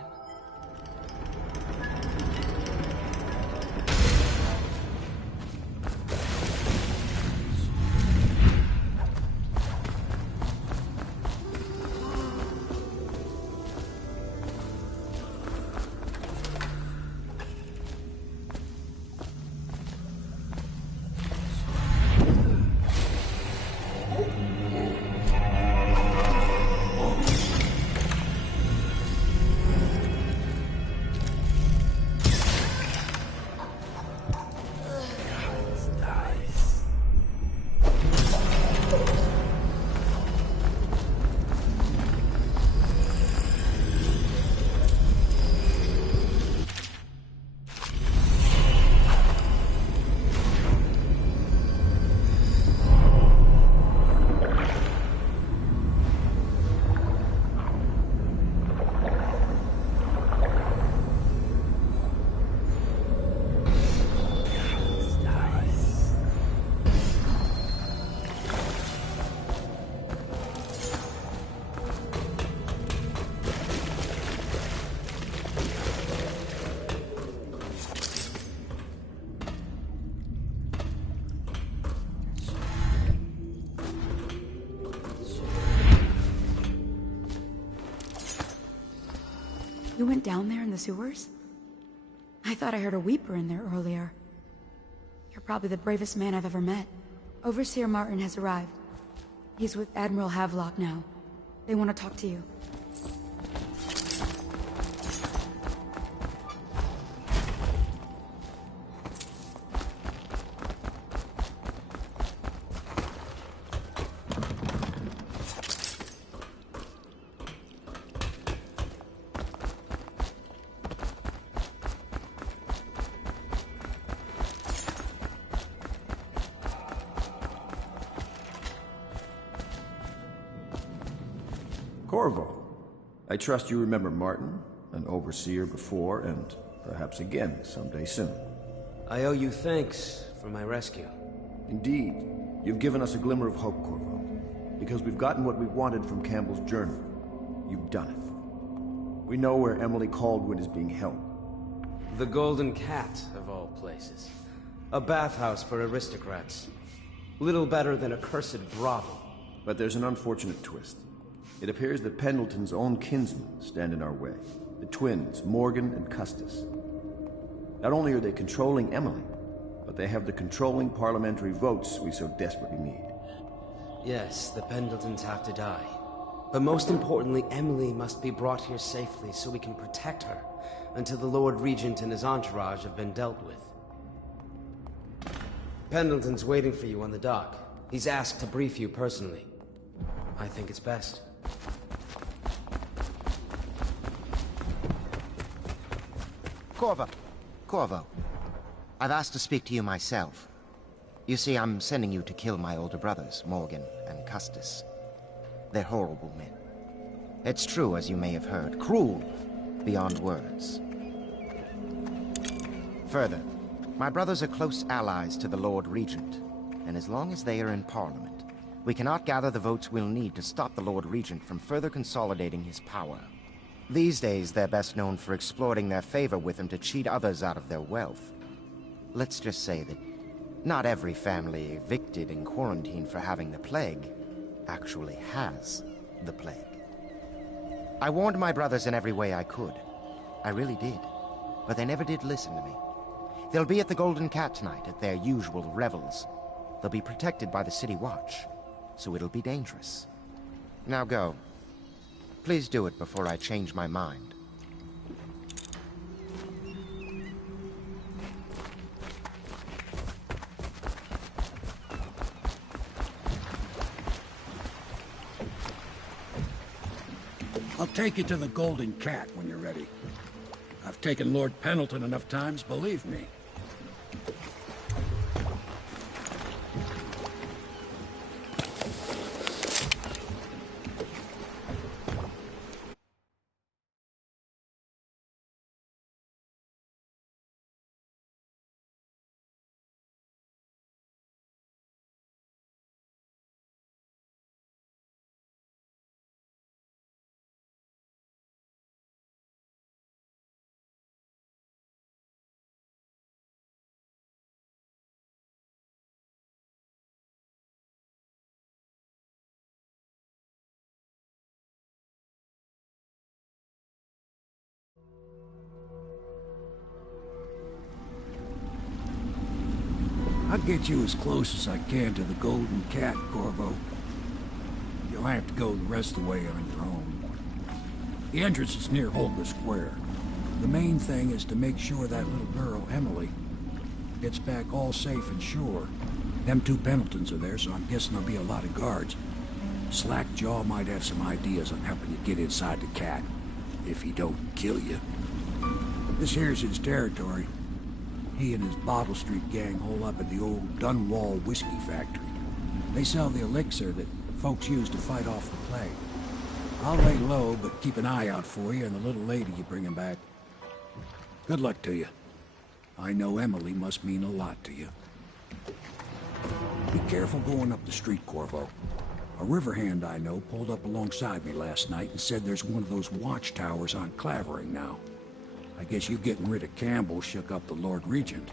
You went down there in the sewers? I thought I heard a weeper in there earlier. You're probably the bravest man I've ever met. Overseer Martin has arrived. He's with Admiral Havelock now. They want to talk to you. Corvo, I trust you remember Martin, an overseer before, and perhaps again someday soon. I owe you thanks for my rescue. Indeed. You've given us a glimmer of hope, Corvo. Because we've gotten what we wanted from Campbell's journal. You've done it. We know where Emily Kaldwin is being held. The Golden Cat, of all places. A bathhouse for aristocrats. Little better than a cursed brothel. But there's an unfortunate twist. It appears that Pendleton's own kinsmen stand in our way. The twins, Morgan and Custis. Not only are they controlling Emily, but they have the controlling parliamentary votes we so desperately need. Yes, the Pendletons have to die. But most importantly, Emily must be brought here safely so we can protect her until the Lord Regent and his entourage have been dealt with. Pendleton's waiting for you on the dock. He's asked to brief you personally. I think it's best. Corvo. I've asked to speak to you myself. You see, I'm sending you to kill my older brothers, Morgan and Custis. They're horrible men. It's true, as you may have heard, cruel beyond words. Further, my brothers are close allies to the Lord Regent, and as long as they are in Parliament, we cannot gather the votes we'll need to stop the Lord Regent from further consolidating his power. These days, they're best known for exploiting their favor with him to cheat others out of their wealth. Let's just say that not every family evicted and quarantined for having the plague actually has the plague. I warned my brothers in every way I could. I really did. But they never did listen to me. They'll be at the Golden Cat tonight at their usual revels. They'll be protected by the City Watch, so it'll be dangerous. Now go. Please do it before I change my mind. I'll take you to the Golden Cat when you're ready. I've taken Lord Pendleton enough times, believe me. I'll get you as close as I can to the Golden Cat, Corvo. You'll have to go the rest of the way on your own. The entrance is near Holger Square. The main thing is to make sure that little girl, Emily, gets back all safe and sure. Them two Pendletons are there, so I'm guessing there'll be a lot of guards. Slackjaw might have some ideas on helping you get inside the cat, if he don't kill you. This here's his territory. He and his Bottle Street gang hole up at the old Dunwall whiskey factory. They sell the elixir that folks use to fight off the plague. I'll lay low, but keep an eye out for you and the little lady you bring him back. Good luck to you. I know Emily must mean a lot to you. Be careful going up the street, Corvo. A river hand I know pulled up alongside me last night and said there's one of those watchtowers on Clavering now. I guess you getting rid of Campbell shook up the Lord Regent.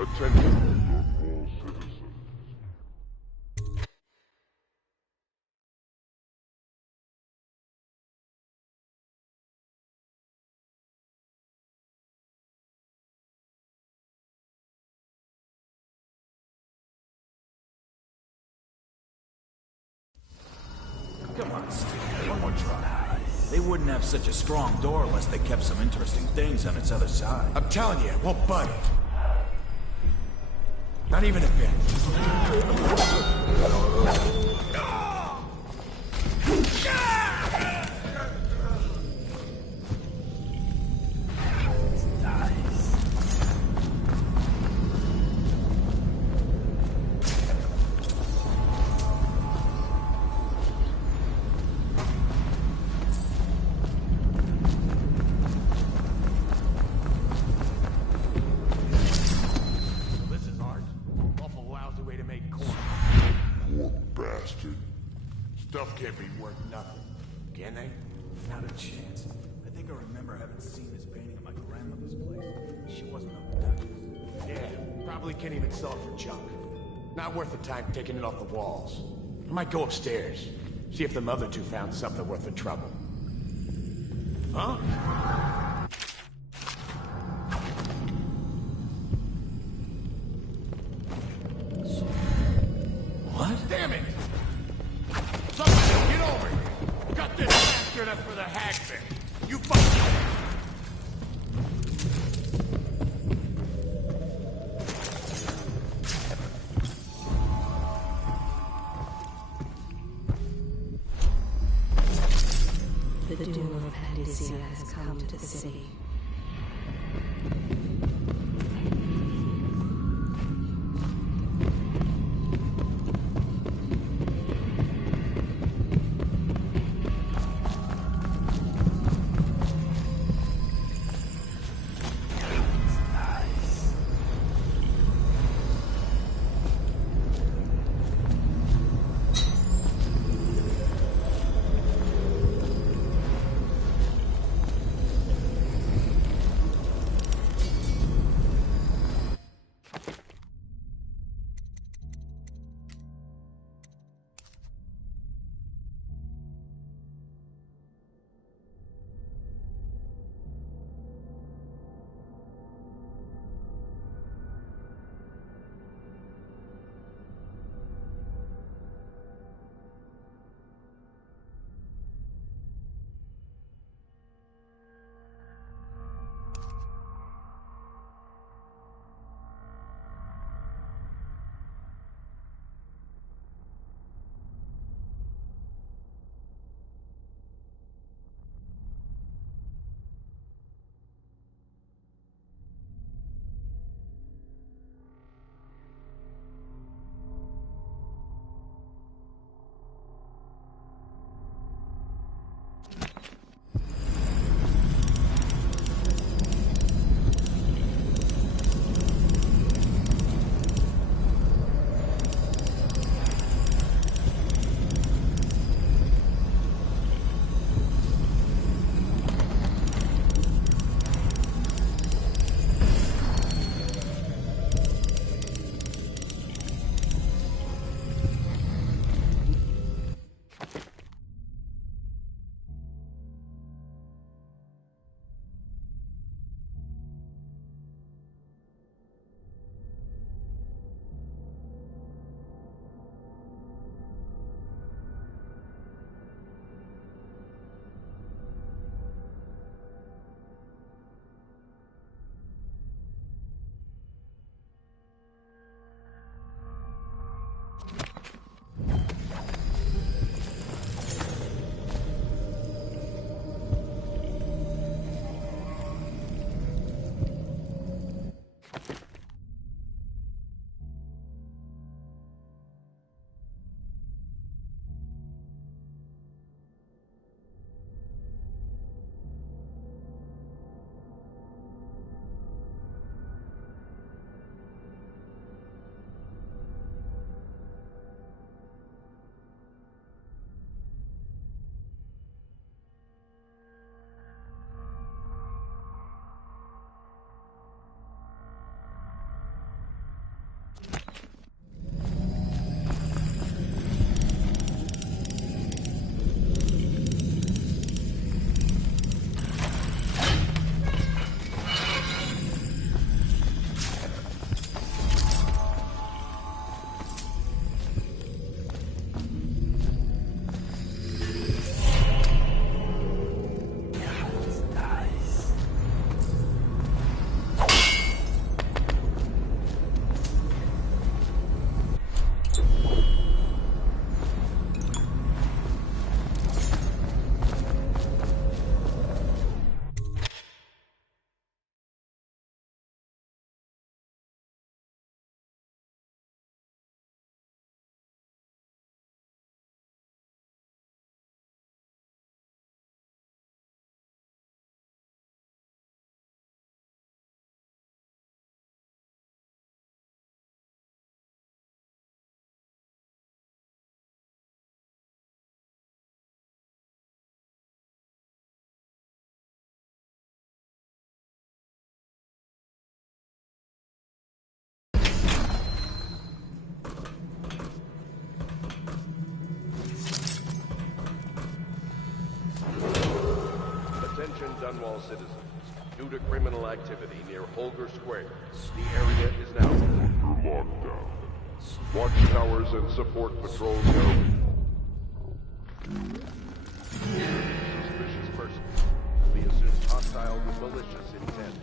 Attention, all citizens. Come on, Steve. One more try. They wouldn't have such a strong door unless they kept some interesting things on its other side. I'm telling you, it won't budge. Not even a bit. Stuff can't be worth nothing, can they? Not a chance. I think I remember having seen this painting at my grandmother's place. She wasn't a duchess. Yeah, probably can't even sell it for junk. Not worth the time taking it off the walls. I might go upstairs, see if them other two found something worth the trouble. Huh? What? Damn it! Somebody get over here! Cut this bastard up for the hagman! You fucking... The doom of Panacea has come to the city. Dunwall citizens due to criminal activity near Holger Square. The area is now under lockdown. Watchtowers and support patrols now. Suspicious person will be assumed hostile with malicious intent.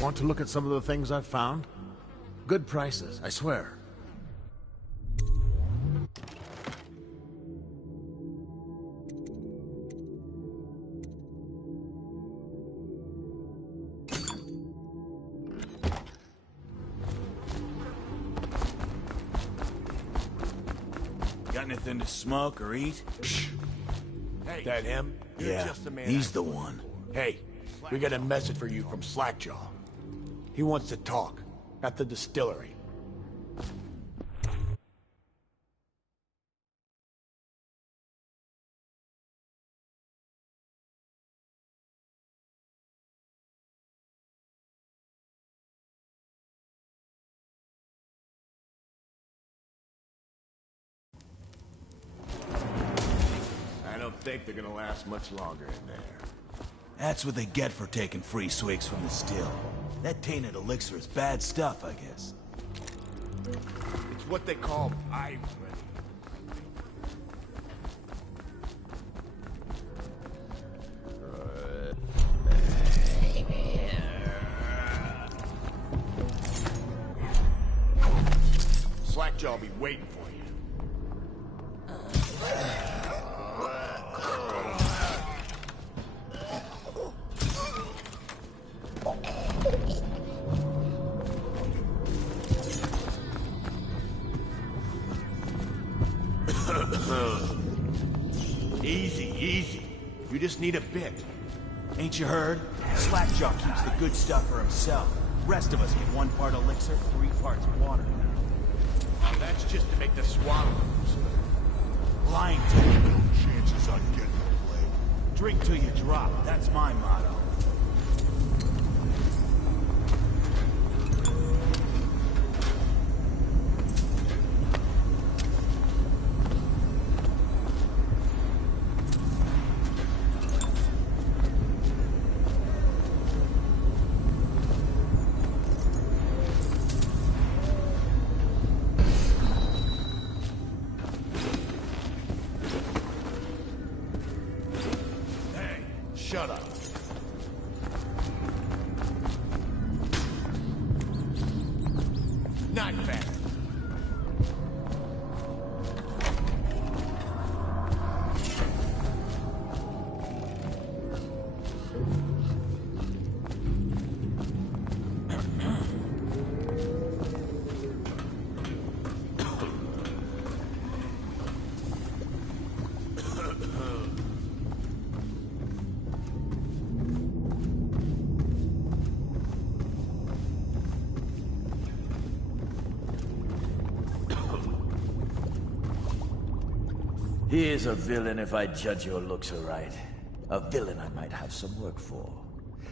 Want to look at some of the things I've found? Good prices, I swear. Got anything to smoke or eat? Hey, that him? Yeah, he's the one. Hey, we got a message for you from Slackjaw. He wants to talk at the distillery. I don't think they're gonna last much longer in there. That's what they get for taking free swigs from the still. That tainted elixir is bad stuff, I guess. It's what they call irony. Slackjaw will be waiting for you. Easy, easy. You just need a bit. Ain't you heard? Slackjaw keeps the good stuff for himself. Rest of us get 1 part elixir, 3 parts water. I'll That's just to make the swallow. Lying take little chances on getting away. Drink till you drop, that's my motto. Shut up. Not bad. He is a villain if I judge your looks aright. A villain I might have some work for.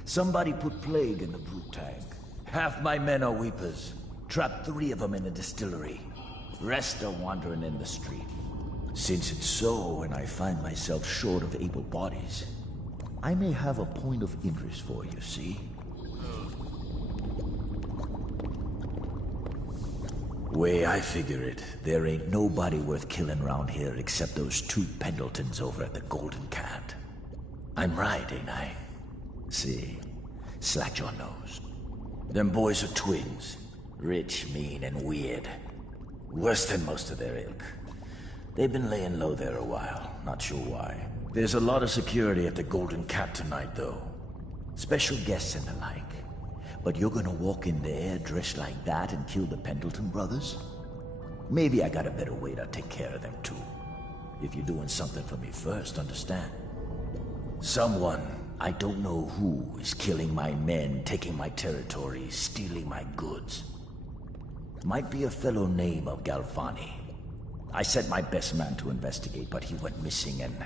Somebody put plague in the brute tank. Half my men are weepers. Trapped 3 of them in a distillery. Rest are wandering in the street. Since it's so, and I find myself short of able bodies, I may have a point of interest for you, see? Way I figure it, there ain't nobody worth killing around here except those 2 Pendletons over at the Golden Cat. I'm right, ain't I? See, slack your nose. Them boys are twins. Rich, mean, and weird. Worse than most of their ilk. They've been laying low there a while, not sure why. There's a lot of security at the Golden Cat tonight, though. Special guests and the like. But you're gonna walk in there dressed like that and kill the Pendleton brothers? Maybe I got a better way to take care of them too. If you're doing something for me first, understand. Someone, I don't know who, is killing my men, taking my territory, stealing my goods. Might be a fellow named of Galvani. I sent my best man to investigate, but he went missing and...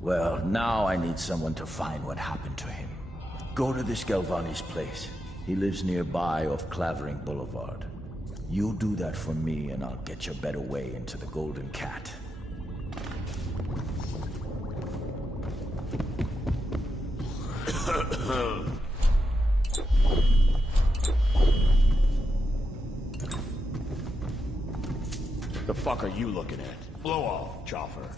well, now I need someone to find what happened to him. Go to this Galvani's place. He lives nearby off Clavering Boulevard. You do that for me and I'll get you a better way into the Golden Cat. The fuck are you looking at? Blow off, Chopper.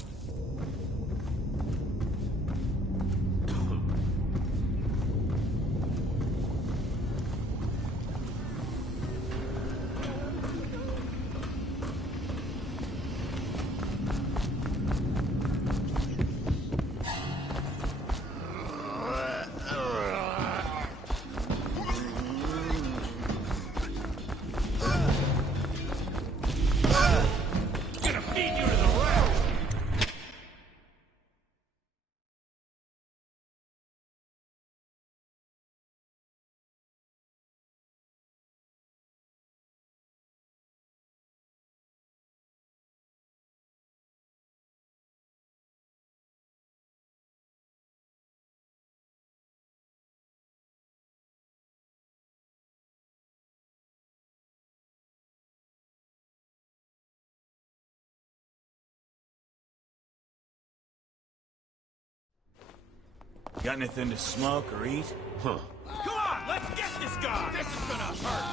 Got anything to smoke or eat? Huh. Come on, let's get this guy! This is gonna hurt.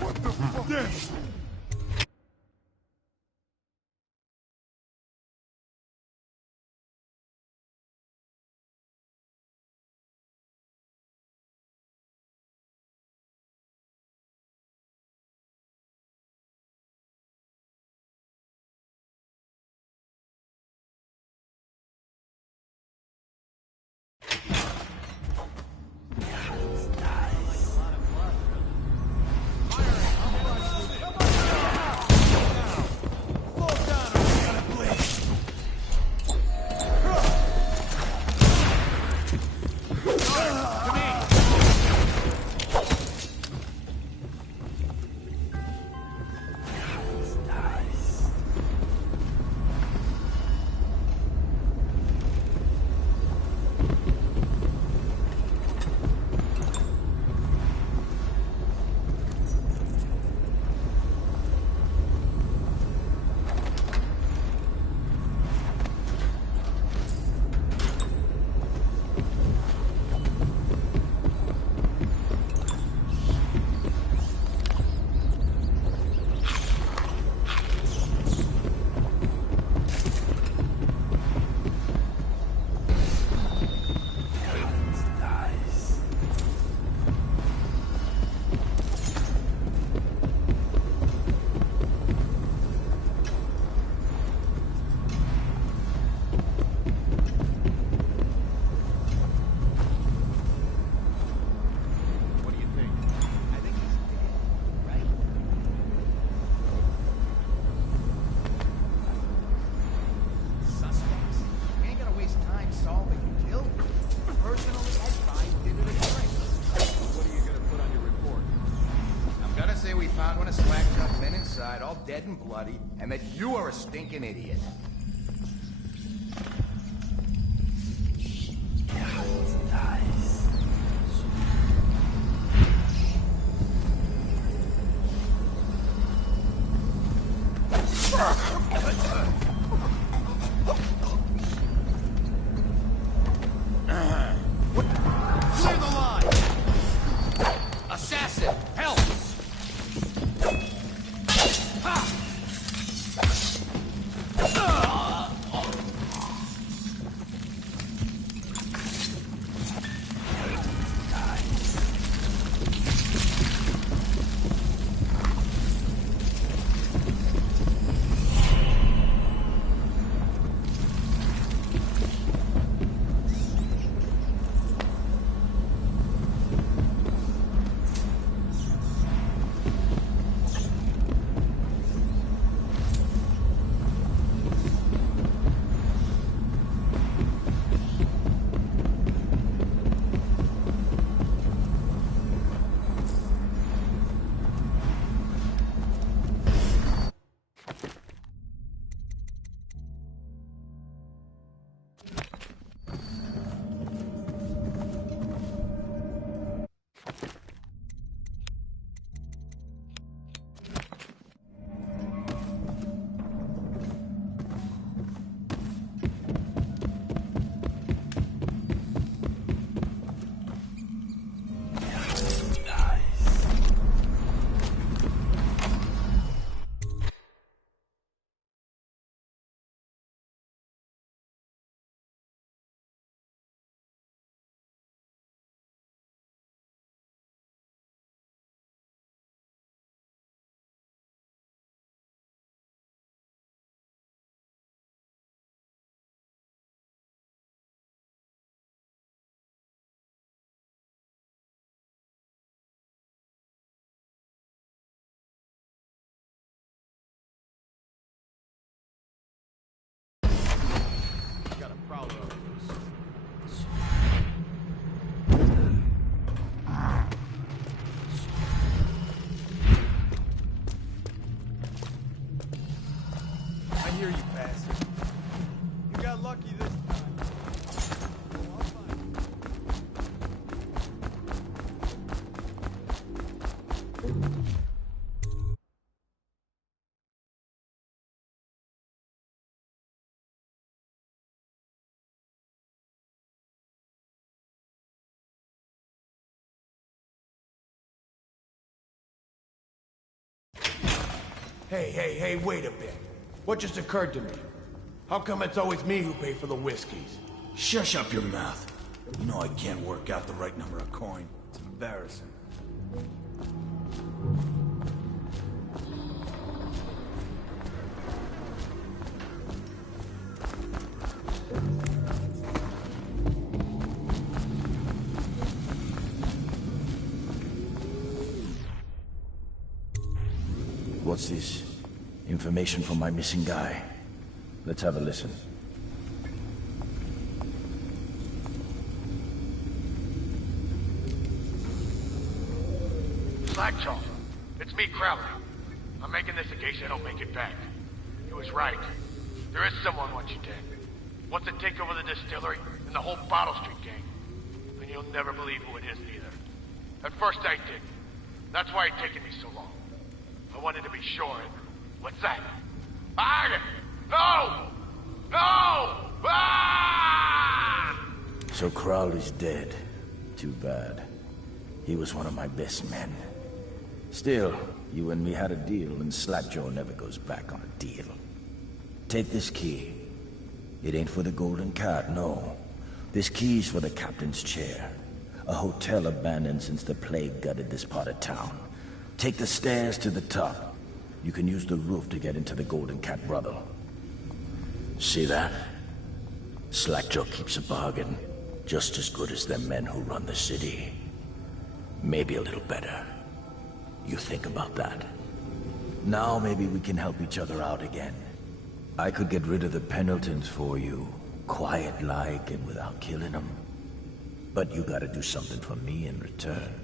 What the fuck? This! say we found one of Slackjaw's men inside, all dead and bloody, and that you are a stinking idiot. Clear the line! Assassin, help! I hear you, bastard. You got lucky this time. Hey, wait a bit. What just occurred to me? How come it's always me who pay for the whiskeys? Shush up your mouth. You know I can't work out the right number of coin. It's embarrassing. What's this? Information from my missing guy. Let's have a listen. Slackjaw, it's me, Crowley. I'm making this in case I don't make it back. He was right. There is someone wants you dead. Wants to take over the distillery and the whole Bottle Street gang. And you'll never believe who it is either. At first I didn't. That's why it's taken me so long. I wanted to be sure. What's that? No! No! Ah! So Crowley's dead. Too bad. He was one of my best men. Still, you and me had a deal, and Slackjaw never goes back on a deal. Take this key. It ain't for the Golden Cat, no. This key's for the captain's chair. A hotel abandoned since the plague gutted this part of town. Take the stairs to the top. You can use the roof to get into the Golden Cat brothel. See that? Slackjaw keeps a bargain. Just as good as the men who run the city. Maybe a little better. You think about that. Now maybe we can help each other out again. I could get rid of the Pendletons for you. Quiet-like and without killing them. But you gotta do something for me in return.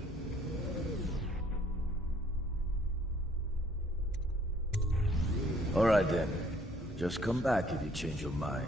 All right then. Just come back if you change your mind.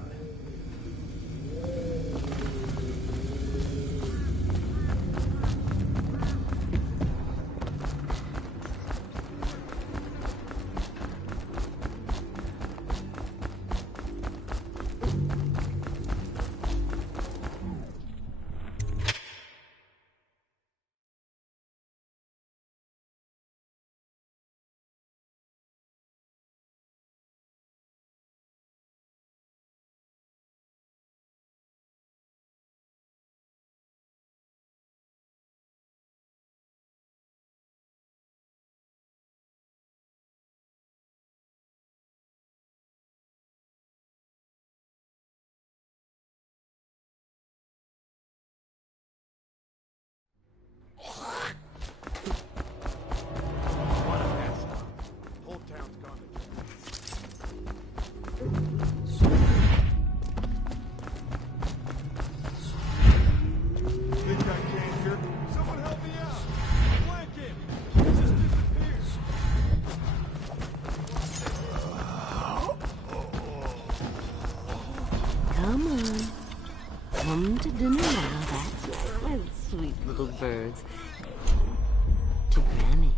Come on. Come to dinner now. That's right, my sweet little birds. To Granny.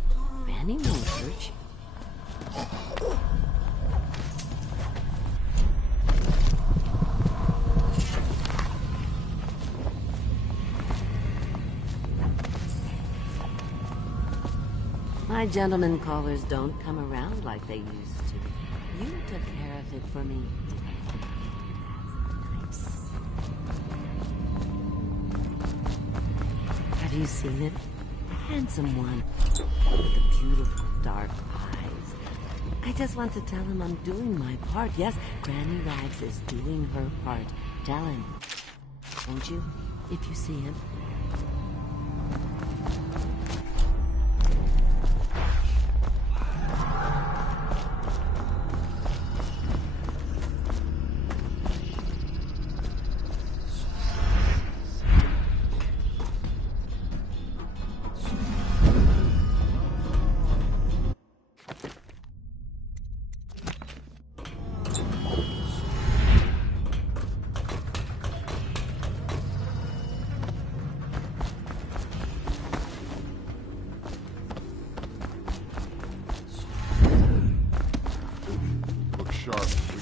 Granny won't hurt you. My gentlemen callers don't come around like they used to. You took care of it for me today. That's nice. Have you seen it? The handsome one with the beautiful dark eyes. I just want to tell him I'm doing my part. Yes, Granny Rags is doing her part. Tell him. Won't you? If you see him.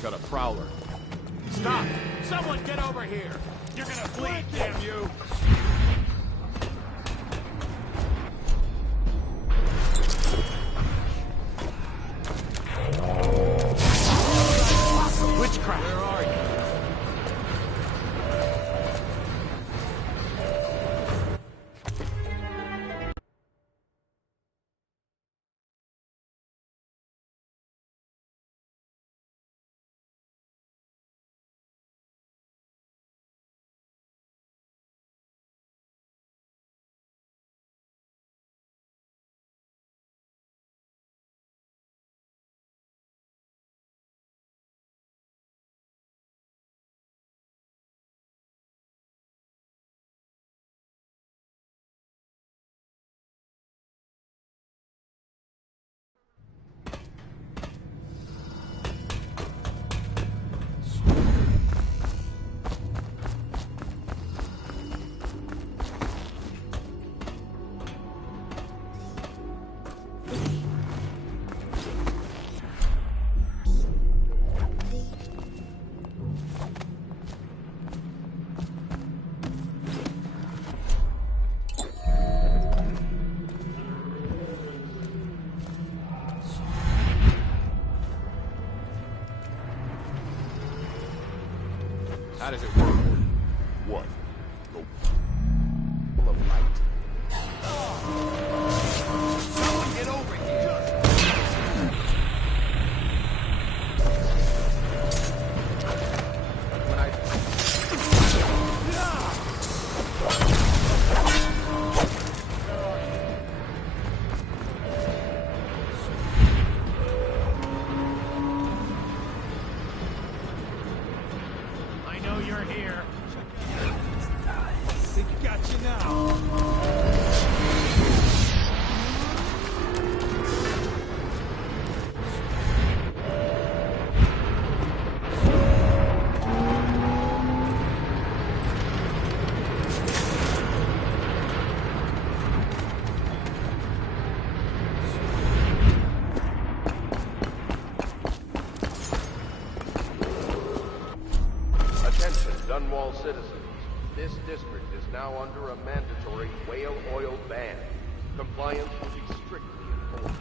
Got a prowler. Stop! Someone get over here! You're gonna bleed, damn you! Witchcraft! Where are you? How does it work? What? Go full of light? Someone get over here! When I... I know you're here. Dunwall citizens, this district is now under a mandatory whale oil ban. Compliance will be strictly enforced.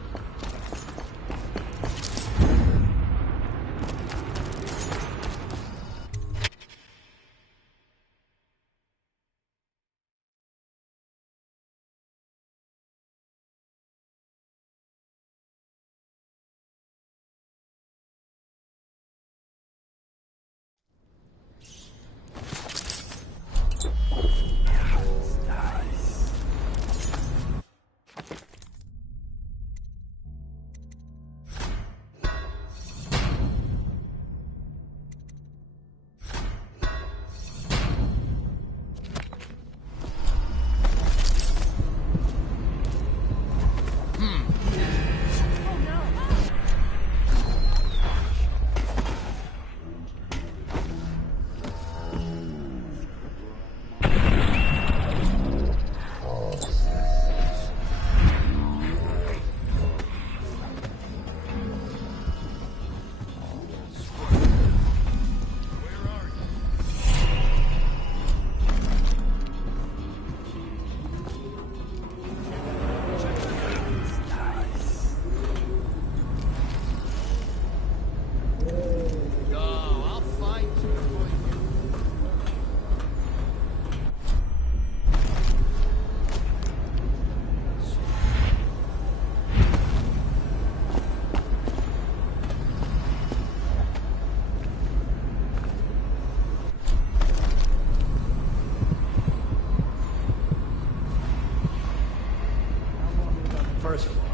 First floor.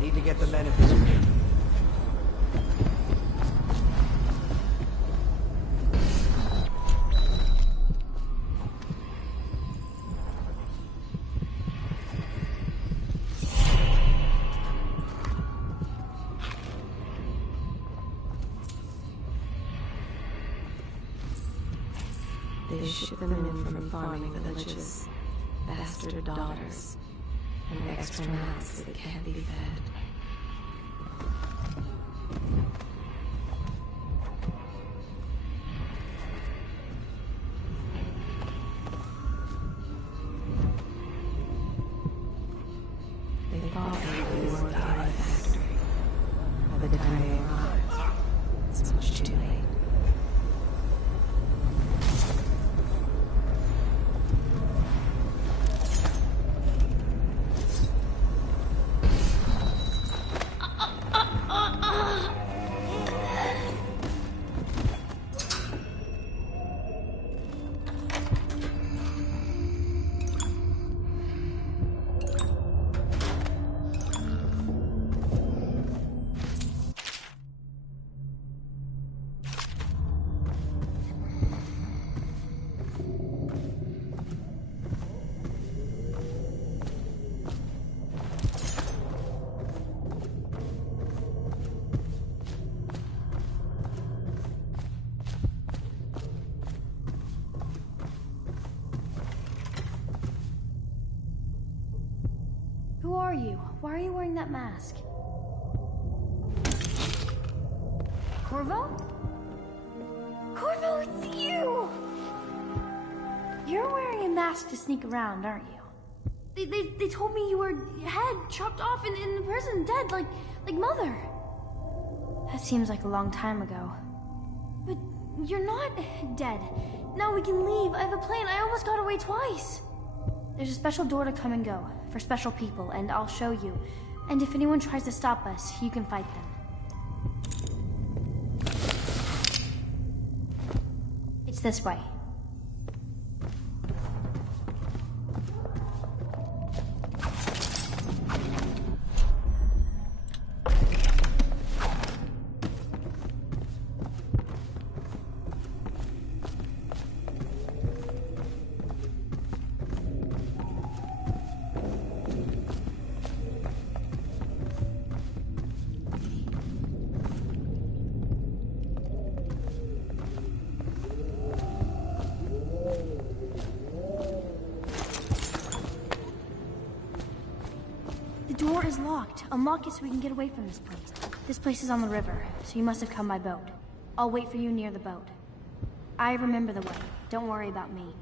Need to get the men in position. They ship them in from farming villages, bastard daughters, and extra mouths that can't be fed. They thought we were in a factory. By the time they arrived, it's much too late. Who are you? Why are you wearing that mask? Corvo? Corvo, it's you! You're wearing a mask to sneak around, aren't you? They told me you were head chopped off in the prison, dead, like Mother. That seems like a long time ago. But you're not dead. Now we can leave. I have a plan. I almost got away twice. There's a special door to come and go, for special people, and I'll show you. And if anyone tries to stop us, you can fight them. It's this way. The door is locked. Unlock it so we can get away from this place. This place is on the river, so you must have come by boat. I'll wait for you near the boat. I remember the way. Don't worry about me.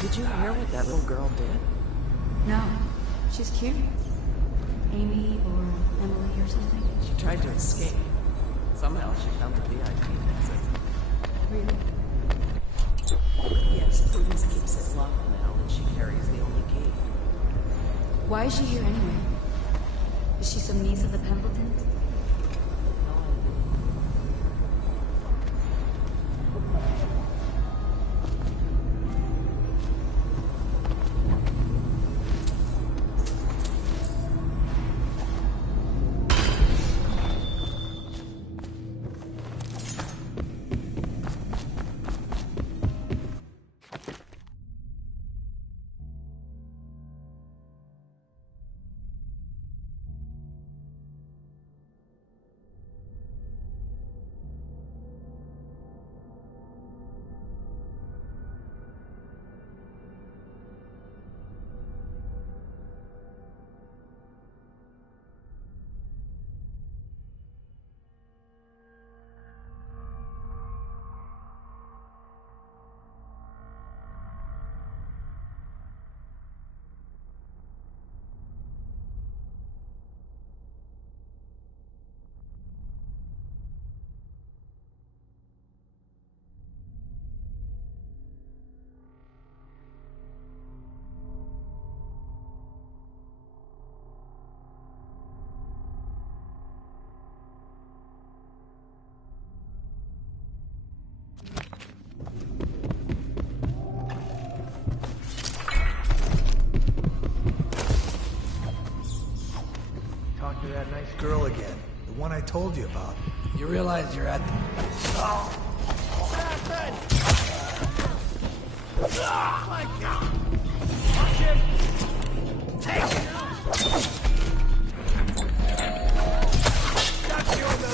Did you hear what that little girl did? No. She's cute. Amy or Emily or something. She tried to escape. Somehow she found the VIP exit. Really? Yes, Prudence keeps it locked now, and she carries the only key. Why is she here anyway? Is she some niece of the Pendletons? Talk to that nice girl again. The one I told you about. You realize you're at the... Oh! Oh my God! Watch it! Take it! Got you in the...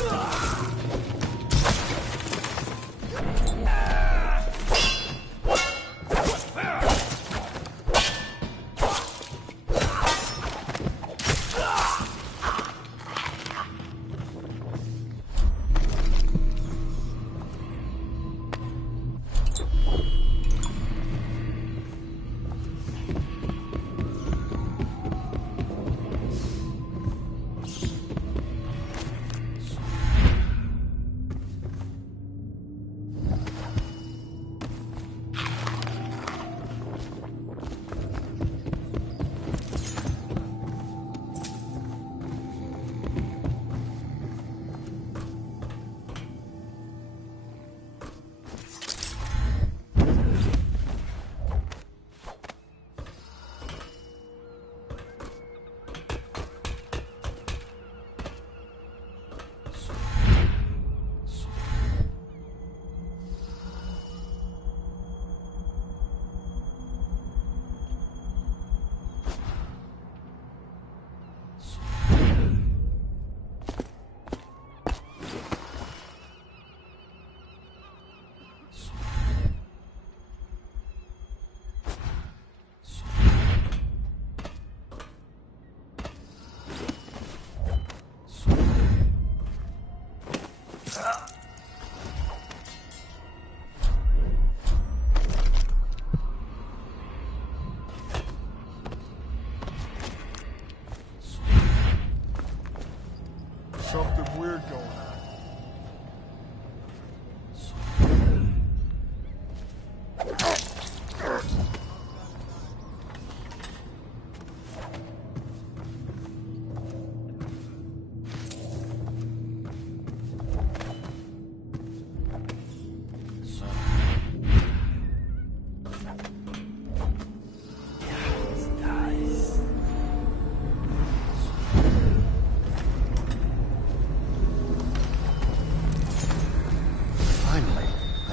Something weird going on.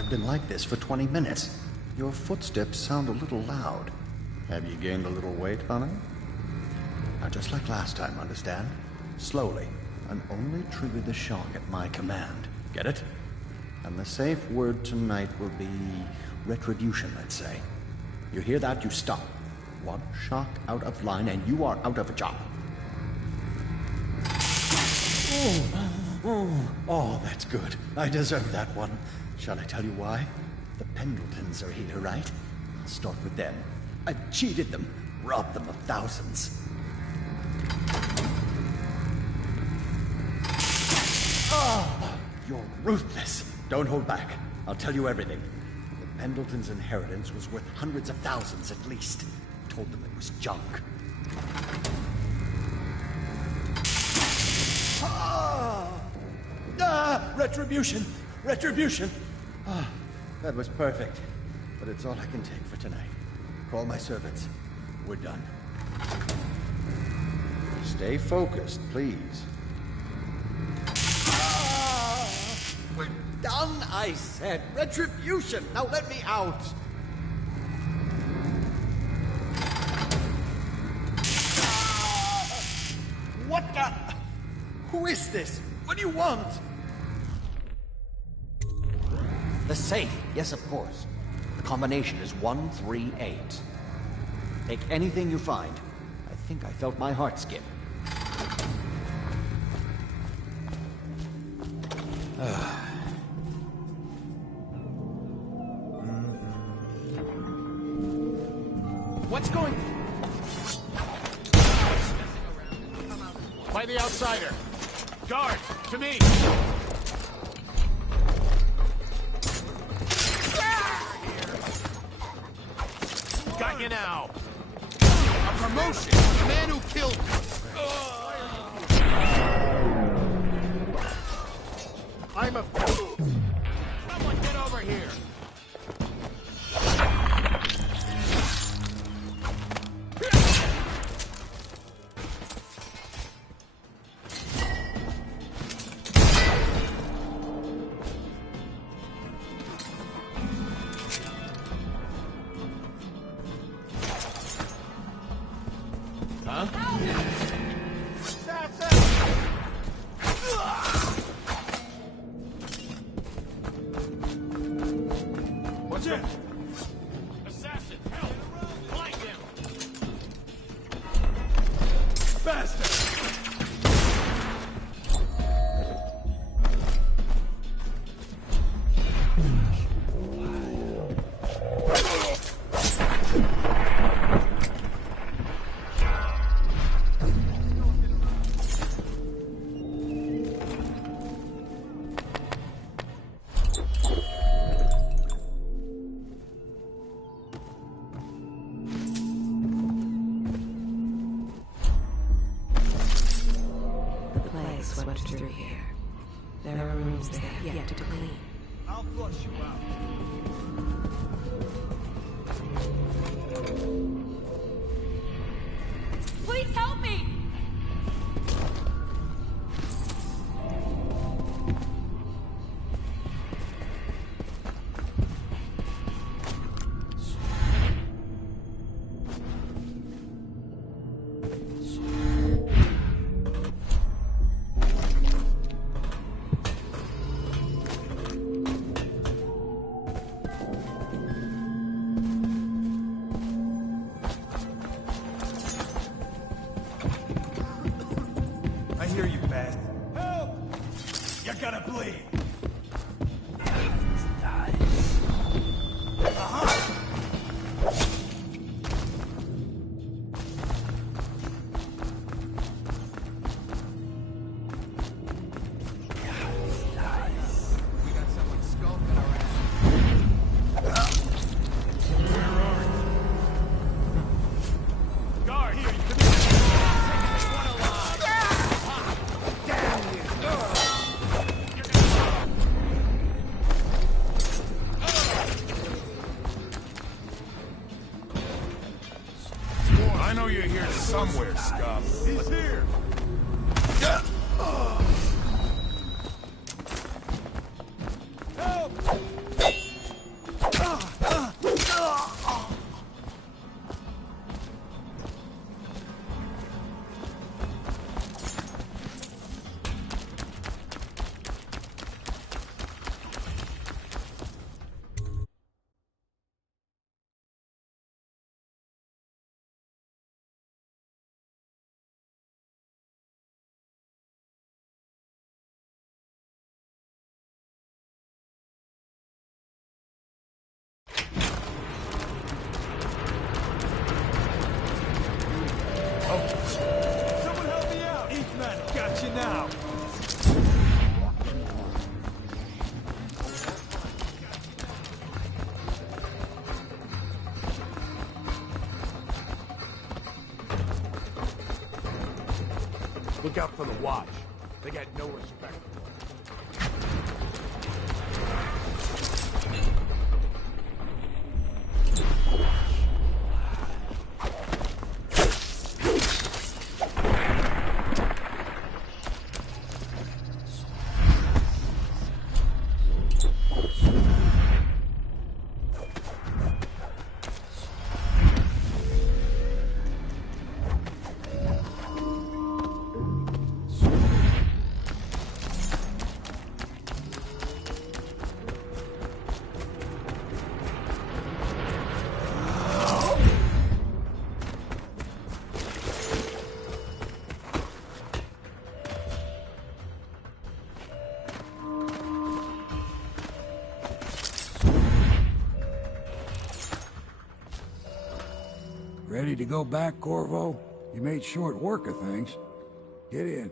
Been like this for 20 minutes. Your footsteps sound a little loud. Have you gained a little weight, honey? Now, just like last time, understand? Slowly, and only trigger the shock at my command. Get it? And the safe word tonight will be retribution, let's say. You hear that? You stop. One shot out of line and you are out of a job. Oh, that's good. I deserve that one. Shall I tell you why? The Pendletons are here, right? Let's start with them. I've cheated them, robbed them of thousands. Oh, you're ruthless. Don't hold back. I'll tell you everything. The Pendletons' inheritance was worth hundreds of thousands at least. Told them it was junk. Retribution! Retribution! That was perfect. But it's all I can take for tonight. Call my servants. We're done. Stay focused, please. We're done, I said. Retribution! Now let me out! What the... Who is this? What do you want? The safe. Yes, of course. The combination is 138. Take anything you find. I think I felt my heart skip. What's going... By the outsider. Guards, to me! Got you now. A promotion. The man who killed me. I'm a fool. Someone get over here. What's it? Assassin, help! Find him! Bastard! Swept through here. There are rooms they have yet to clean. I'll flush you out. Please help me! I hear you, bastard. Help! You gotta bleed. I know you're here somewhere, scum. He's here! Look out for the Watch. They got no respect for it. Ready to go back, Corvo? You made short work of things. Get in.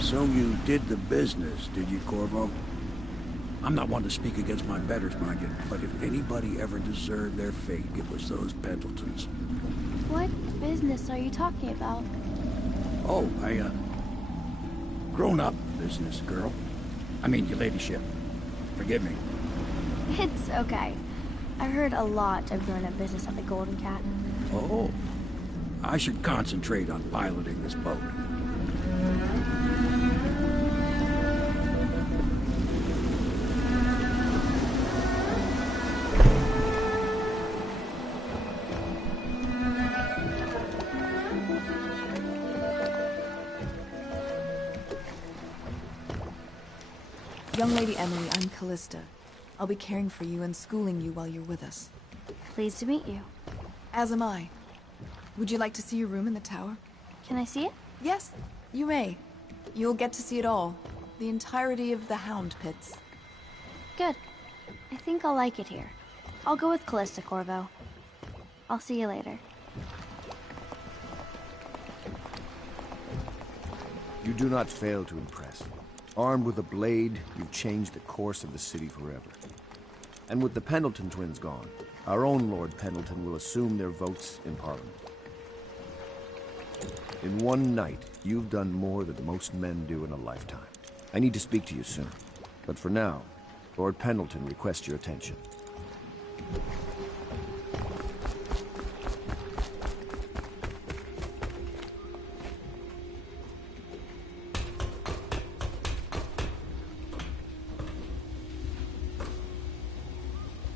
So you did the business, did you, Corvo? I'm not one to speak against my betters, mind you, but if anybody ever deserved their fate, it was those Pendletons. What business are you talking about? Oh, grown-up business, girl. I mean, your ladyship. Forgive me. It's okay. I heard a lot of grown-up business on the Golden Cat. Oh, I should concentrate on piloting this boat. Young Lady Emily, I'm Callista. I'll be caring for you and schooling you while you're with us. Pleased to meet you. As am I. Would you like to see your room in the tower? Can I see it? Yes, you may. You'll get to see it all. The entirety of the Hound Pits. Good. I think I'll like it here. I'll go with Callista, Corvo. I'll see you later. You do not fail to impress. Armed with a blade, you've changed the course of the city forever. And with the Pendleton twins gone, our own Lord Pendleton will assume their votes in Parliament. In one night, you've done more than most men do in a lifetime. I need to speak to you soon. But for now, Lord Pendleton requests your attention.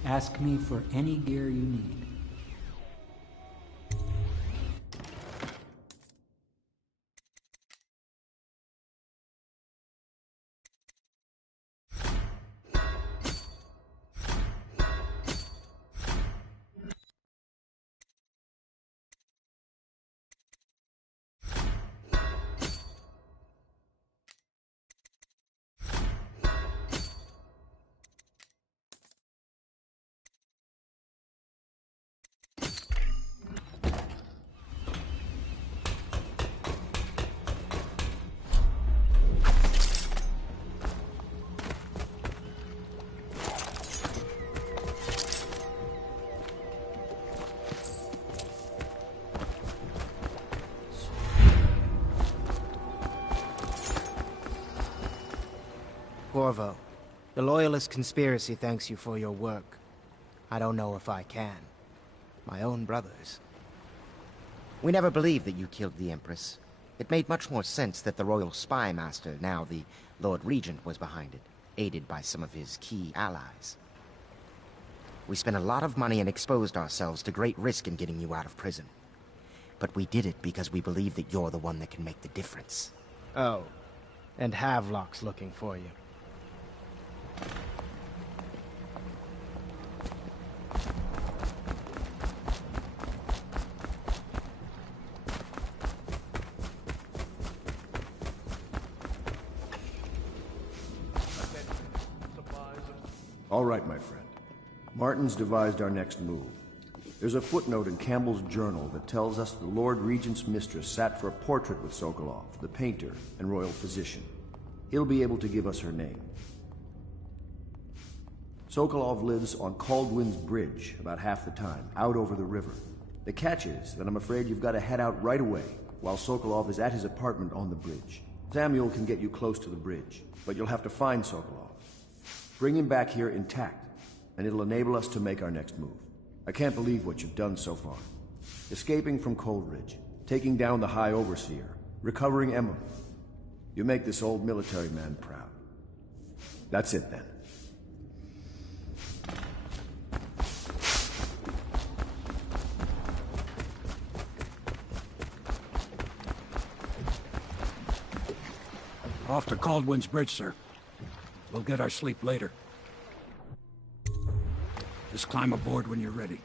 Ask me for any gear you need. Corvo, the Loyalist conspiracy thanks you for your work. I don't know if I can. My own brothers. We never believed that you killed the Empress. It made much more sense that the Royal Spy Master, now the Lord Regent, was behind it, aided by some of his key allies. We spent a lot of money and exposed ourselves to great risk in getting you out of prison. But we did it because we believe that you're the one that can make the difference. Oh, and Havelock's looking for you. All right, my friend. Martin's devised our next move. There's a footnote in Campbell's journal that tells us the Lord Regent's mistress sat for a portrait with Sokolov, the painter and royal physician. He'll be able to give us her name. Sokolov lives on Kaldwin's Bridge about half the time, out over the river. The catch is that I'm afraid you've got to head out right away, while Sokolov is at his apartment on the bridge. Samuel can get you close to the bridge, but you'll have to find Sokolov. Bring him back here intact, and it'll enable us to make our next move. I can't believe what you've done so far. Escaping from Coldridge, taking down the High Overseer, recovering Emily. You make this old military man proud. That's it then. Off to Kaldwin's Bridge, sir. We'll get our sleep later. Just climb aboard when you're ready.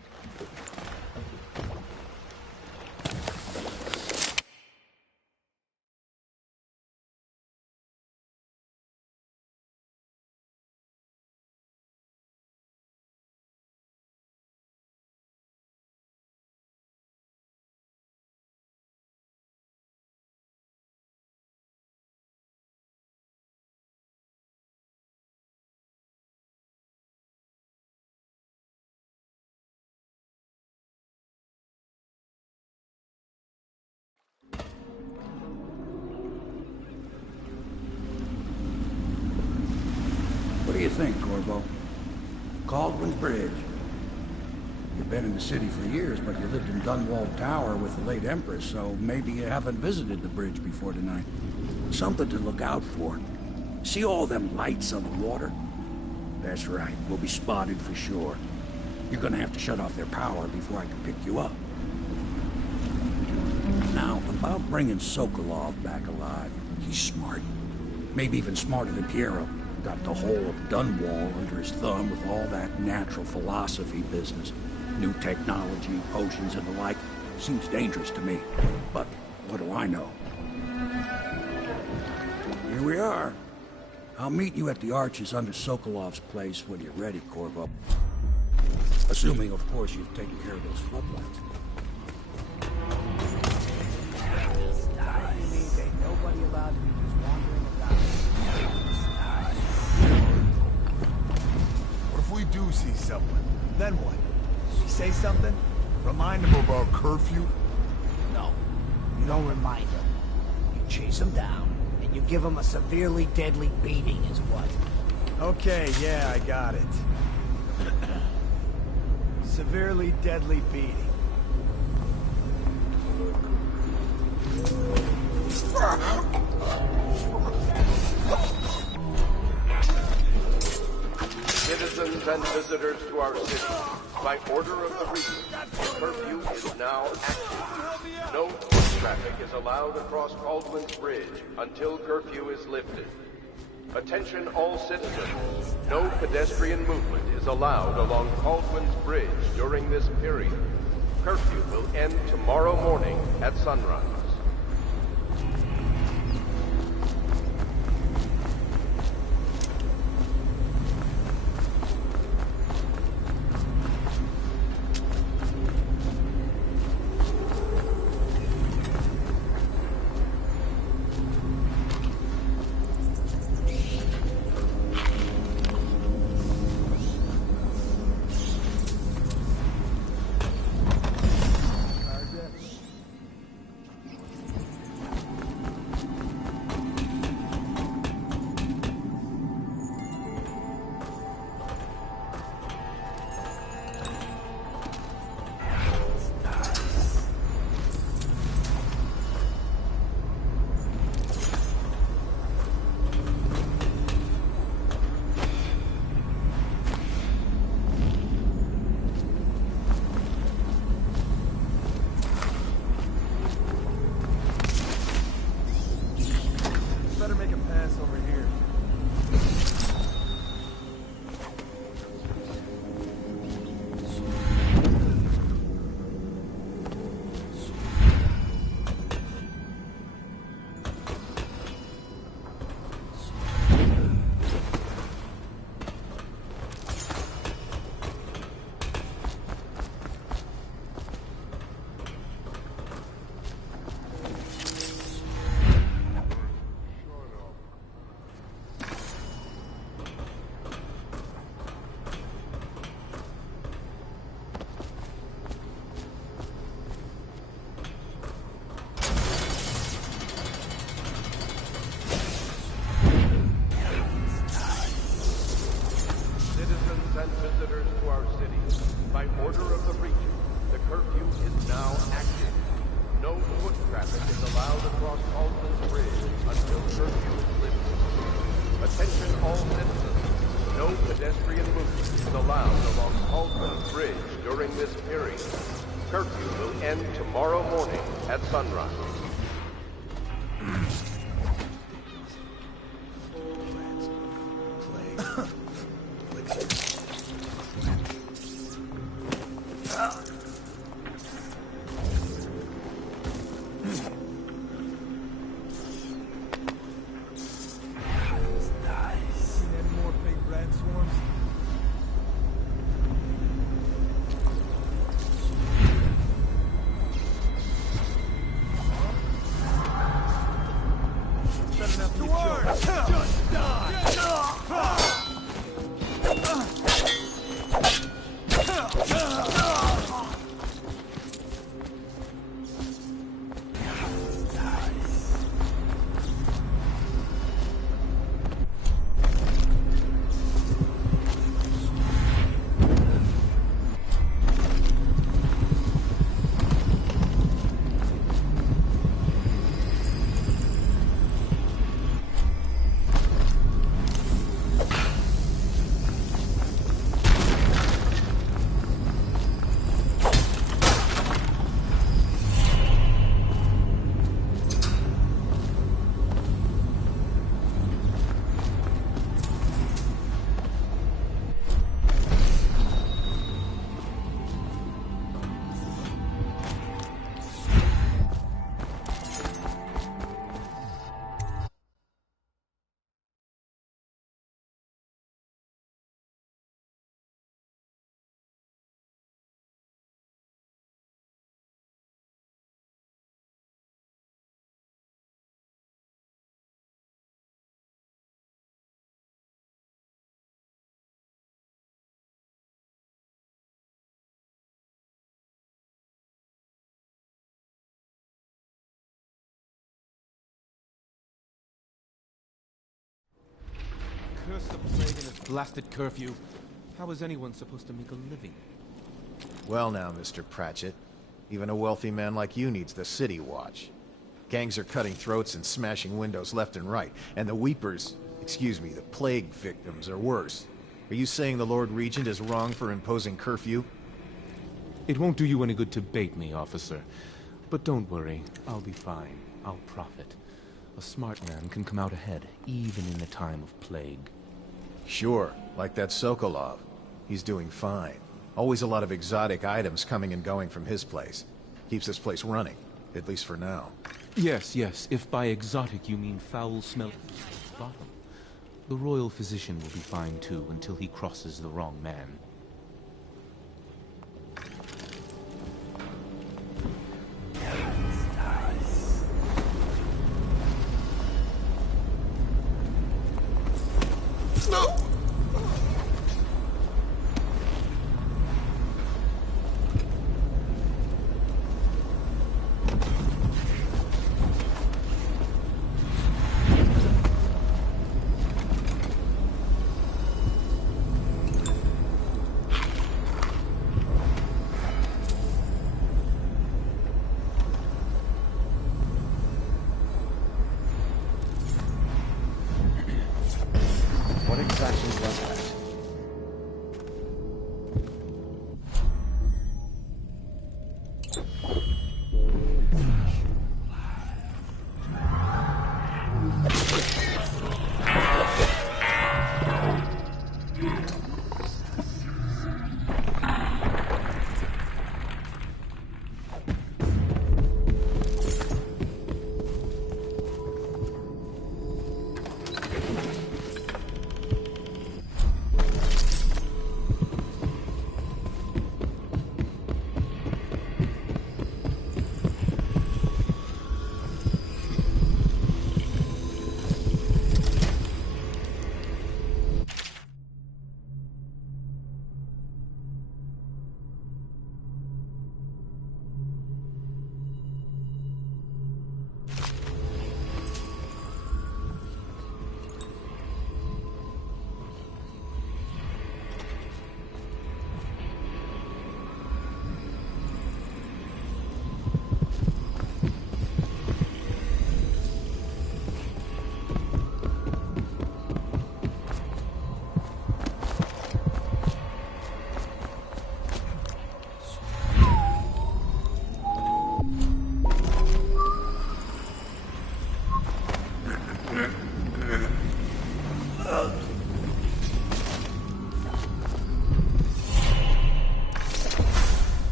What do you think, Corvo? Kaldwin's Bridge. You've been in the city for years, but you lived in Dunwall Tower with the late Empress, so maybe you haven't visited the bridge before tonight. Something to look out for. See all them lights on the water? That's right, we'll be spotted for sure. You're gonna have to shut off their power before I can pick you up. Now, about bringing Sokolov back alive, he's smart. Maybe even smarter than Piero. Got the whole of Dunwall under his thumb with all that natural philosophy business. New technology, potions and the like. Seems dangerous to me. But what do I know? Here we are. I'll meet you at the arches under Sokolov's place when you're ready, Corvo. Assuming, of course, you've taken care of those floodlights. Nobody allowed to be just wandering about. What if we do see someone? Then what? We say something? Remind them of our curfew? No. You don't remind them. You chase them down, and you give them a severely deadly beating is what? Okay, yeah, I got it. Severely deadly beating. Citizens and visitors to our city, by order of the Regent, curfew is now active. No foot traffic is allowed across Kaldwin's Bridge until curfew is lifted. Attention all citizens, no pedestrian movement is allowed along Kaldwin's Bridge during this period. Curfew will end tomorrow morning at sunrise. By order of the Regent, the curfew is now active. No foot traffic is allowed across Alton's Bridge until curfew is lifted. Attention all citizens. No pedestrian movement is allowed along Alton's Bridge during this period. Curfew will end tomorrow morning at sunrise. Curse the plague and its blasted curfew. How is anyone supposed to make a living? Well now, Mr. Pratchett. Even a wealthy man like you needs the city watch. Gangs are cutting throats and smashing windows left and right, and the weepers, excuse me, the plague victims are worse. Are you saying the Lord Regent is wrong for imposing curfew? It won't do you any good to bait me, officer. But don't worry, I'll be fine. I'll profit. A smart man can come out ahead, even in a time of plague. Sure, like that Sokolov. He's doing fine. Always a lot of exotic items coming and going from his place. Keeps this place running, at least for now. Yes, yes, if by exotic you mean foul-smelling bottom. The royal physician will be fine too, until he crosses the wrong man. No! What exactly was that?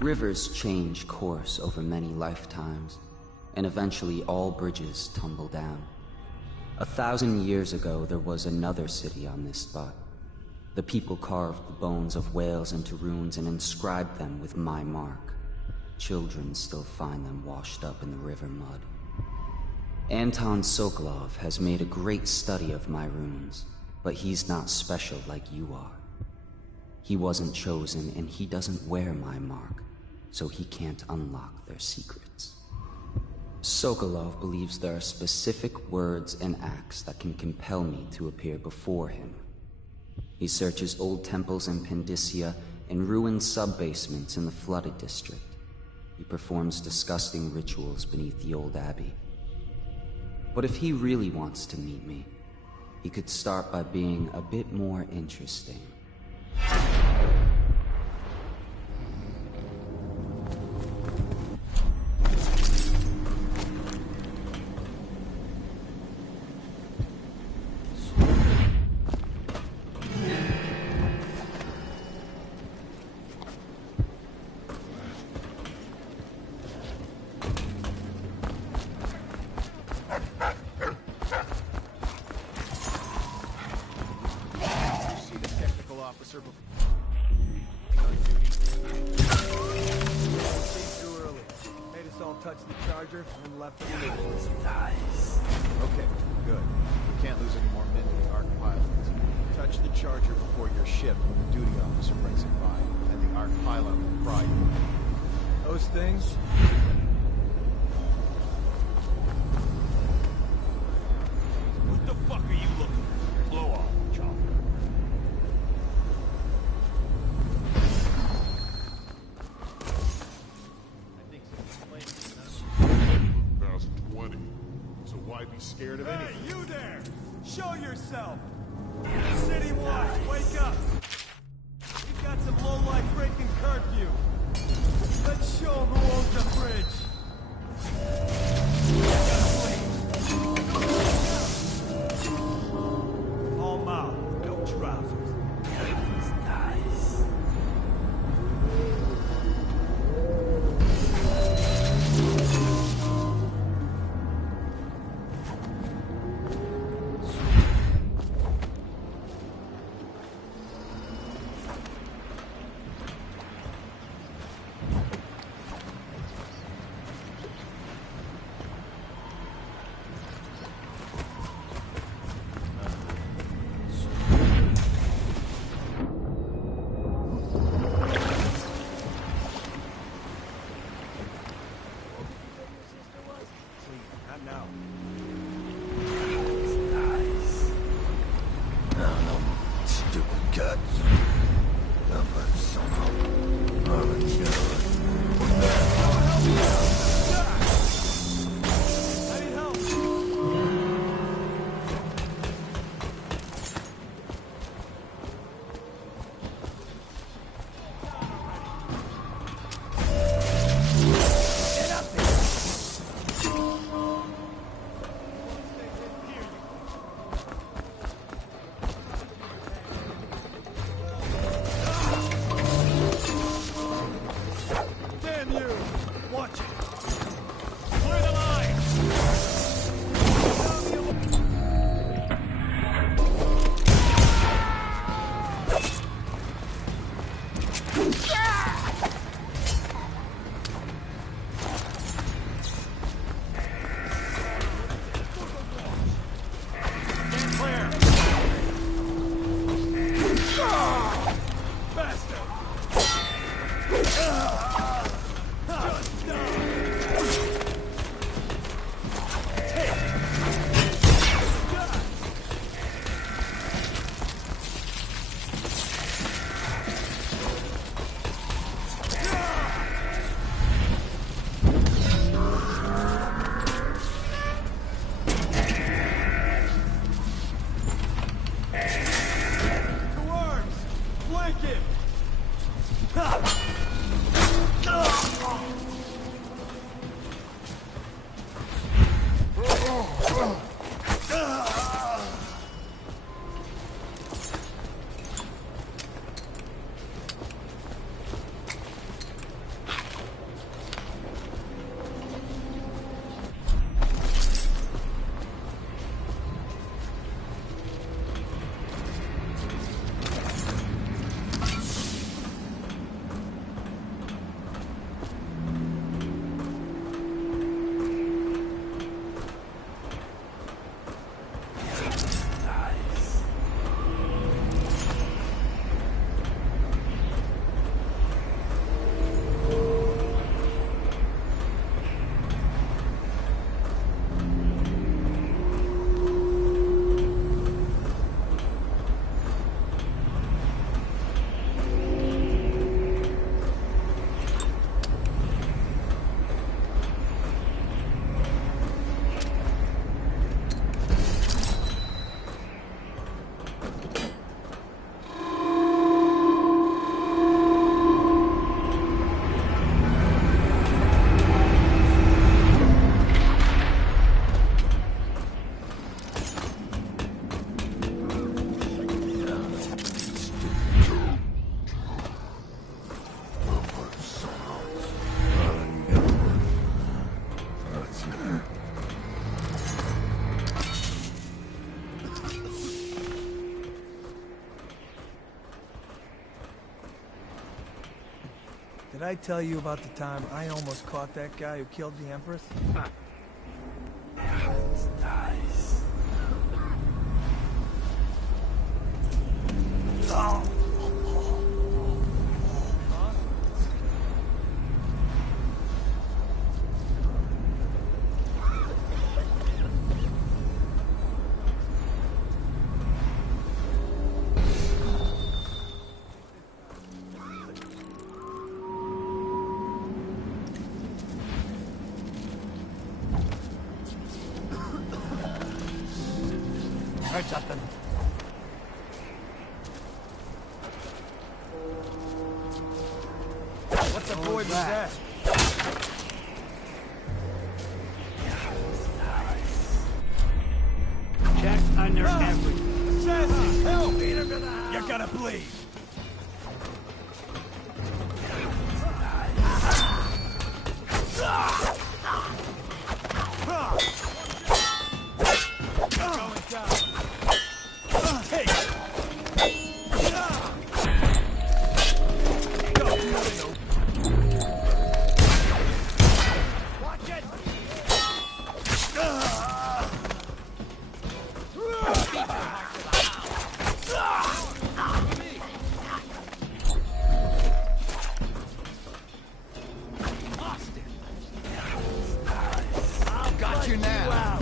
Rivers change course over many lifetimes, and eventually all bridges tumble down. 1,000 years ago, there was another city on this spot. The people carved the bones of whales into runes and inscribed them with my mark. Children still find them washed up in the river mud. Anton Sokolov has made a great study of my runes, but he's not special like you are. He wasn't chosen, and he doesn't wear my mark, so he can't unlock their secrets. Sokolov believes there are specific words and acts that can compel me to appear before him. He searches old temples in Pandysia and ruined sub-basements in the flooded district. He performs disgusting rituals beneath the old abbey. But if he really wants to meet me, he could start by being a bit more interesting. Scared of anything. Hey, you there! Show yourself! City Watch, wake up! We've got some lowlife breaking curfew. Let's show 'em who owns the bridge. All mouth, no trousers. It's nice. Did I tell you about the time I almost caught that guy who killed the Empress? Nice. Heard something. What the boy was that? Check under everything. Assassin, help! Beat him to the house. You're gonna bleed. Going down. Take it. Go, no. Watch it. Got you now.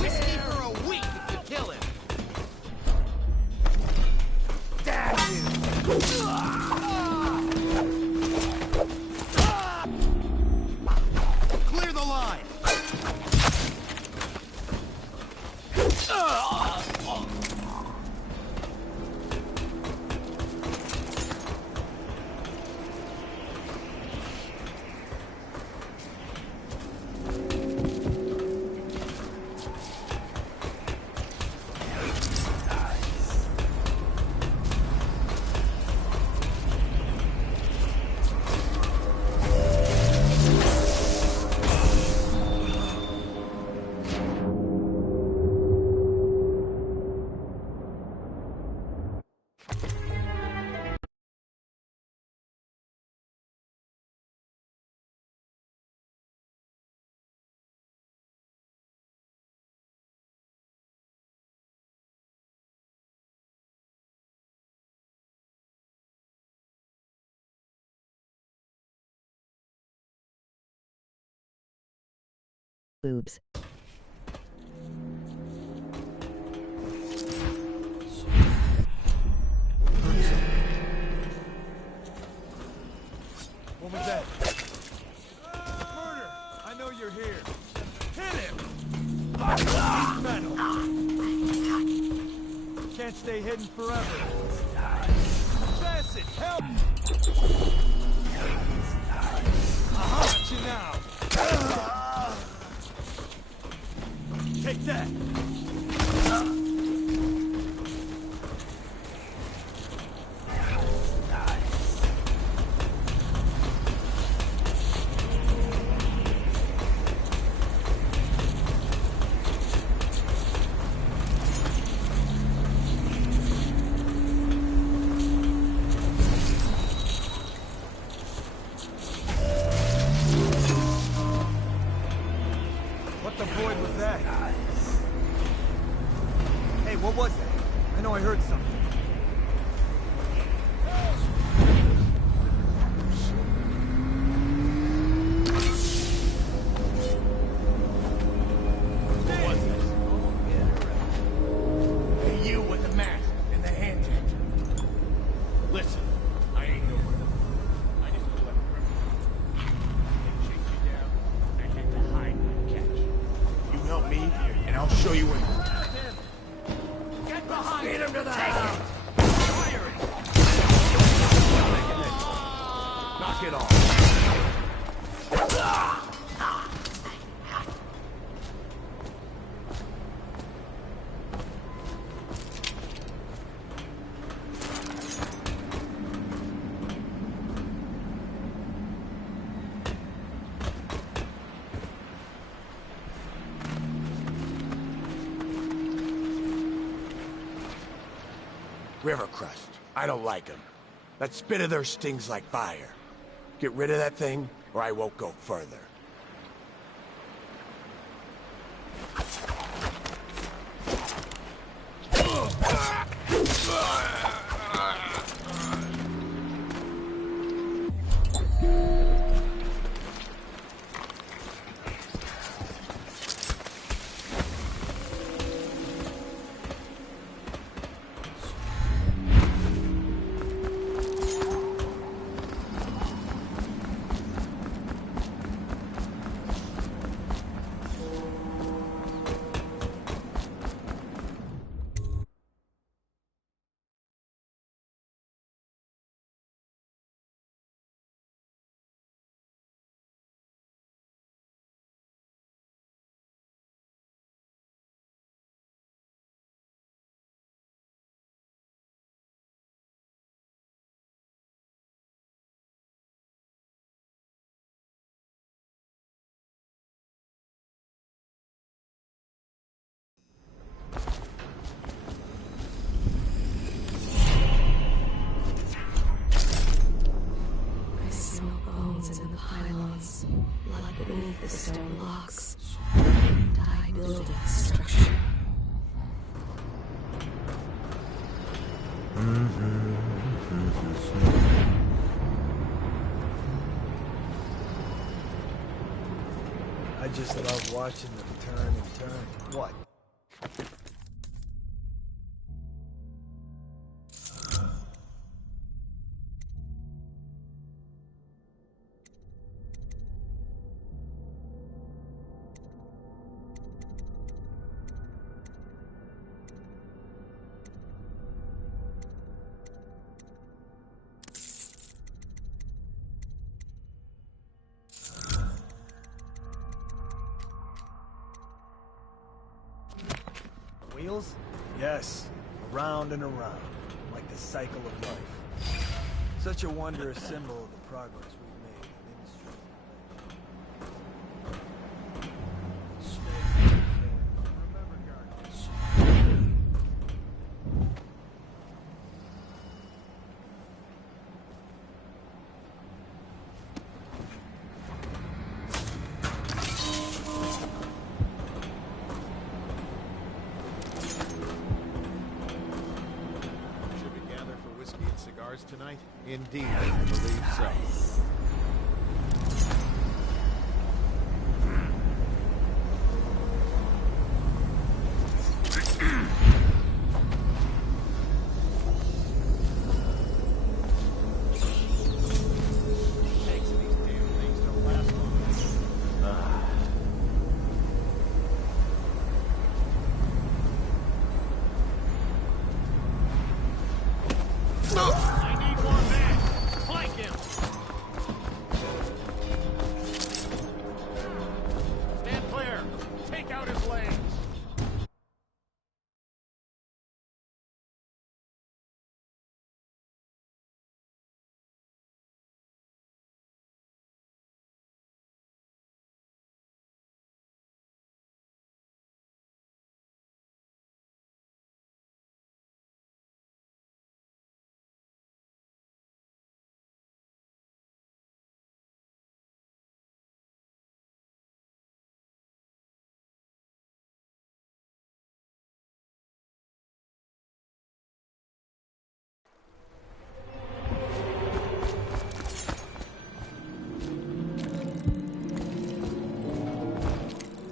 Whiskey for a week if you kill him. Damn you! Clear the line. Boobs. What was that? Murder! I know you're here. Hit him! He's mental. Can't stay hidden forever. Assassin, help! Got you now. Take that. What the void was that? Hey, what was that? I know I heard something. What was this? Hey, you with the mask and the hand gesture. Listen, I ain't no one. I just blew up the river. They chased you down. I had to hide my catch. You help me, and I'll show you where. Get behind him to the house. Fire it. Knock it off. River crust. I don't like them. That spit of theirs stings like fire. Get rid of that thing, or I won't go further. I smell bones in the pylons, blood beneath the stone blocks. Die building structure. I just love watching them turn and turn. What? Wheels? Yes. Around and around. Like the cycle of life. Such a wondrous symbol of the progress we've made in industry. Tonight? Indeed, I believe so.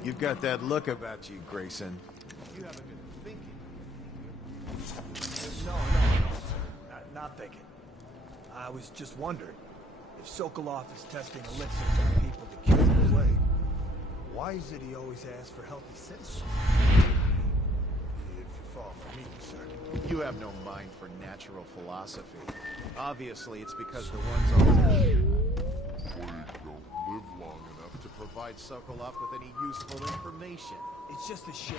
You've got that look about you, Grayson. You haven't been thinking. No, sir. Not thinking. I was just wondering, if Sokolov is testing elixirs on people to cure the plague, why is it he always asks for healthy citizens? If you fall for me, sir. You have no mind for natural philosophy. Obviously, it's because the ones on the plague don't live long enough to provide Sokolov with any useful information. It's just a shame.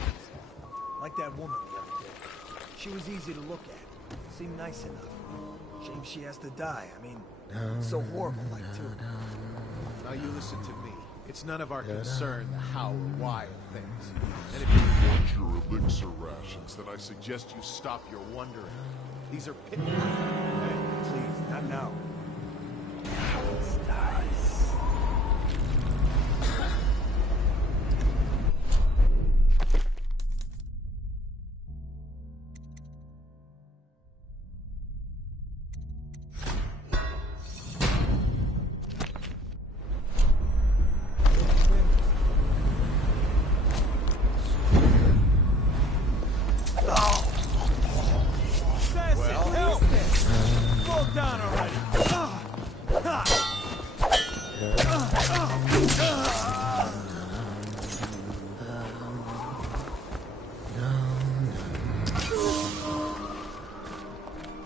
Like that woman the other day. She was easy to look at. Seemed nice enough. Shame she has to die. I mean, so horrible, like, too. Now you listen to me. It's none of our concern the how or why of things. And if you want your elixir rations, then I suggest you stop your wondering. These are pit. Hey, please, not now.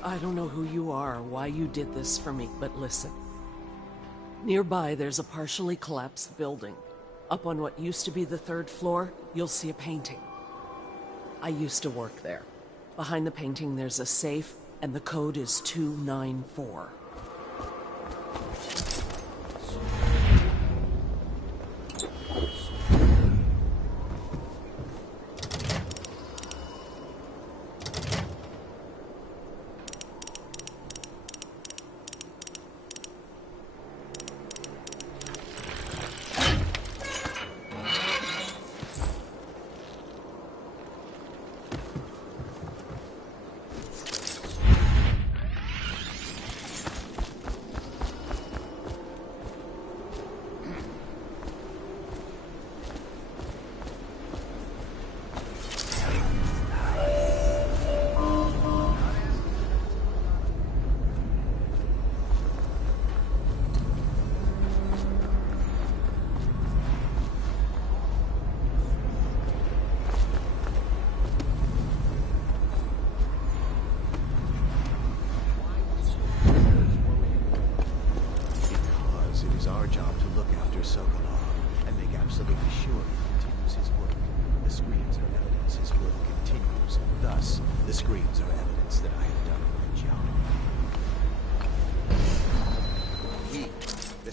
I don't know who you are or why you did this for me, but listen. Nearby, there's a partially collapsed building. Up on what used to be the 3rd floor, you'll see a painting. I used to work there. Behind the painting, there's a safe, and the code is 294.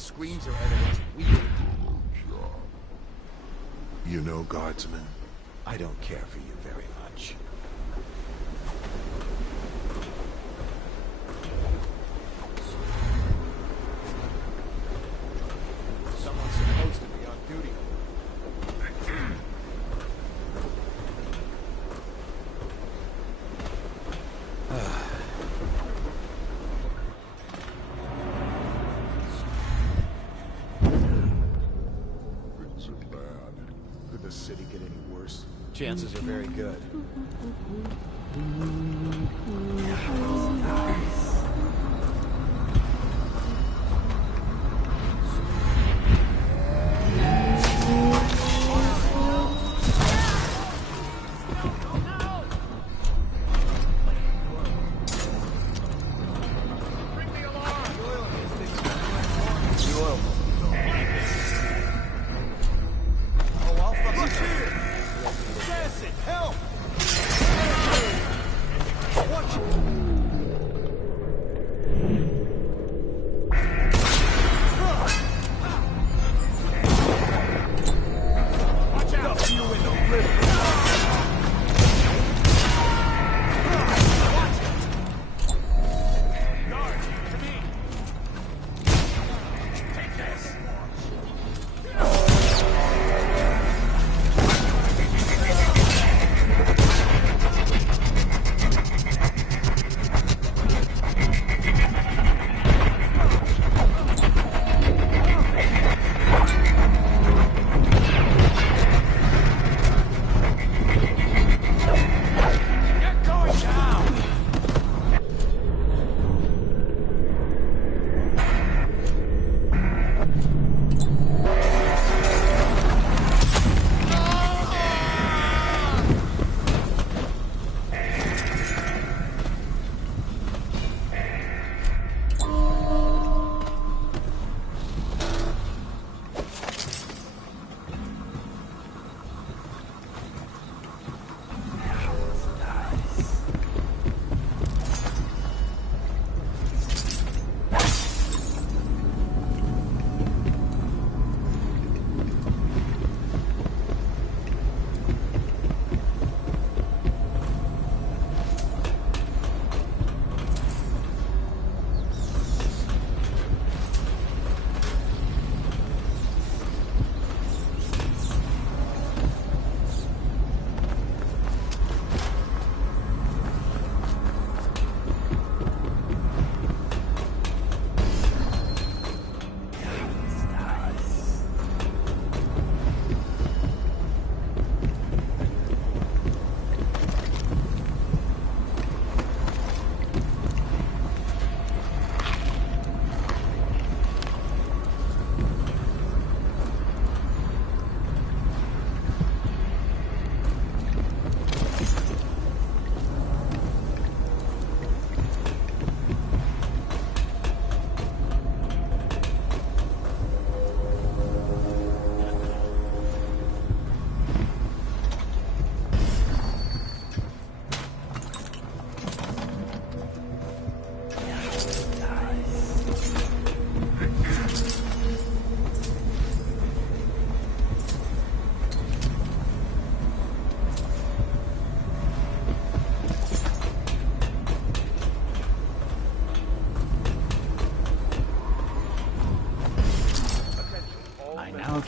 Screens are evidence we did job. You know, Guardsman, I don't care for you very much. Someone's supposed to be on duty. Chances are very good.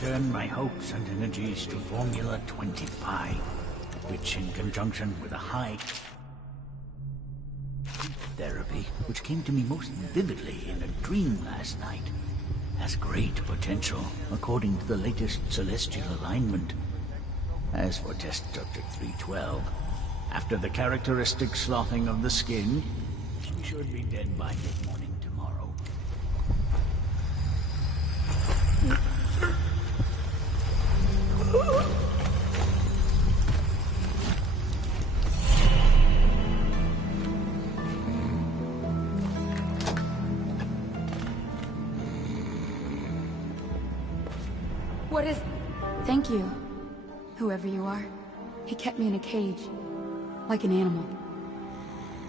turn my hopes and energies to Formula 25, which in conjunction with a high therapy, which came to me most vividly in a dream last night, has great potential, according to the latest celestial alignment. As for Test Subject 312, after the characteristic sloughing of the skin, she should be dead by mid-morning tomorrow. What is... Thank you, whoever you are. He kept me in a cage, like an animal.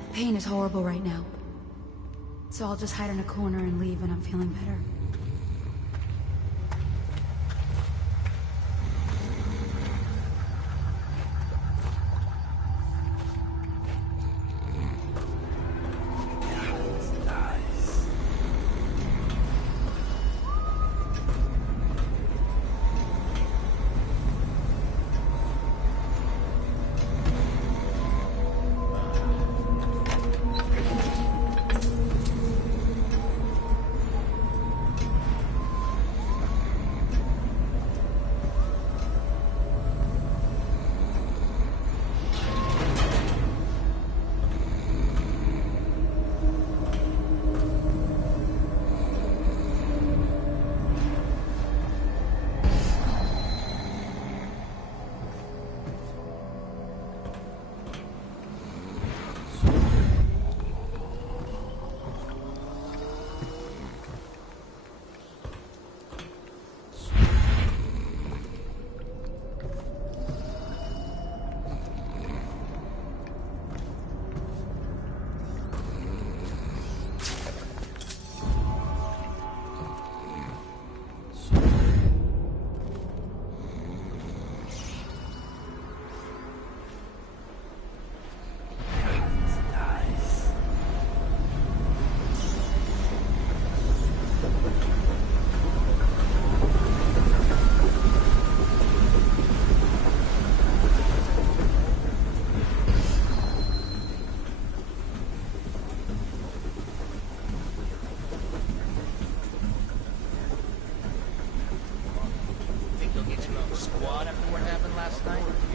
The pain is horrible right now. So I'll just hide in a corner and leave when I'm feeling better.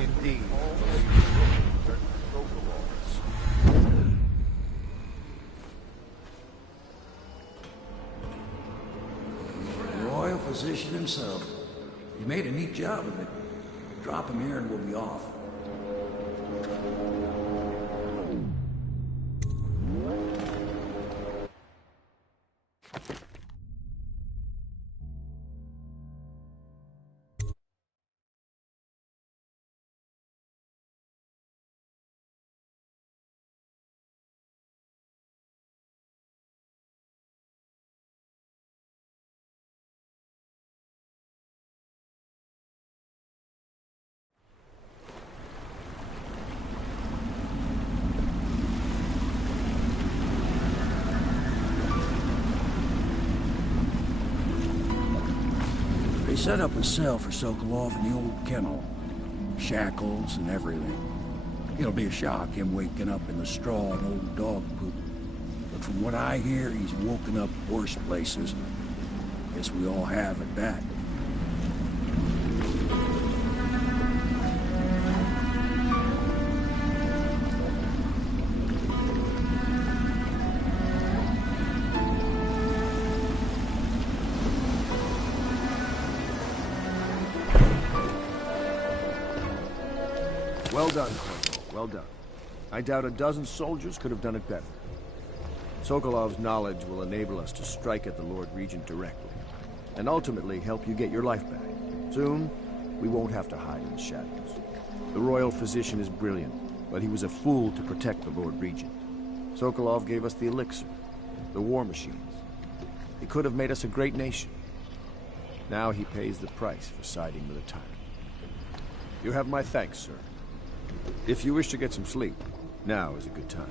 Indeed. The royal physician himself. He made a neat job of it. Drop him here and we'll be off. They set up a cell for Sokolov in the old kennel. Shackles and everything. It'll be a shock, him waking up in the straw and old dog poop. But from what I hear, he's woken up worse places. Guess we all have at that. Well done, Corvo. Well done. I doubt a dozen soldiers could have done it better. Sokolov's knowledge will enable us to strike at the Lord Regent directly, and ultimately help you get your life back. Soon, we won't have to hide in the shadows. The royal physician is brilliant, but he was a fool to protect the Lord Regent. Sokolov gave us the elixir, the war machines. He could have made us a great nation. Now he pays the price for siding with a tyrant. You have my thanks, sir. If you wish to get some sleep, now is a good time.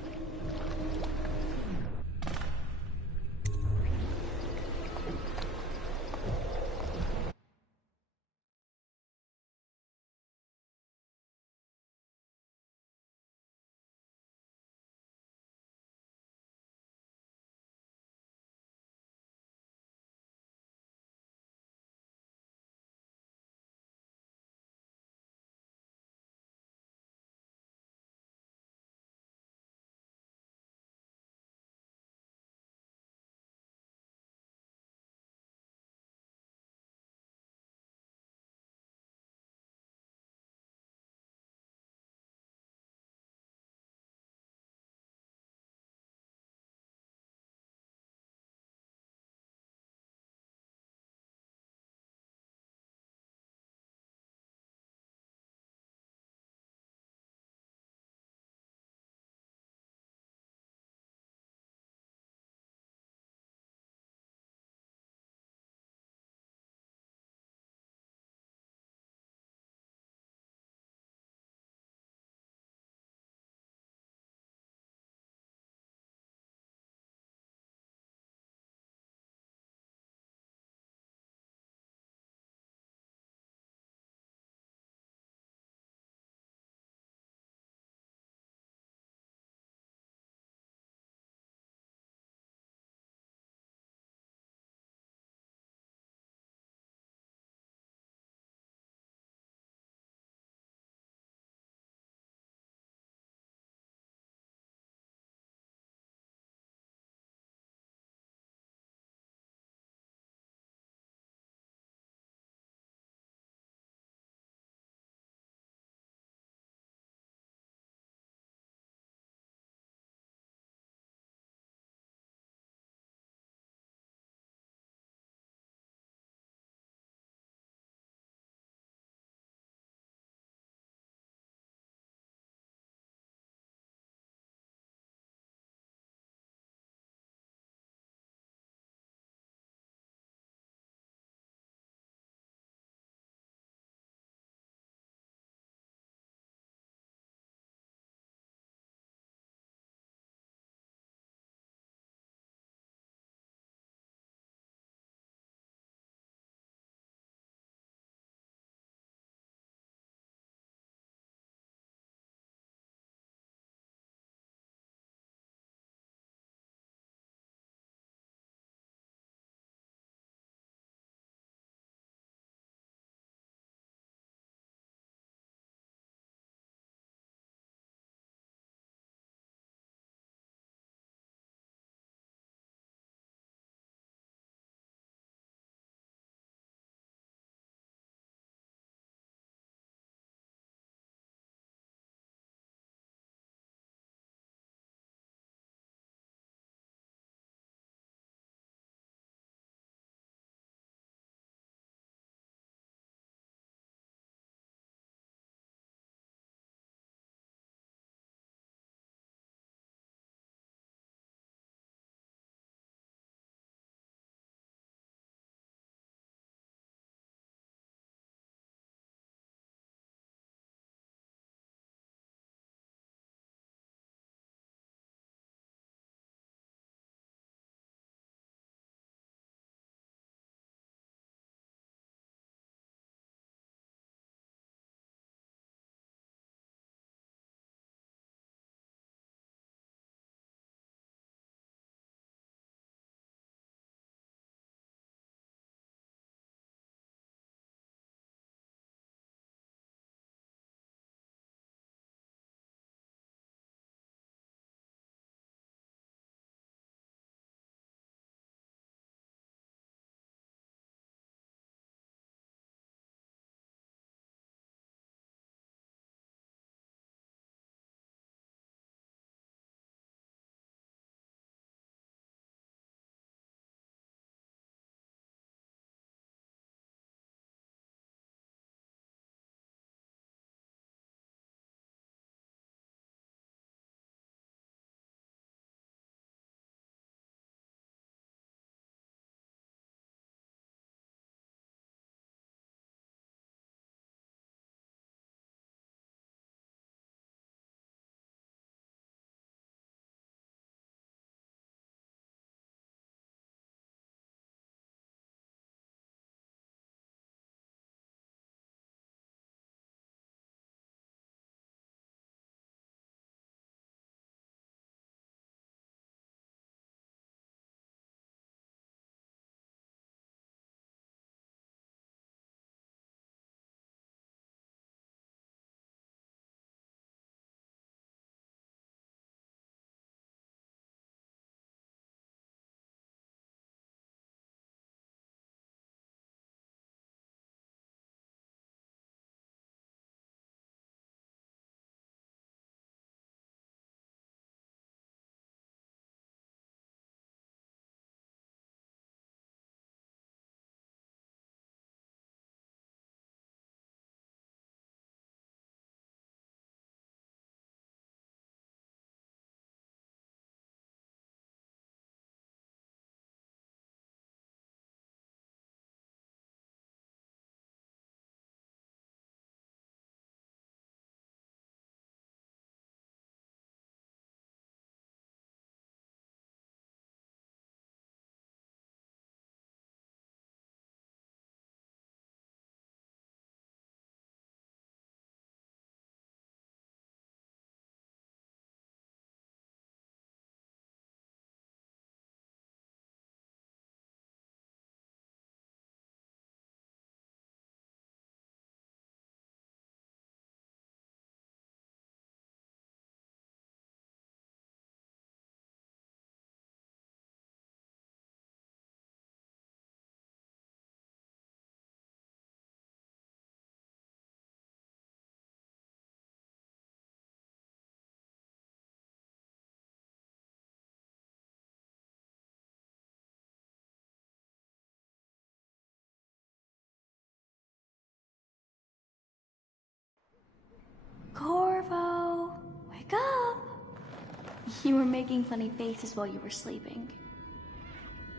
You were making funny faces while you were sleeping.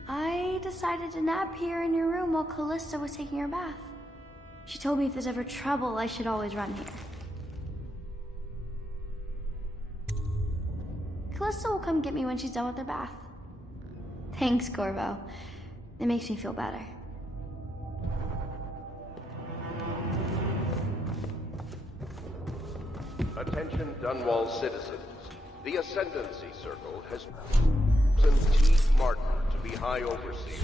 I decided to nap here in your room while Callista was taking her bath. She told me if there's ever trouble, I should always run here. Callista will come get me when she's done with her bath. Thanks, Corvo. It makes me feel better. Attention Dunwall citizens. The Ascendancy Circle has chosen T. Martin to be High Overseer.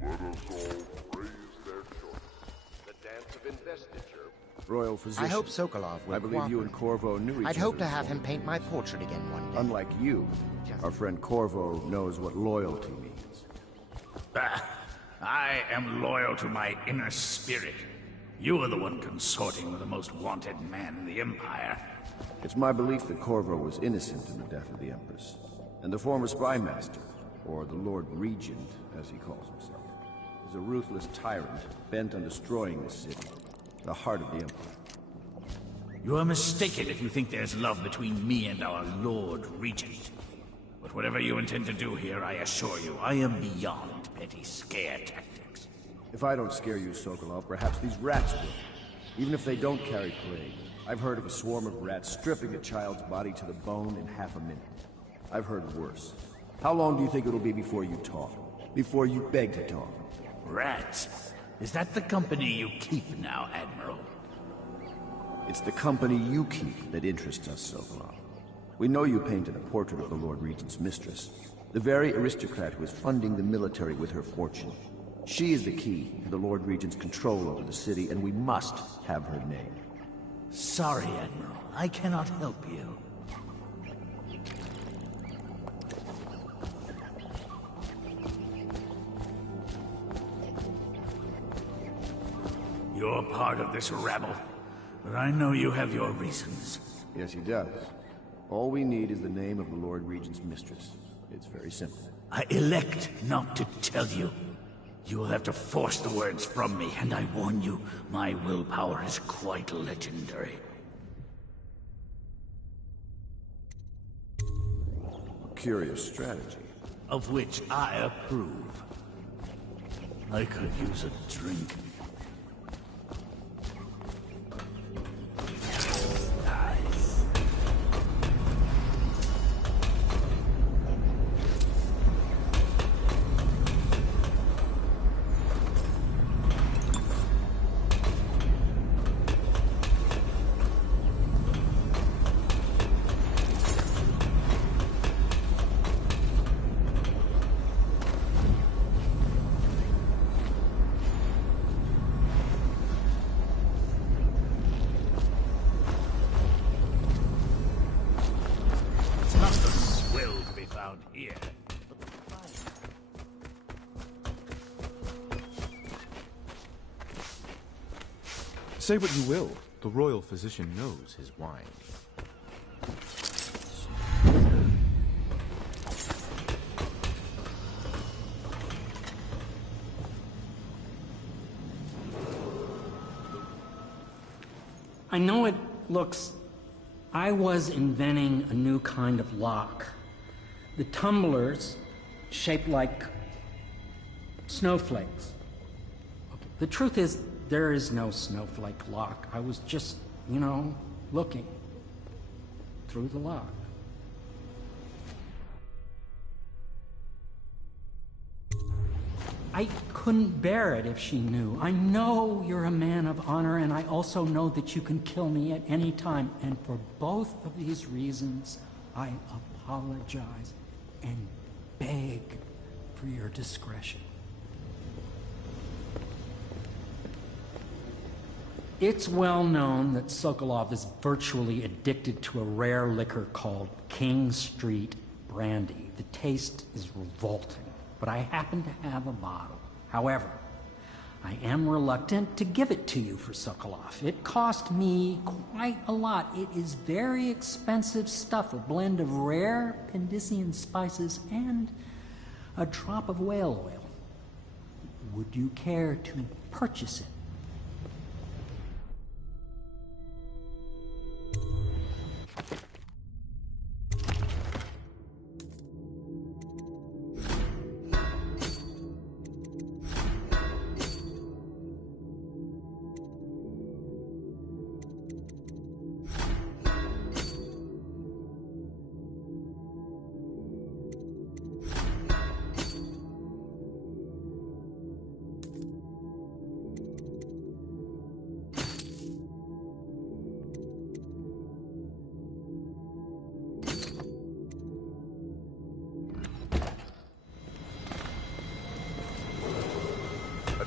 Let us all raise their choice. The dance of investiture. Royal Physician. I hope Sokolov will I believe you and Corvo knew each other. I'd hope to have him paint my portrait again one day. Unlike you, our friend Corvo knows what loyalty means. I am loyal to my inner spirit. You are the one consorting with the most wanted man in the Empire. It's my belief that Corvo was innocent in the death of the Empress, and the former spy master, or the Lord Regent, as he calls himself, is a ruthless tyrant bent on destroying this city, the heart of the Empire. You are mistaken if you think there's love between me and our Lord Regent. But whatever you intend to do here, I assure you, I am beyond petty scare tactics. If I don't scare you, Sokolov, perhaps these rats will. Even if they don't carry plague. I've heard of a swarm of rats stripping a child's body to the bone in half a minute. I've heard worse. How long do you think it'll be before you talk? Before you beg to talk? Rats? Is that the company you keep now, Admiral? It's the company you keep that interests us, Sokolov. We know you painted a portrait of the Lord Regent's mistress, the very aristocrat who is funding the military with her fortune. She is the key to the Lord Regent's control over the city, and we must have her name. Sorry, Admiral. I cannot help you. You're part of this rabble, but I know you have your reasons. Yes, he does. All we need is the name of the Lord Regent's mistress. It's very simple. I elect not to tell you. You will have to force the words from me, and I warn you, my willpower is quite legendary. A curious strategy. Of which I approve. I could use a drink. Say what you will, the royal physician knows his wine. I know it looks... I was inventing a new kind of lock. The tumblers, shaped like snowflakes. The truth is, there is no snowflake lock. I was just, you know, looking through the lock. I couldn't bear it if she knew. I know you're a man of honor, and I also know that you can kill me at any time. And for both of these reasons, I apologize and beg for your discretion. It's well known that Sokolov is virtually addicted to a rare liquor called King Street Brandy. The taste is revolting, but I happen to have a bottle. However, I am reluctant to give it to you for Sokolov. It cost me quite a lot. It is very expensive stuff, a blend of rare Pendician spices and a drop of whale oil. Would you care to purchase it?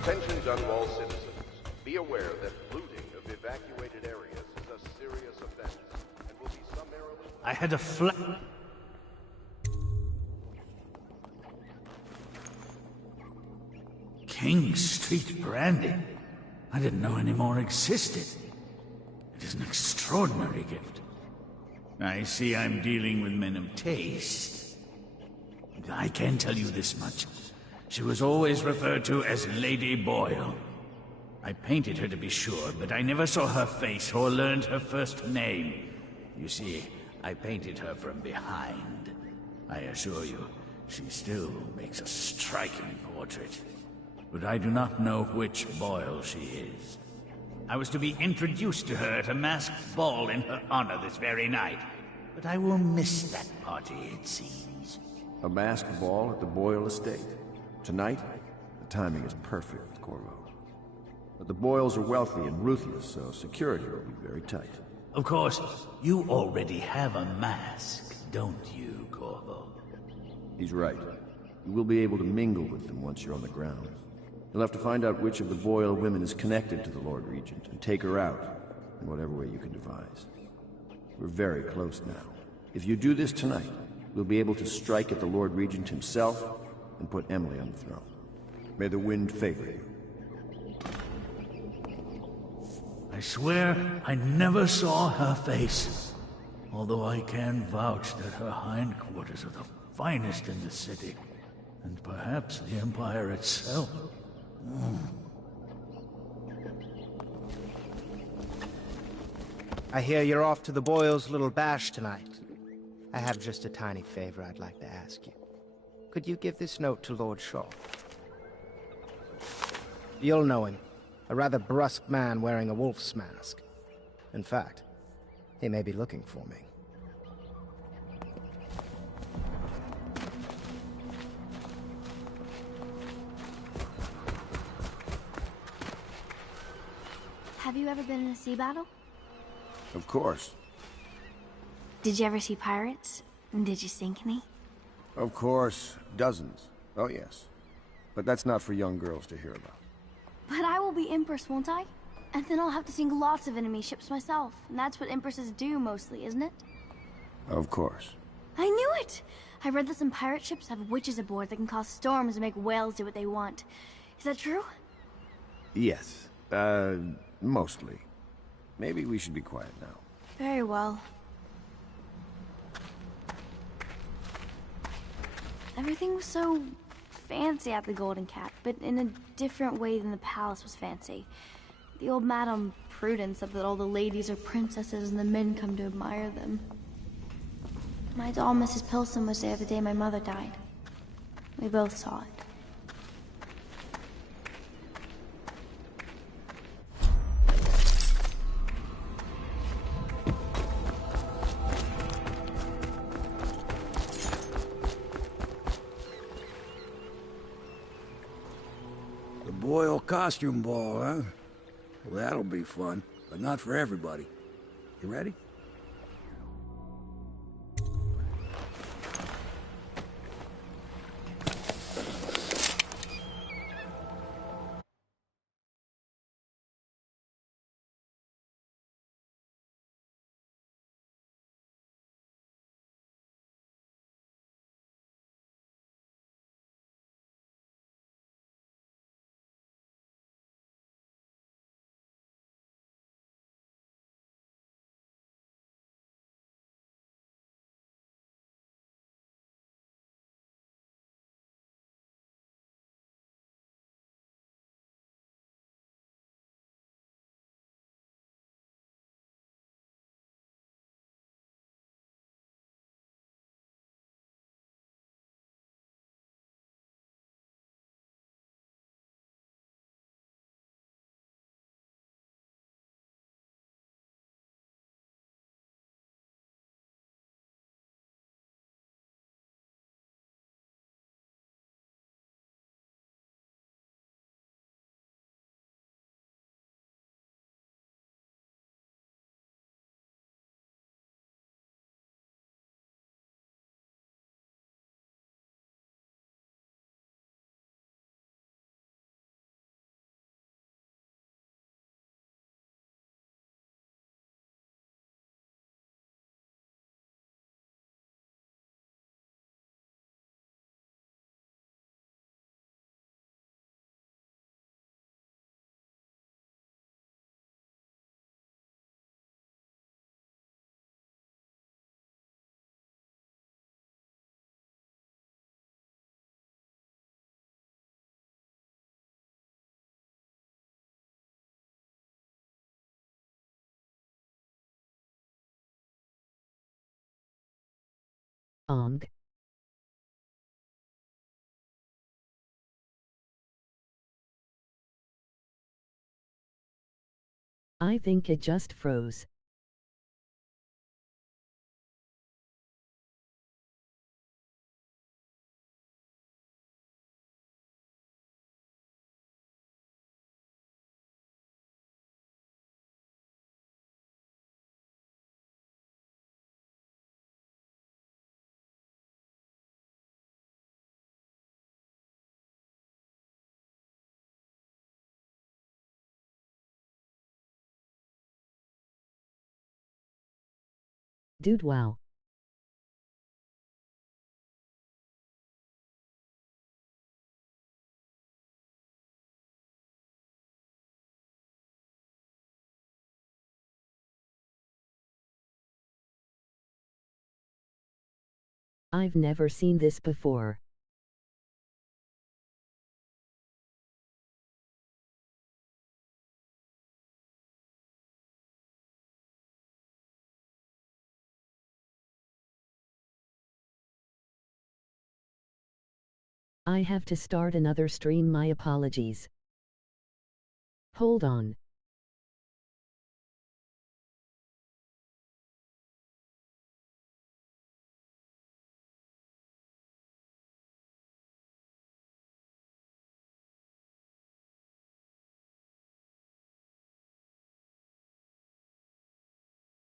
Attention Dunwall citizens. Be aware that looting of evacuated areas is a serious offense and will be summarily... I had a King Street brandy? I didn't know any more existed. It is an extraordinary gift. I see I'm dealing with men of taste. I can tell you this much. She was always referred to as Lady Boyle. I painted her to be sure, but I never saw her face or learned her first name. You see, I painted her from behind. I assure you, she still makes a striking portrait. But I do not know which Boyle she is. I was to be introduced to her at a masked ball in her honor this very night. But I will miss that party, it seems. A masked ball at the Boyle estate. Tonight? The timing is perfect, Corvo. But the Boyles are wealthy and ruthless, so security will be very tight. Of course, you already have a mask, don't you, Corvo? He's right. You will be able to mingle with them once you're on the ground. You'll have to find out which of the Boyle women is connected to the Lord Regent and take her out in whatever way you can devise. We're very close now. If you do this tonight, we'll be able to strike at the Lord Regent himself and put Emily on the throne. May the wind favor you. I swear I never saw her face, although I can vouch that her hindquarters are the finest in the city, and perhaps the Empire itself. I hear you're off to the Boyles' little bash tonight. I have just a tiny favor I'd like to ask you. Could you give this note to Lord Shaw? You'll know him. A rather brusque man wearing a wolf's mask. In fact, he may be looking for me. Have you ever been in a sea battle? Of course. Did you ever see pirates? And did you sink any? Of course. Dozens. Oh, yes. But that's not for young girls to hear about. But I will be Empress, won't I? And then I'll have to sink lots of enemy ships myself. And that's what Empresses do mostly, isn't it? Of course. I knew it! I read that some pirate ships have witches aboard that can cause storms and make whales do what they want. Is that true? Yes. Mostly. Maybe we should be quiet now. Very well. Everything was so fancy at the Golden Cat, but in a different way than the palace was fancy. The old Madame Prudence said that all the ladies are princesses and the men come to admire them. My doll, Mrs. Pilson, was there the day my mother died. We both saw it. Boyle costume ball, huh? Well, that'll be fun, but not for everybody. You ready? I think it just froze. Dude, wow. I've never seen this before. I have to start another stream, my apologies. Hold on.